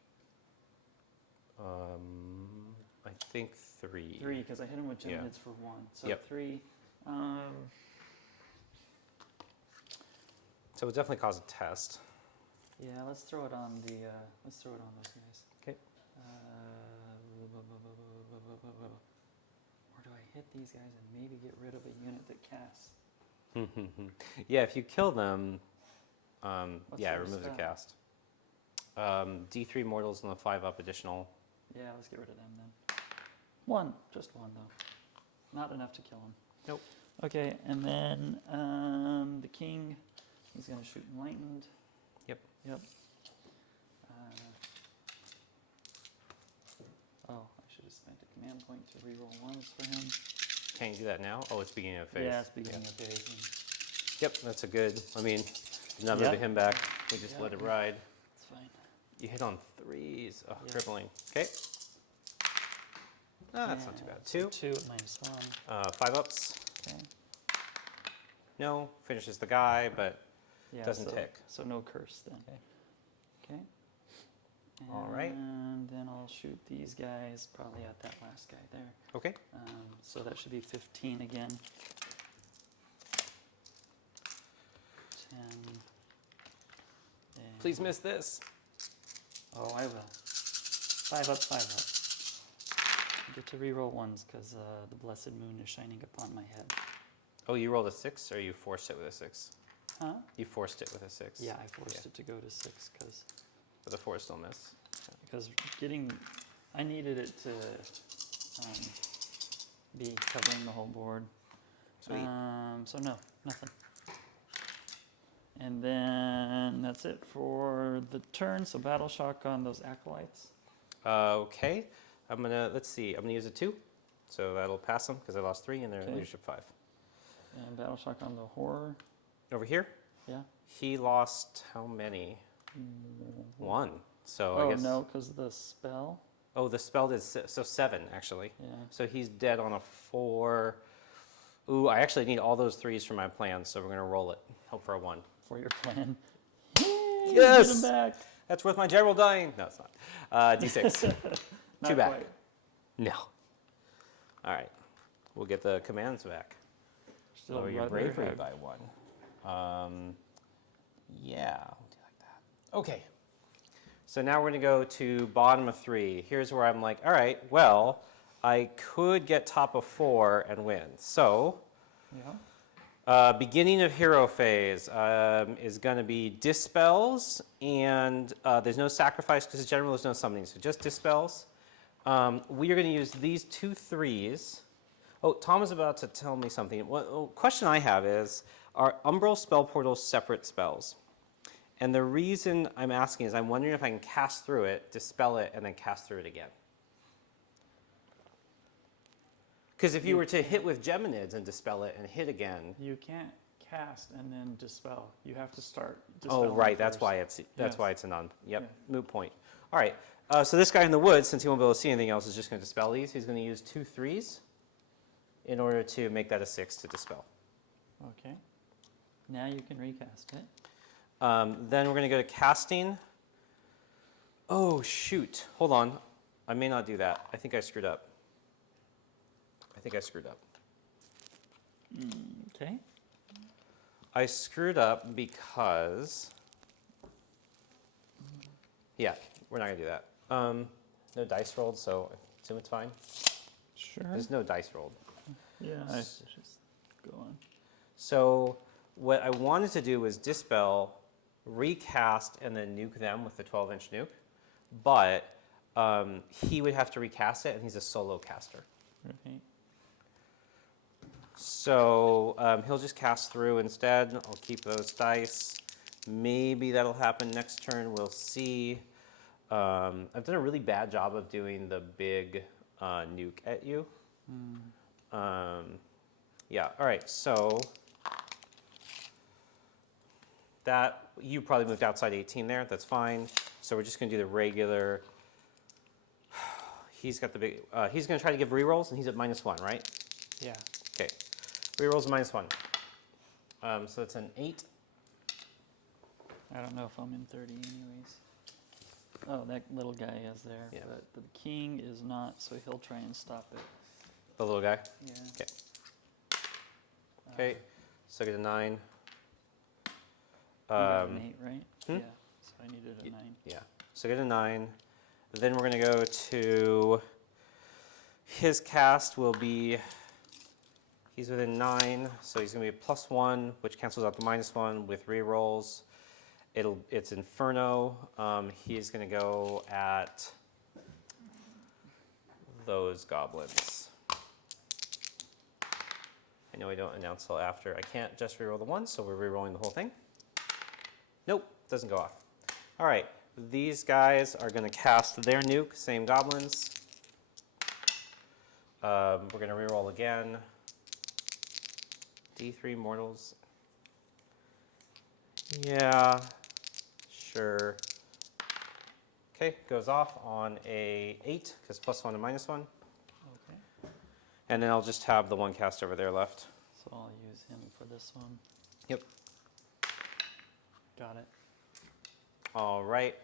I think 3. 3, because I hit him with gem Yeah. hits for 1. So Yep. 3. So it would definitely cause a test. Yeah, let's throw it on the. Let's throw it on those guys. Okay. Or do I hit these guys and maybe get rid of a unit that casts? Yeah, if you kill them, What's yeah, it their removes the spell? cast. D3 mortals and the 5-up additional. Yeah, let's get rid of them then. 1, just 1 though. Not enough to kill him. Nope. Okay, and then the king, he's going to shoot enlightened. Yep. Yep. Oh, I should have spent a command point to reroll 1s for him. Can you do that now? Oh, it's beginning of phase. Yeah, it's beginning of phase. Yep, that's a good. I mean, not Yeah. moving him back. We just Yeah. let it ride. It's fine. You hit on 3s. Oh, Yeah. crippling. Okay. Ah, that's not too bad. 2. 2 at -1. 5-ups. Okay. No. Finishes the guy, but Yeah, doesn't so, tick. So no curse then. Okay. Okay. All right. And then I'll shoot these guys probably at that last guy there. Okay. So that should be 15 again. 10. and- Please miss this. Oh, I will. 5 up, 5 up. I get to reroll 1s because the blessed moon is shining upon my head. Oh, you rolled a 6, or you forced it with a 6? Huh? You forced it with a 6. Yeah, I forced it to go to 6 But the 4 still miss. because I needed it to be covering the whole board. Sweet. So no, nothing. And then that's it for the turn. So battle shock on those acolytes. Okay. Let's see. I'm gonna use a 2. So that'll pass them because I lost 3 and they're Okay. leadership 5. And battle shock on the horror. Over here, Yeah. he lost how many? 1. So I Oh guess. no, because the spell. Oh, the spell did so 7 actually. Yeah. So he's dead on a 4. Ooh, I actually need all those 3s for my plan, so we're gonna roll it. Hope for a 1. For your plan. Yay, Yes! Get him back. That's worth my general dying. No, it's not. D6. Not 2 back. quite. No. All right. We'll get the commands back. Still Lower your rather bravery have- by 1. Yeah, we'll do like that. Okay. So now we're going to go to bottom of 3. Here's where I'm like, all right, well, I could get top of 4 and win. So, Yeah. beginning of hero phase is going to be dispels, and there's no sacrifice because in general there's no summoning, so just dispels. We are going to use these 2 3s. Oh, Tom is about to tell me something. Question I have is, are umbral spell portals separate spells? And the reason I'm asking is I'm wondering if I can cast through it, dispel it, and then cast through it again. Because if you were to hit with Geminids and dispel it and hit again. You can't cast and then dispel. You have to start Oh, dispelling right. That's first. why it's Yes. why it's a non. Yep. Yeah. Moot point. All right. So this guy in the woods, since he won't be able to see anything else, is just going to dispel these. He's going to use 2 3s in order to make that a 6 to dispel. Okay. Now you can recast it. Then we're going to go to casting. Oh, shoot. Hold on. I may not do that. I think I screwed up. Okay. I screwed up because. Yeah, we're not going to do that. No dice rolled, so I assume it's fine. Sure. There's no dice rolled. Yeah, I just go on. So what I wanted to do was dispel, recast, and then nuke them with the 12-inch nuke. But he would have to recast it, and he's a solo caster. Right. So he'll just cast through instead. I'll keep those dice. Maybe that'll happen next turn. We'll see. I've done a really bad job of doing the big nuke at you. Yeah, all right, so that, you probably moved outside 18 there. That's fine. So we're just going to do the regular. He's got the big, he's going to try to give rerolls, and he's at -1, right? Yeah. Okay. Rerolls -1. So it's an 8. I don't know if I'm in 30 anyways. Oh, that little guy is there. Yeah. But the king is not, so he'll try and stop it. The little guy? Yeah. Okay. Okay. So I get a 9. You got an 8, right? hmm? Yeah. So I needed a 9. Yeah. So I get a 9. Then we're going to go to his cast will be, he's within 9, so he's going to be a +1, which cancels out the -1 with rerolls. It's Inferno. He's going to go at those goblins. I know I don't announce till after. I can't just reroll the 1, so we're rerolling the whole thing. Nope, doesn't go off. All right, these guys are going to cast their nuke, same goblins. We're going to reroll again. D3 mortals. Yeah, sure. Okay, goes off on a 8, because +1 and -1. Okay. And then I'll just have the one cast over there left. So I'll use him for this one. Yep. Got it. All right.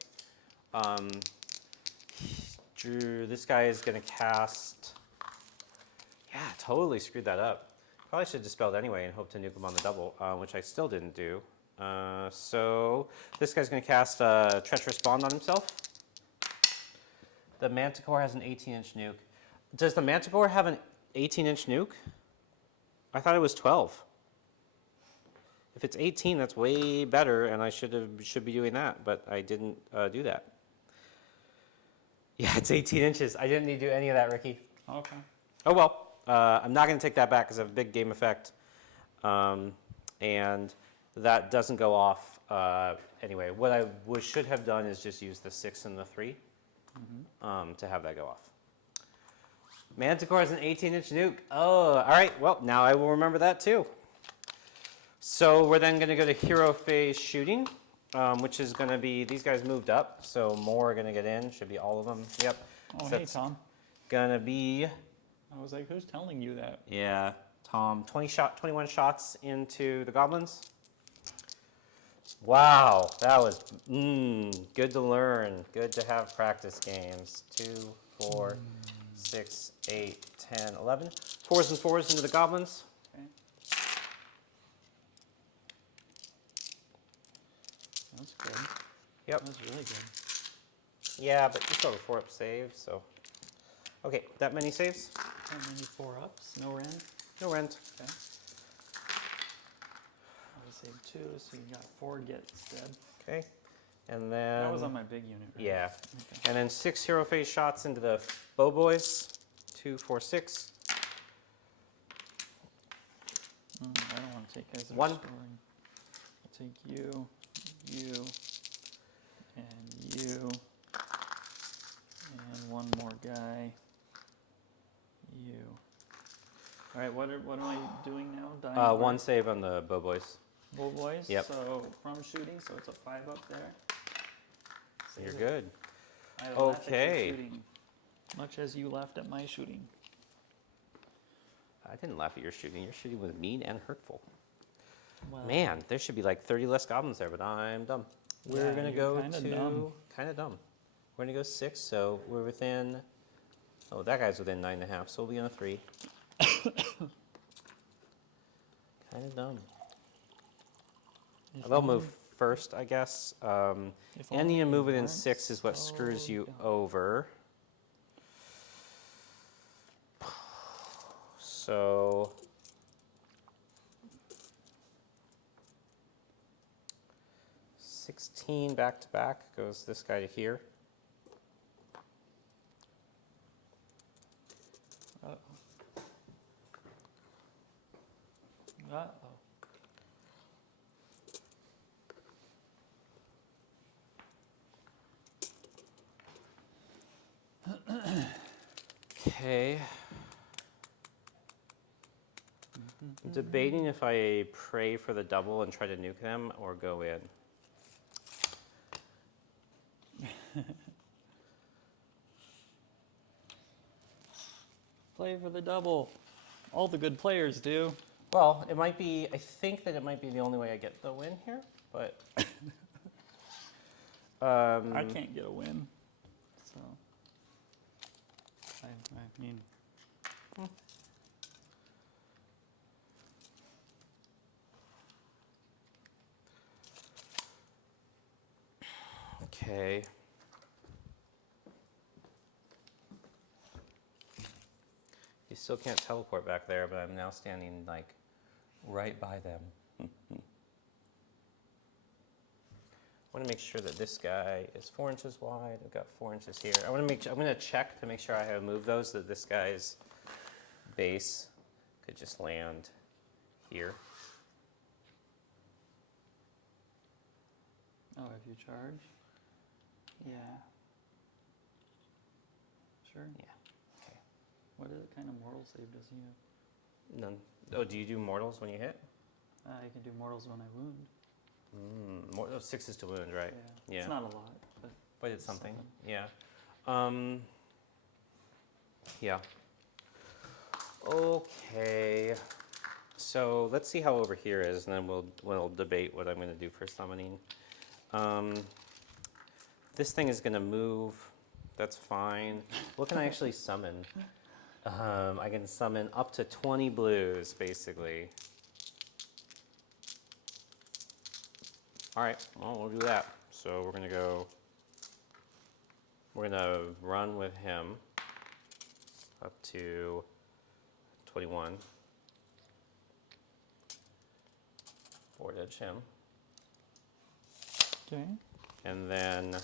Drew, this guy is going to cast. Yeah, totally screwed that up. Probably should have dispelled anyway and hoped to nuke him on the double, which I still didn't do. So this guy's going to cast a Treacherous Bond on himself. The Manticore has an 18-inch nuke. Does the Manticore have an 18-inch nuke? I thought it was 12. If it's 18, that's way better, and I should be doing that, but I didn't do that. Yeah, it's 18 inches. I didn't need to do any of that, Ricky. Okay. Oh well. I'm not going to take that back because I have a big game effect, and that doesn't go off anyway. What I should have done is just use the 6 and the 3 to have that go off. Manticore is an 18-inch nuke. Oh, all right. Well, now I will remember that too. So we're then going to go to hero phase shooting, which is going to be, these guys moved up, so more are going to get in. Should be all of them. Yep. Oh, So hey, that's Tom. going to be, I was like, who's telling you that? yeah, Tom, 21 shots into the goblins. Wow, that was good to learn. Good to have practice games. 2, 4, 6, 8, 10, 11. 4s and 4s into the goblins. Okay. That's good. Yep. That was really good. Yeah, but you still have a 4-up save, so. Okay, that many saves? How many 4-ups? No rend? No rent. Okay. I saved 2, so you got 4 Gitz dead. Okay. And then. That was on my big unit, right? Yeah. Okay. And then 6 hero phase shots into the bow boys. 2, 4, 6. I don't want to take as a 1. restoring. I'll take you, and you, and one more guy. You. what am I doing now? Dying One save on the bow boys. Bull boys. Yep. So from shooting, so it's a 5 up there. You're Save it. good. I laugh at your Okay. shooting, much as you laughed at my shooting. I didn't laugh at your shooting. Your shooting was mean and hurtful. Well, Man, there should be like 30 less goblins there, but I'm dumb. We're Yeah, gonna you're go kinda to dumb. kind of dumb. We're gonna go 6, so we're within. Oh, that guy's within 9.5, so we'll be on a 3. Kind of dumb. if They'll only- move first, I guess. if And only you move we within weren't 6 is what screws so you dumb. over. So 16 back to back goes this guy to here. Uh-oh. Uh-oh. Okay. I'm debating if I pray for the double and try to nuke them or go in. Play for the double. All the good players do. Well, it might be, I think that it might be the only way I get the win here, but. I can't get a win, so I mean, Okay. You still can't teleport back there, but I'm now standing like right by them. I want to make sure that this guy is 4 inches wide. I've got 4 inches here. I'm going to check to make sure I have moved those, that this guy's base could just land here. oh, if you charge, yeah, sure. Yeah. Okay. What kind of mortal save does he have? None. Oh, do you do mortals when you hit? I can do mortals when I wound. Oh, 6 is to wound, right? Yeah. Yeah. It's not a lot, but But it's something. something. Yeah. Yeah. Okay. So let's see how over here is, and then we'll debate what I'm going to do for summoning. This thing is going to move. That's fine. What can I actually summon? I can summon up to 20 blues, basically. All right, well, we'll do that. So we're going to run with him up to 21. Board edge him. okay. And then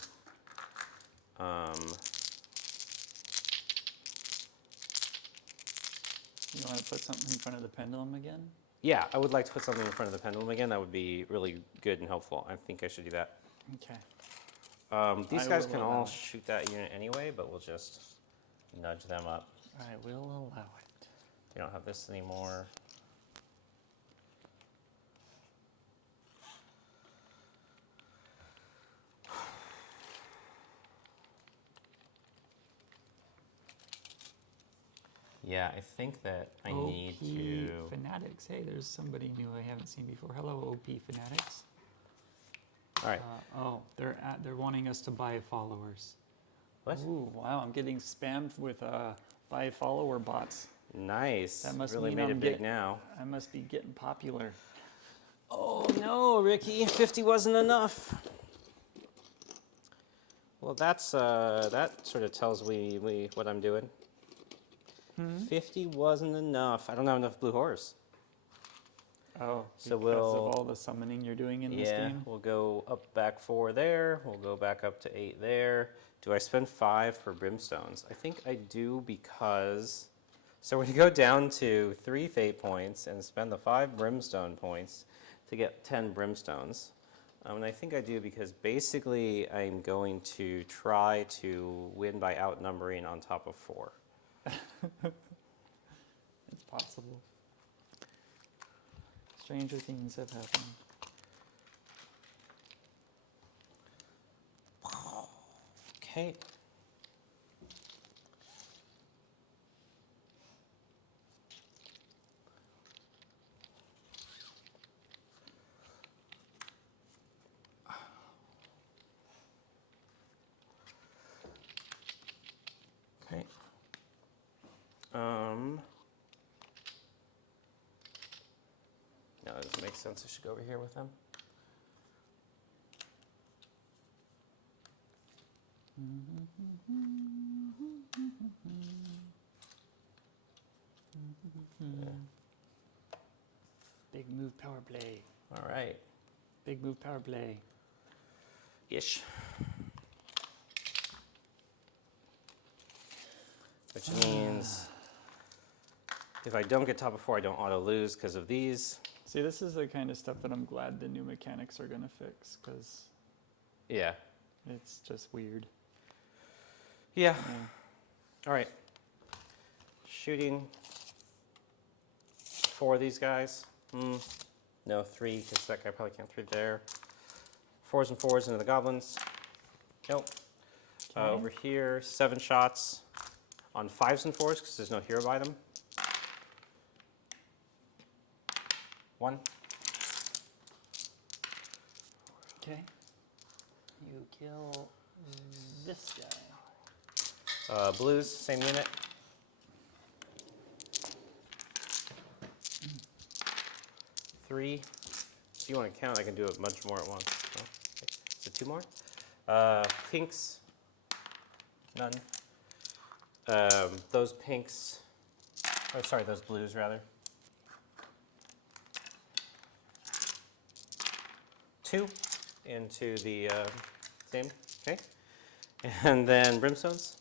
You want to put something in front of the pendulum again? yeah, I would like to put something in front of the pendulum again. That would be really good and helpful. I think I should do that. Okay. These I guys will can allow all it. shoot that unit anyway, but we'll just nudge them up. I will allow it. They don't have this anymore. Yeah, I think that I need to. Fanatics. Hey, there's somebody new I haven't seen before. Hello, OP Fanatics. All right. They're wanting us to buy followers. What? Ooh, wow! I'm getting spammed with buy follower bots. Nice. That must really mean made I'm it big now. I must be getting popular. Oh no, Ricky, 50 wasn't enough. Well, that's that sort of tells me what I'm doing. 50 wasn't enough. I don't have enough blue horse. Oh, So because we'll- of all the summoning you're doing in this Yeah, game. we'll go up back 4 there. We'll go back up to 8 there. Do I spend 5 for brimstones? I think I do because. So we're gonna go down to 3 fate points and spend the 5 brimstone points to get 10 brimstones. And I think I do because basically I'm going to try to win by outnumbering on top of 4. It's possible. Stranger things have happened. Okay. Okay. No, it doesn't make sense. I should go over here with them. Big move power play. All right. Big move power play. Ish. Which means if I don't get top of 4, I don't auto lose because of these. See, this is the kind of stuff that I'm glad the new mechanics are going to fix, because Yeah. it's just weird. Yeah. Yeah. All right. Shooting 4 of these guys. No, 3, because that guy probably can't 3 there. 4s and 4s into the goblins. Nope. Okay. Over here, 7 shots on 5s and 4s, because there's no hero by them. 1. Okay. You kill this guy. Blues, same unit. 3. If you want to count, I can do a bunch more at once. Oh, okay. So 2 more. Pinks, none. Those pinks, or sorry, those blues rather. 2 into the same, okay. And then brimstones.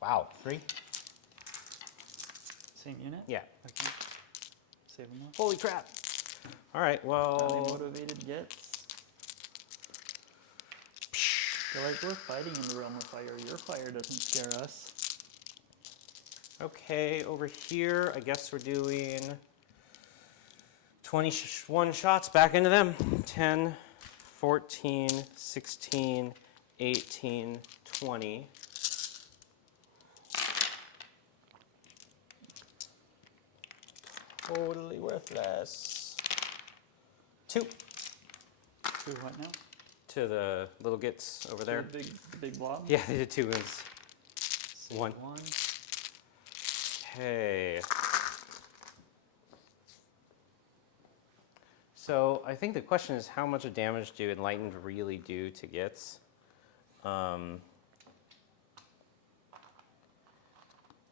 Wow, 3? Same unit? Yeah. Okay. Save them all. Holy crap. All right, Highly well, motivated Gitz. Feel like we're fighting in the realm of fire. Your fire doesn't scare us. okay, over here, I guess we're doing 21 shots back into them. 10, 14, 16, 18, 20. Totally worthless. 2 Do what now? to the little Gitz over there. The big blob? Yeah, they did 2 wounds. Save 1. one. Okay. So I think the question is, how much damage do Enlightened really do to Gitz? I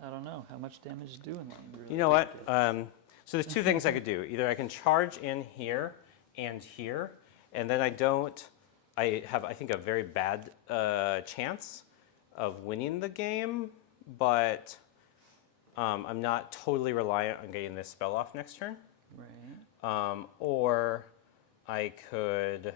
don't know. How much damage do Enlightened really You know do what? to Gitz? So there's 2 things I could do. Either I can charge in here and here, and then I have, I think, a very bad chance of winning the game, but I'm not totally reliant on getting this spell off next turn. Right. Or I could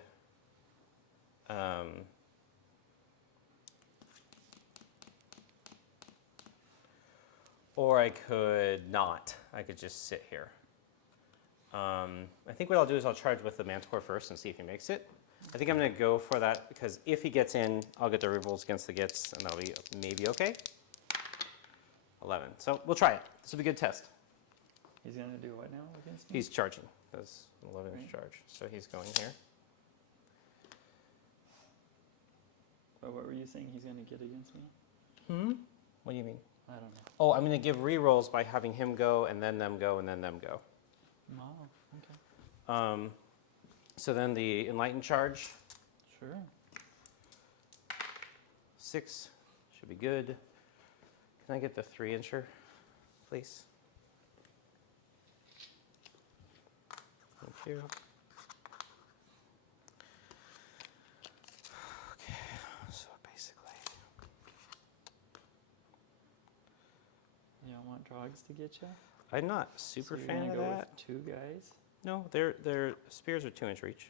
not. I could just sit here. I think what I'll do is I'll charge with the Manticore first and see if he makes it. I think I'm going to go for that because if he gets in, I'll get the rerolls against the Gitz, and that'll be maybe okay. 11. So we'll try it. This will be a good test. He's going to do what now against me? He's charging. That's 11 Right. charge. So he's going here. What were you saying he's going to get against me? What do you mean? I don't know. Oh, I'm going to give rerolls by having him go, and then them go, and then them go. Wow, okay. So then the Enlightened charge, Sure. 6, should be good. Can I get the 3-incher, please? Thank you. Okay, so basically, You don't want Drogs to get you? I'm not super So you're fan gonna of go that. with 2 guys? No, their spears are 2-inch reach.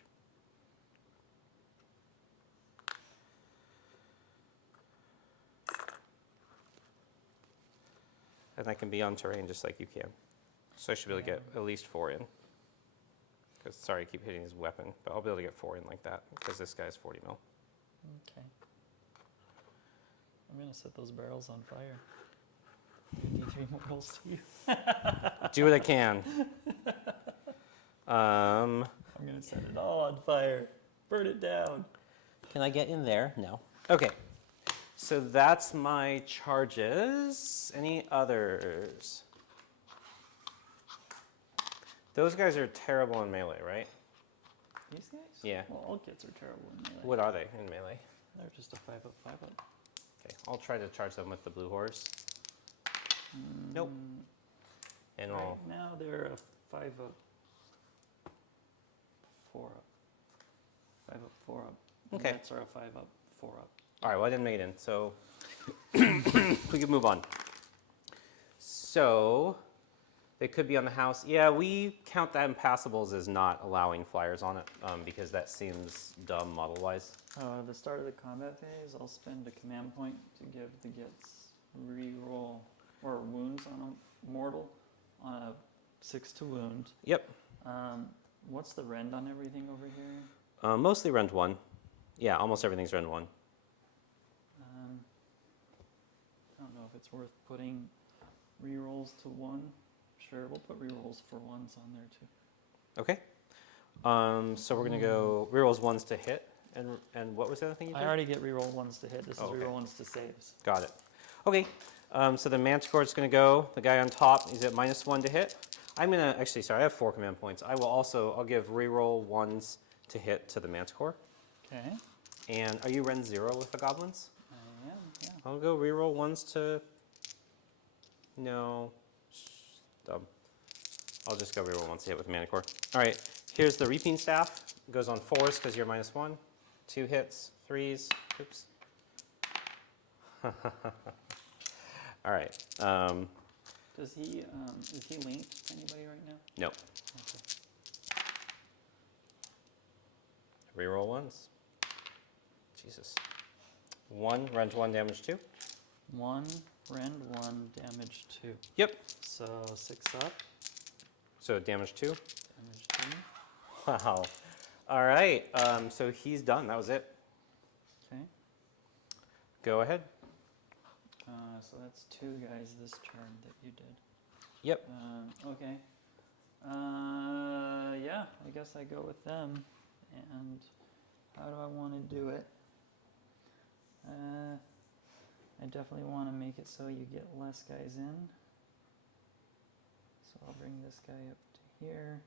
And I can be on terrain just like you can. So I should be able to get at least 4 in. Because, sorry, I keep hitting his weapon, but I'll be able to get 4 in like that, because this guy's 40 mil. Okay. I'm gonna set those barrels on fire. D3 mortals to you. Do what I can. I'm gonna set it all on fire. Burn it down. Can I get in there? No. Okay. So that's my charges. Any others? Those guys are terrible in melee, right? These guys? Yeah. Well, all Gitz are terrible in melee. What are they in melee? They're just a 5-up, 5-up. Okay, I'll try to charge them with the blue horse. Nope. And Right I'll... now they're a 5-up, 4-up. 5-up, 4-up. Okay. Gitz are a 5-up, 4-up. All right, well, I didn't make it in, so we can move on. So they could be on the house. Yeah, we count that impassables as not allowing flyers on it because that seems dumb model-wise. At the start of the combat phase, I'll spend a command point to give the Gitz reroll or wounds on a mortal on a 6 to wound. Yep. What's the rend on everything over here? Mostly rend 1. Yeah, almost everything's rend 1. I don't know if it's worth putting rerolls to 1. Sure, we'll put rerolls for 1s on there too. Okay. So we're going to go rerolls 1s to hit. And what was the other thing you did? I already get reroll 1s to hit. This is okay. reroll 1s to saves. Got it. Okay. So the Manticore is going to go. The guy on top is at -1 to hit. I'm going to, actually, sorry, I have 4 command points. I'll give reroll 1s to hit to the Manticore. Okay. And are you rend 0 with the goblins? I am, yeah. I'll go reroll 1s to, no, dumb. I'll just go reroll 1s to hit with Manticore. All right, here's the Reaping Staff. It goes on 4s because you're -1. 2 hits, 3s, oops. All right. Does he, is he linked to anybody right now? Nope. Okay. Reroll 1s. Jesus. 1, rend 1, damage 2. 1, rend 1, damage 2. Yep. So 6 up, So damage 2. damage 3. Wow. All right. So he's done. That was it. Okay. Go ahead. So that's 2 guys this turn that you did. Yep. Okay. Yeah, I guess I go with them. And how do I want to do it? I definitely want to make it so you get less guys in. So I'll bring this guy up to here.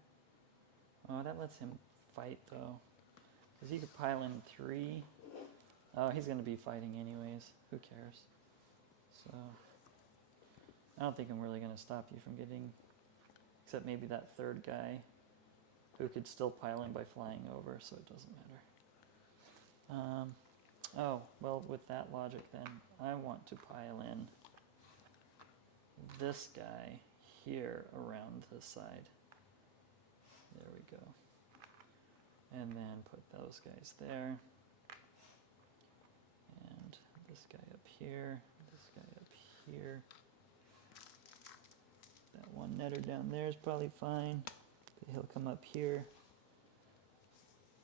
Oh, that lets him fight though. Because you could pile in 3. Oh, he's going to be fighting anyways. Who cares? So I don't think I'm really going to stop you from getting, except maybe that 3rd guy who could still pile in by flying over, so it doesn't matter. Oh, well, with that logic then, I want to pile in this guy here around the side. There we go. And then put those guys there. And this guy up here, this guy up here. That one netter down there is probably fine. He'll come up here.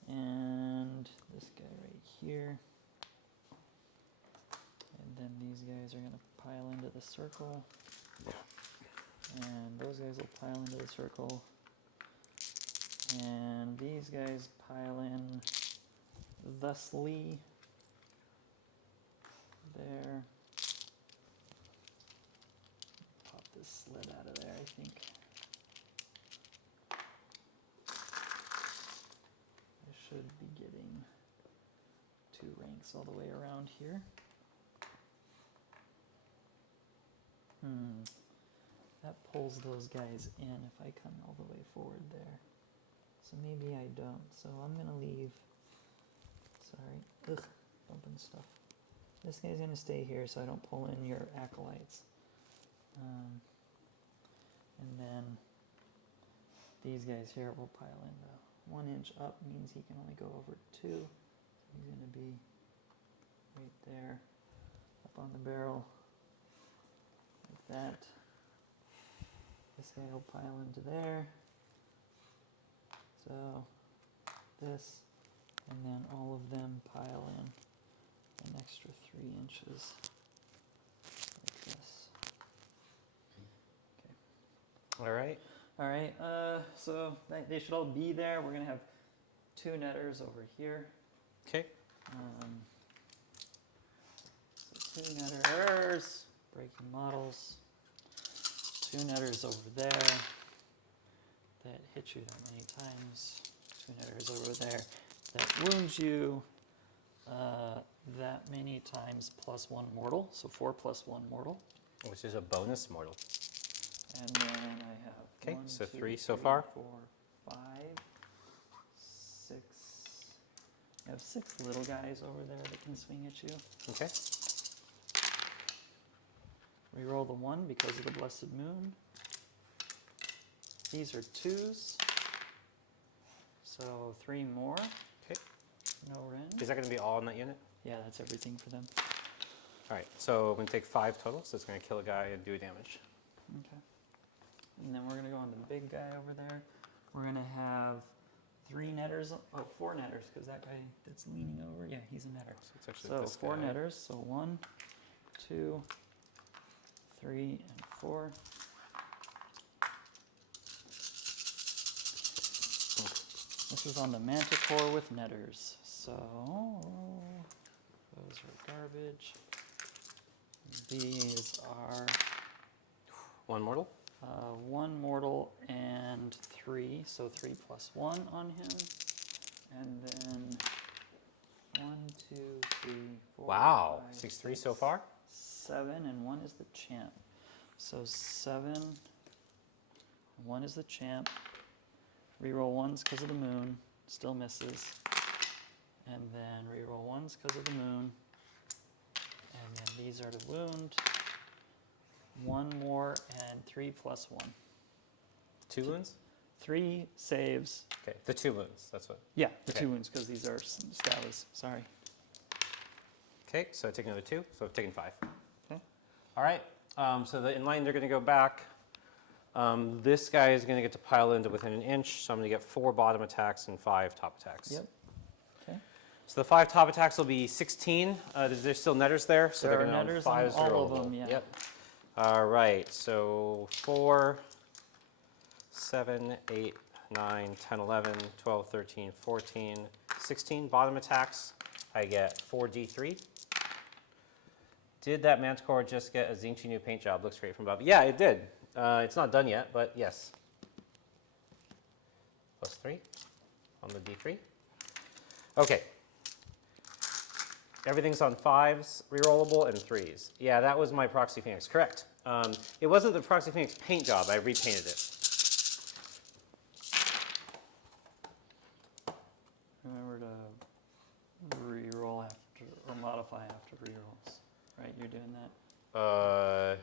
And this guy right here. And then these guys are going to pile into the circle. And those guys will pile into the circle. And these guys pile in thusly. There. Pop this slit out of there, I think. I should be getting 2 ranks all the way around here. That pulls those guys in if I come all the way forward there. So maybe I don't. So I'm going to leave. Sorry. Ugh, bumping stuff. This guy's going to stay here so I don't pull in your acolytes. And then these guys here will pile in. 1 inch up means he can only go over 2. So he's going to be right there, up on the barrel, like that. This guy will pile into there. So this, and then all of them pile in an extra 3 inches like this. All right. All right, so they should all be there. We're gonna have 2 netters over here. Okay. So 2 netters, breaking models. 2 netters over there that hit you that many times. 2 netters over there that wounds you that many times plus 1 mortal. So 4 plus 1 mortal. Which is a bonus mortal. And then I have Okay, 1, so 2, 3 so 3, far. 4, 5, 6. I have 6 little guys over there that can swing at you. Okay. Reroll the 1 because of the Blessed Moon. These are 2s. So 3 more. Okay. No rend. Is that going to be all in that unit? Yeah, that's everything for them. All right, so I'm going to take 5 total, so it's going to kill a guy and do damage. Okay. And then we're going to go on the big guy over there. We're going to have 3 netters. Oh, 4 netters, because that guy that's leaning over, yeah, he's a netter. So it's actually So this 4 guy. netters. So 1, 2, 3, and 4. This is on the Manticore with netters. So those are garbage. These are 1 mortal. 1 mortal and 3. So 3 plus 1 on him. And then 1, 2, 3, 4. Wow, 5, 6-3 so far. 7, and 1 is the champ. So 7, 1 is the champ. Reroll 1s because of the moon, still misses. And then reroll 1s because of the moon. And then these are to wound. 1 more and 3 plus 1. 2 wounds? 3 saves. Okay, the 2 wounds, that's what. Yeah, the Okay. 2 wounds because these are scallies. Sorry. Okay, so I take another 2, so I've taken 5. Okay. All right, so the inline, they're going to go back. This guy is going to get to pile into within an inch, so I'm going to get 4 bottom attacks and 5 top attacks. Yep. Okay. So the 5 top attacks will be 16. There's still netters there, so There they're are going to netters on 5s all of rollable. them, yeah. Yep. All right, so 4, 7, 8, 9, 10, 11, 12, 13, 14, 16 bottom attacks. I get 4d3. Did that Manticore just get a Tzeentch new paint job? Looks great from above. Yeah, it did. It's not done yet, but yes. Plus 3 on the d3. Okay. Everything's on 5s, rerollable, and 3s. Yeah, that was my Proxy Phoenix, correct. It wasn't the Proxy Phoenix paint job, I repainted it. Remember to reroll after, or modify after rerolls. Right, you're doing that?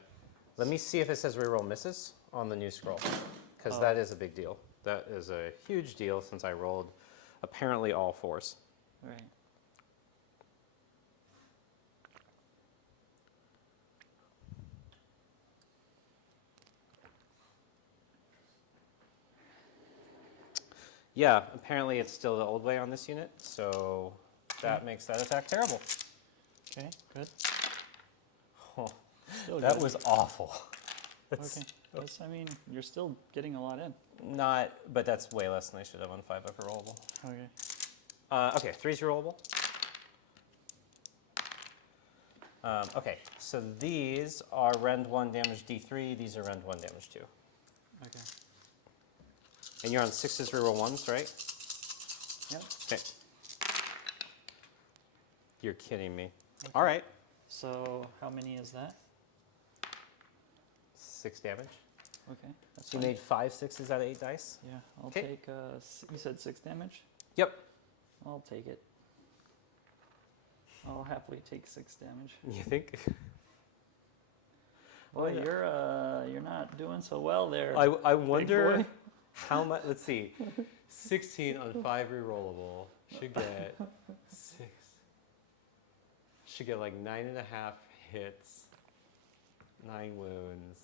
Let me see if it says reroll misses on the new scroll, because Oh. that is a big deal. That is a huge deal since I rolled apparently all 4s. Right. Yeah, apparently it's still the old way on this unit, so that makes that attack terrible. Okay, good. Oh, Still that good. was awful. That's Okay. That's, I mean, you're still getting a lot in. not, but that's way less than I should have on 5 upper rollable. Okay. Okay, 3's rollable. Okay, so these are rend 1 damage d3, these are rend 1 damage 2. Okay. And you're on 6s reroll 1s, right? Yep. Okay. You're kidding me. All right. So how many is that? 6 damage. Okay. That's So you fine. made 5 6s out of 8 dice? Yeah, I'll 'Kay. take, you said 6 damage? Yep. I'll take it. I'll happily take 6 damage. You think? Boy, Well, you're not doing so well there. I big wonder boy. how much. Let's see. 16 on 5 rerollable should get 6. Should get like 9.5 hits, 9 wounds.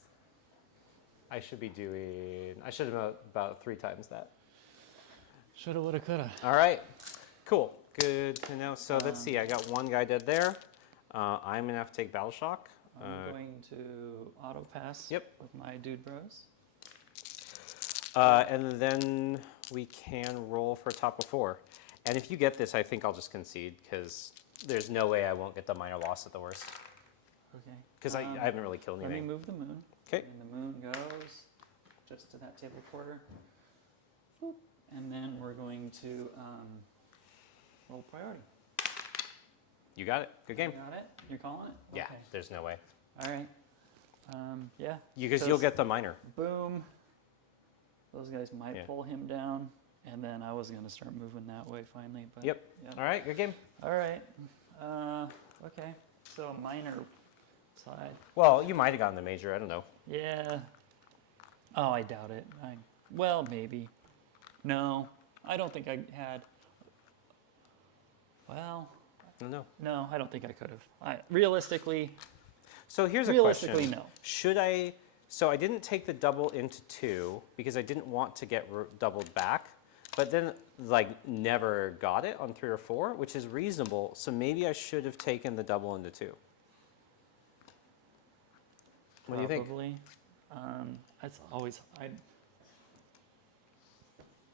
I should have about 3 times that. Shoulda, woulda, coulda. All right, cool, good to know. So let's see, I got 1 guy dead there. I'm gonna have to take Battle Shock. I'm going to auto pass. Yep. With my dude bros. And then we can roll for a top of 4. And if you get this, I think I'll just concede because there's no way I won't get the minor loss at the worst. Okay. Because I haven't really killed Let me anything. move the moon. Okay. And the moon goes just to that table quarter. Boop. And then we're going to roll priority. You got it. Good game. You got it? You're calling it? Yeah, Okay. there's no way. All right. Yeah. Because you'll get the minor. Boom. Those guys might Yeah. pull him down. And then I was going to start moving that way finally. But Yep. All right, good game. All right. Okay. So minor side. Well, you might have gotten the major. I don't know. Yeah. Oh, I doubt it. Well, maybe. No, I don't think I had. Well, I don't know. no, I don't think I could have. Realistically, So here's a realistically, question. no. Should I? So I didn't take the double into 2 because I didn't want to get doubled back, but then like never got it on 3 or 4, which is reasonable. So maybe I should have taken the double into 2. What do you think? Probably. That's always.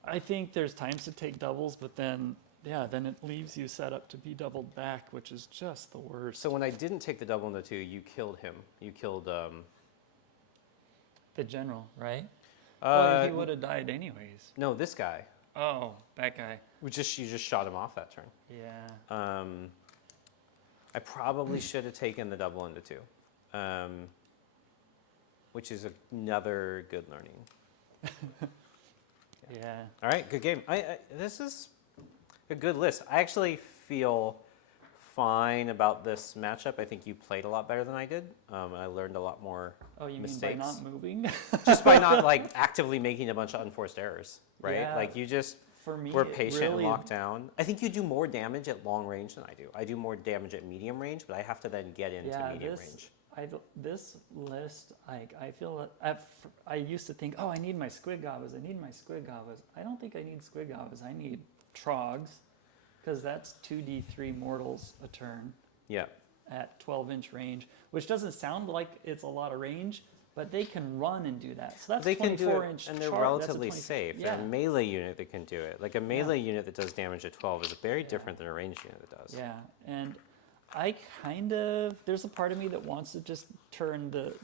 I think there's times to take doubles, but then then it leaves you set up to be doubled back, which is just the worst. So when I didn't take the double into 2, you killed him. You killed. The general, right? Well, he would have died anyways. No, this guy. Oh, that guy. You just shot him off that turn. Yeah. I probably should have taken the double into 2, which is another good learning. Yeah. All right, good game. This is a good list. I actually feel fine about this matchup. I think you played a lot better than I did. I learned a lot more Oh, you mistakes. mean by not moving? Just by not like actively making a bunch of unforced errors, right? Yeah. Like you just For me, were it patient really, and locked down. I think you do more damage at long range than I do. I do more damage at medium range, but I have to then get into medium range. This list, I feel I used to think, oh, I need my squid gavas. I don't think I need squid gavas. I need trogs, because that's 2d3 mortals a turn Yeah. at 12-inch range, which doesn't sound like it's a lot of range, but they can run and do that. So that's They can do it, 24-inch and they're char- that's a relatively 20 safe. Yeah. They're a melee unit that can do it. Like a melee unit that does damage at 12 is very different than a ranged unit that does. Yeah, and there's a part of me that wants to just turn the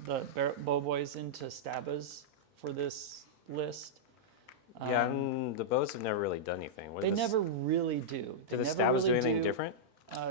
bow boys into stabas for this list. Yeah, and the bows have never really done anything. What They are the never really do. Do They the never stabs do really anything different?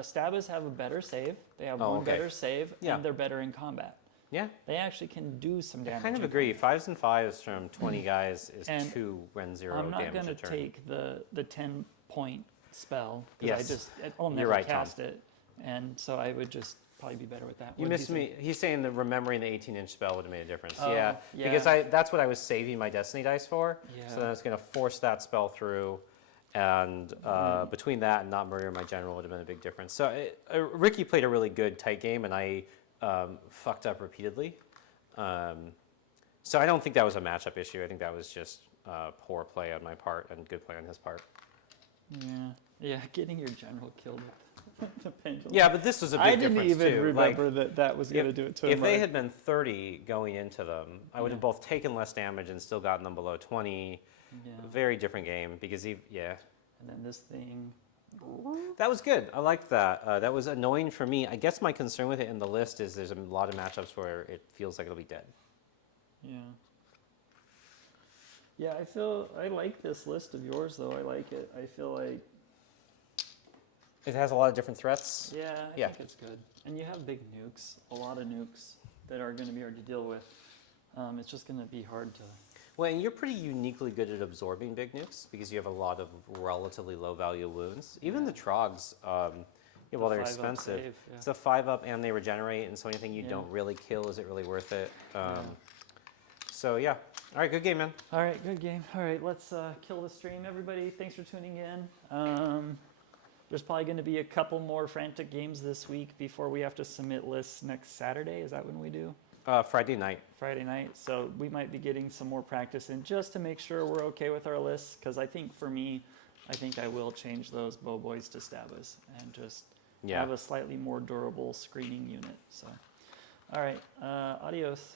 Stabas have a better save. They have Oh, one okay. better save, Yeah. and they're better in combat. Yeah, They actually can do some I damage. kind of in agree. 5s and 5s from 20 guys is And 2 Ren 0 I'm not damage going to a turn. take the 10-point spell, Yes. because I'll You're never right, Tom. cast it, and so I would just probably be better with that. You What did missed say? me. He's saying that remembering the 18-inch spell would have made a difference. Oh, yeah, yeah. because that's what I was saving my Destiny dice for. Yeah. So then I was going to force that spell through, and between that and not murdering my general would have been a big difference. So Ricky played a really good tight game, and I fucked up repeatedly. So I don't think that was a matchup issue. I think that was just poor play on my part and good play on his part. Yeah, getting your general killed with the pendulum. Yeah, but this was a big I didn't difference even too. remember that was going to do it to him. If they right. had been 30 going into them, I would have both taken less damage and still gotten them below 20. Yeah. Very different game because And then this thing. that was good. I liked that. That was annoying for me. I guess my concern with it in the list is there's a lot of matchups where it feels like it'll be dead. Yeah. Yeah, I like this list of yours though. I like it. I feel like. It has a lot of different threats. Yeah, Yeah. I think it's good. And you have big nukes, a lot of nukes that are going to be hard to deal with. It's just going to be hard to. Well, and you're pretty uniquely good at absorbing big nukes because you have a lot of relatively low value wounds. Even the trogs, while they're 5-up expensive, save, yeah. it's a 5-up and they regenerate, and so anything you Yeah. don't really kill, is it really worth it? So yeah. All right, good game, man. All right, good game. All right, let's kill the stream, everybody. Thanks for tuning in. There's probably going to be a couple more frantic games this week before we have to submit lists next Saturday. Is that when we do? Friday night. Friday night. So we might be getting some more practice in just to make sure we're okay with our lists. Because I think for me, I think I will change those bow boys to stabas and just Yeah. have a slightly more durable screening unit. So, all right, adios.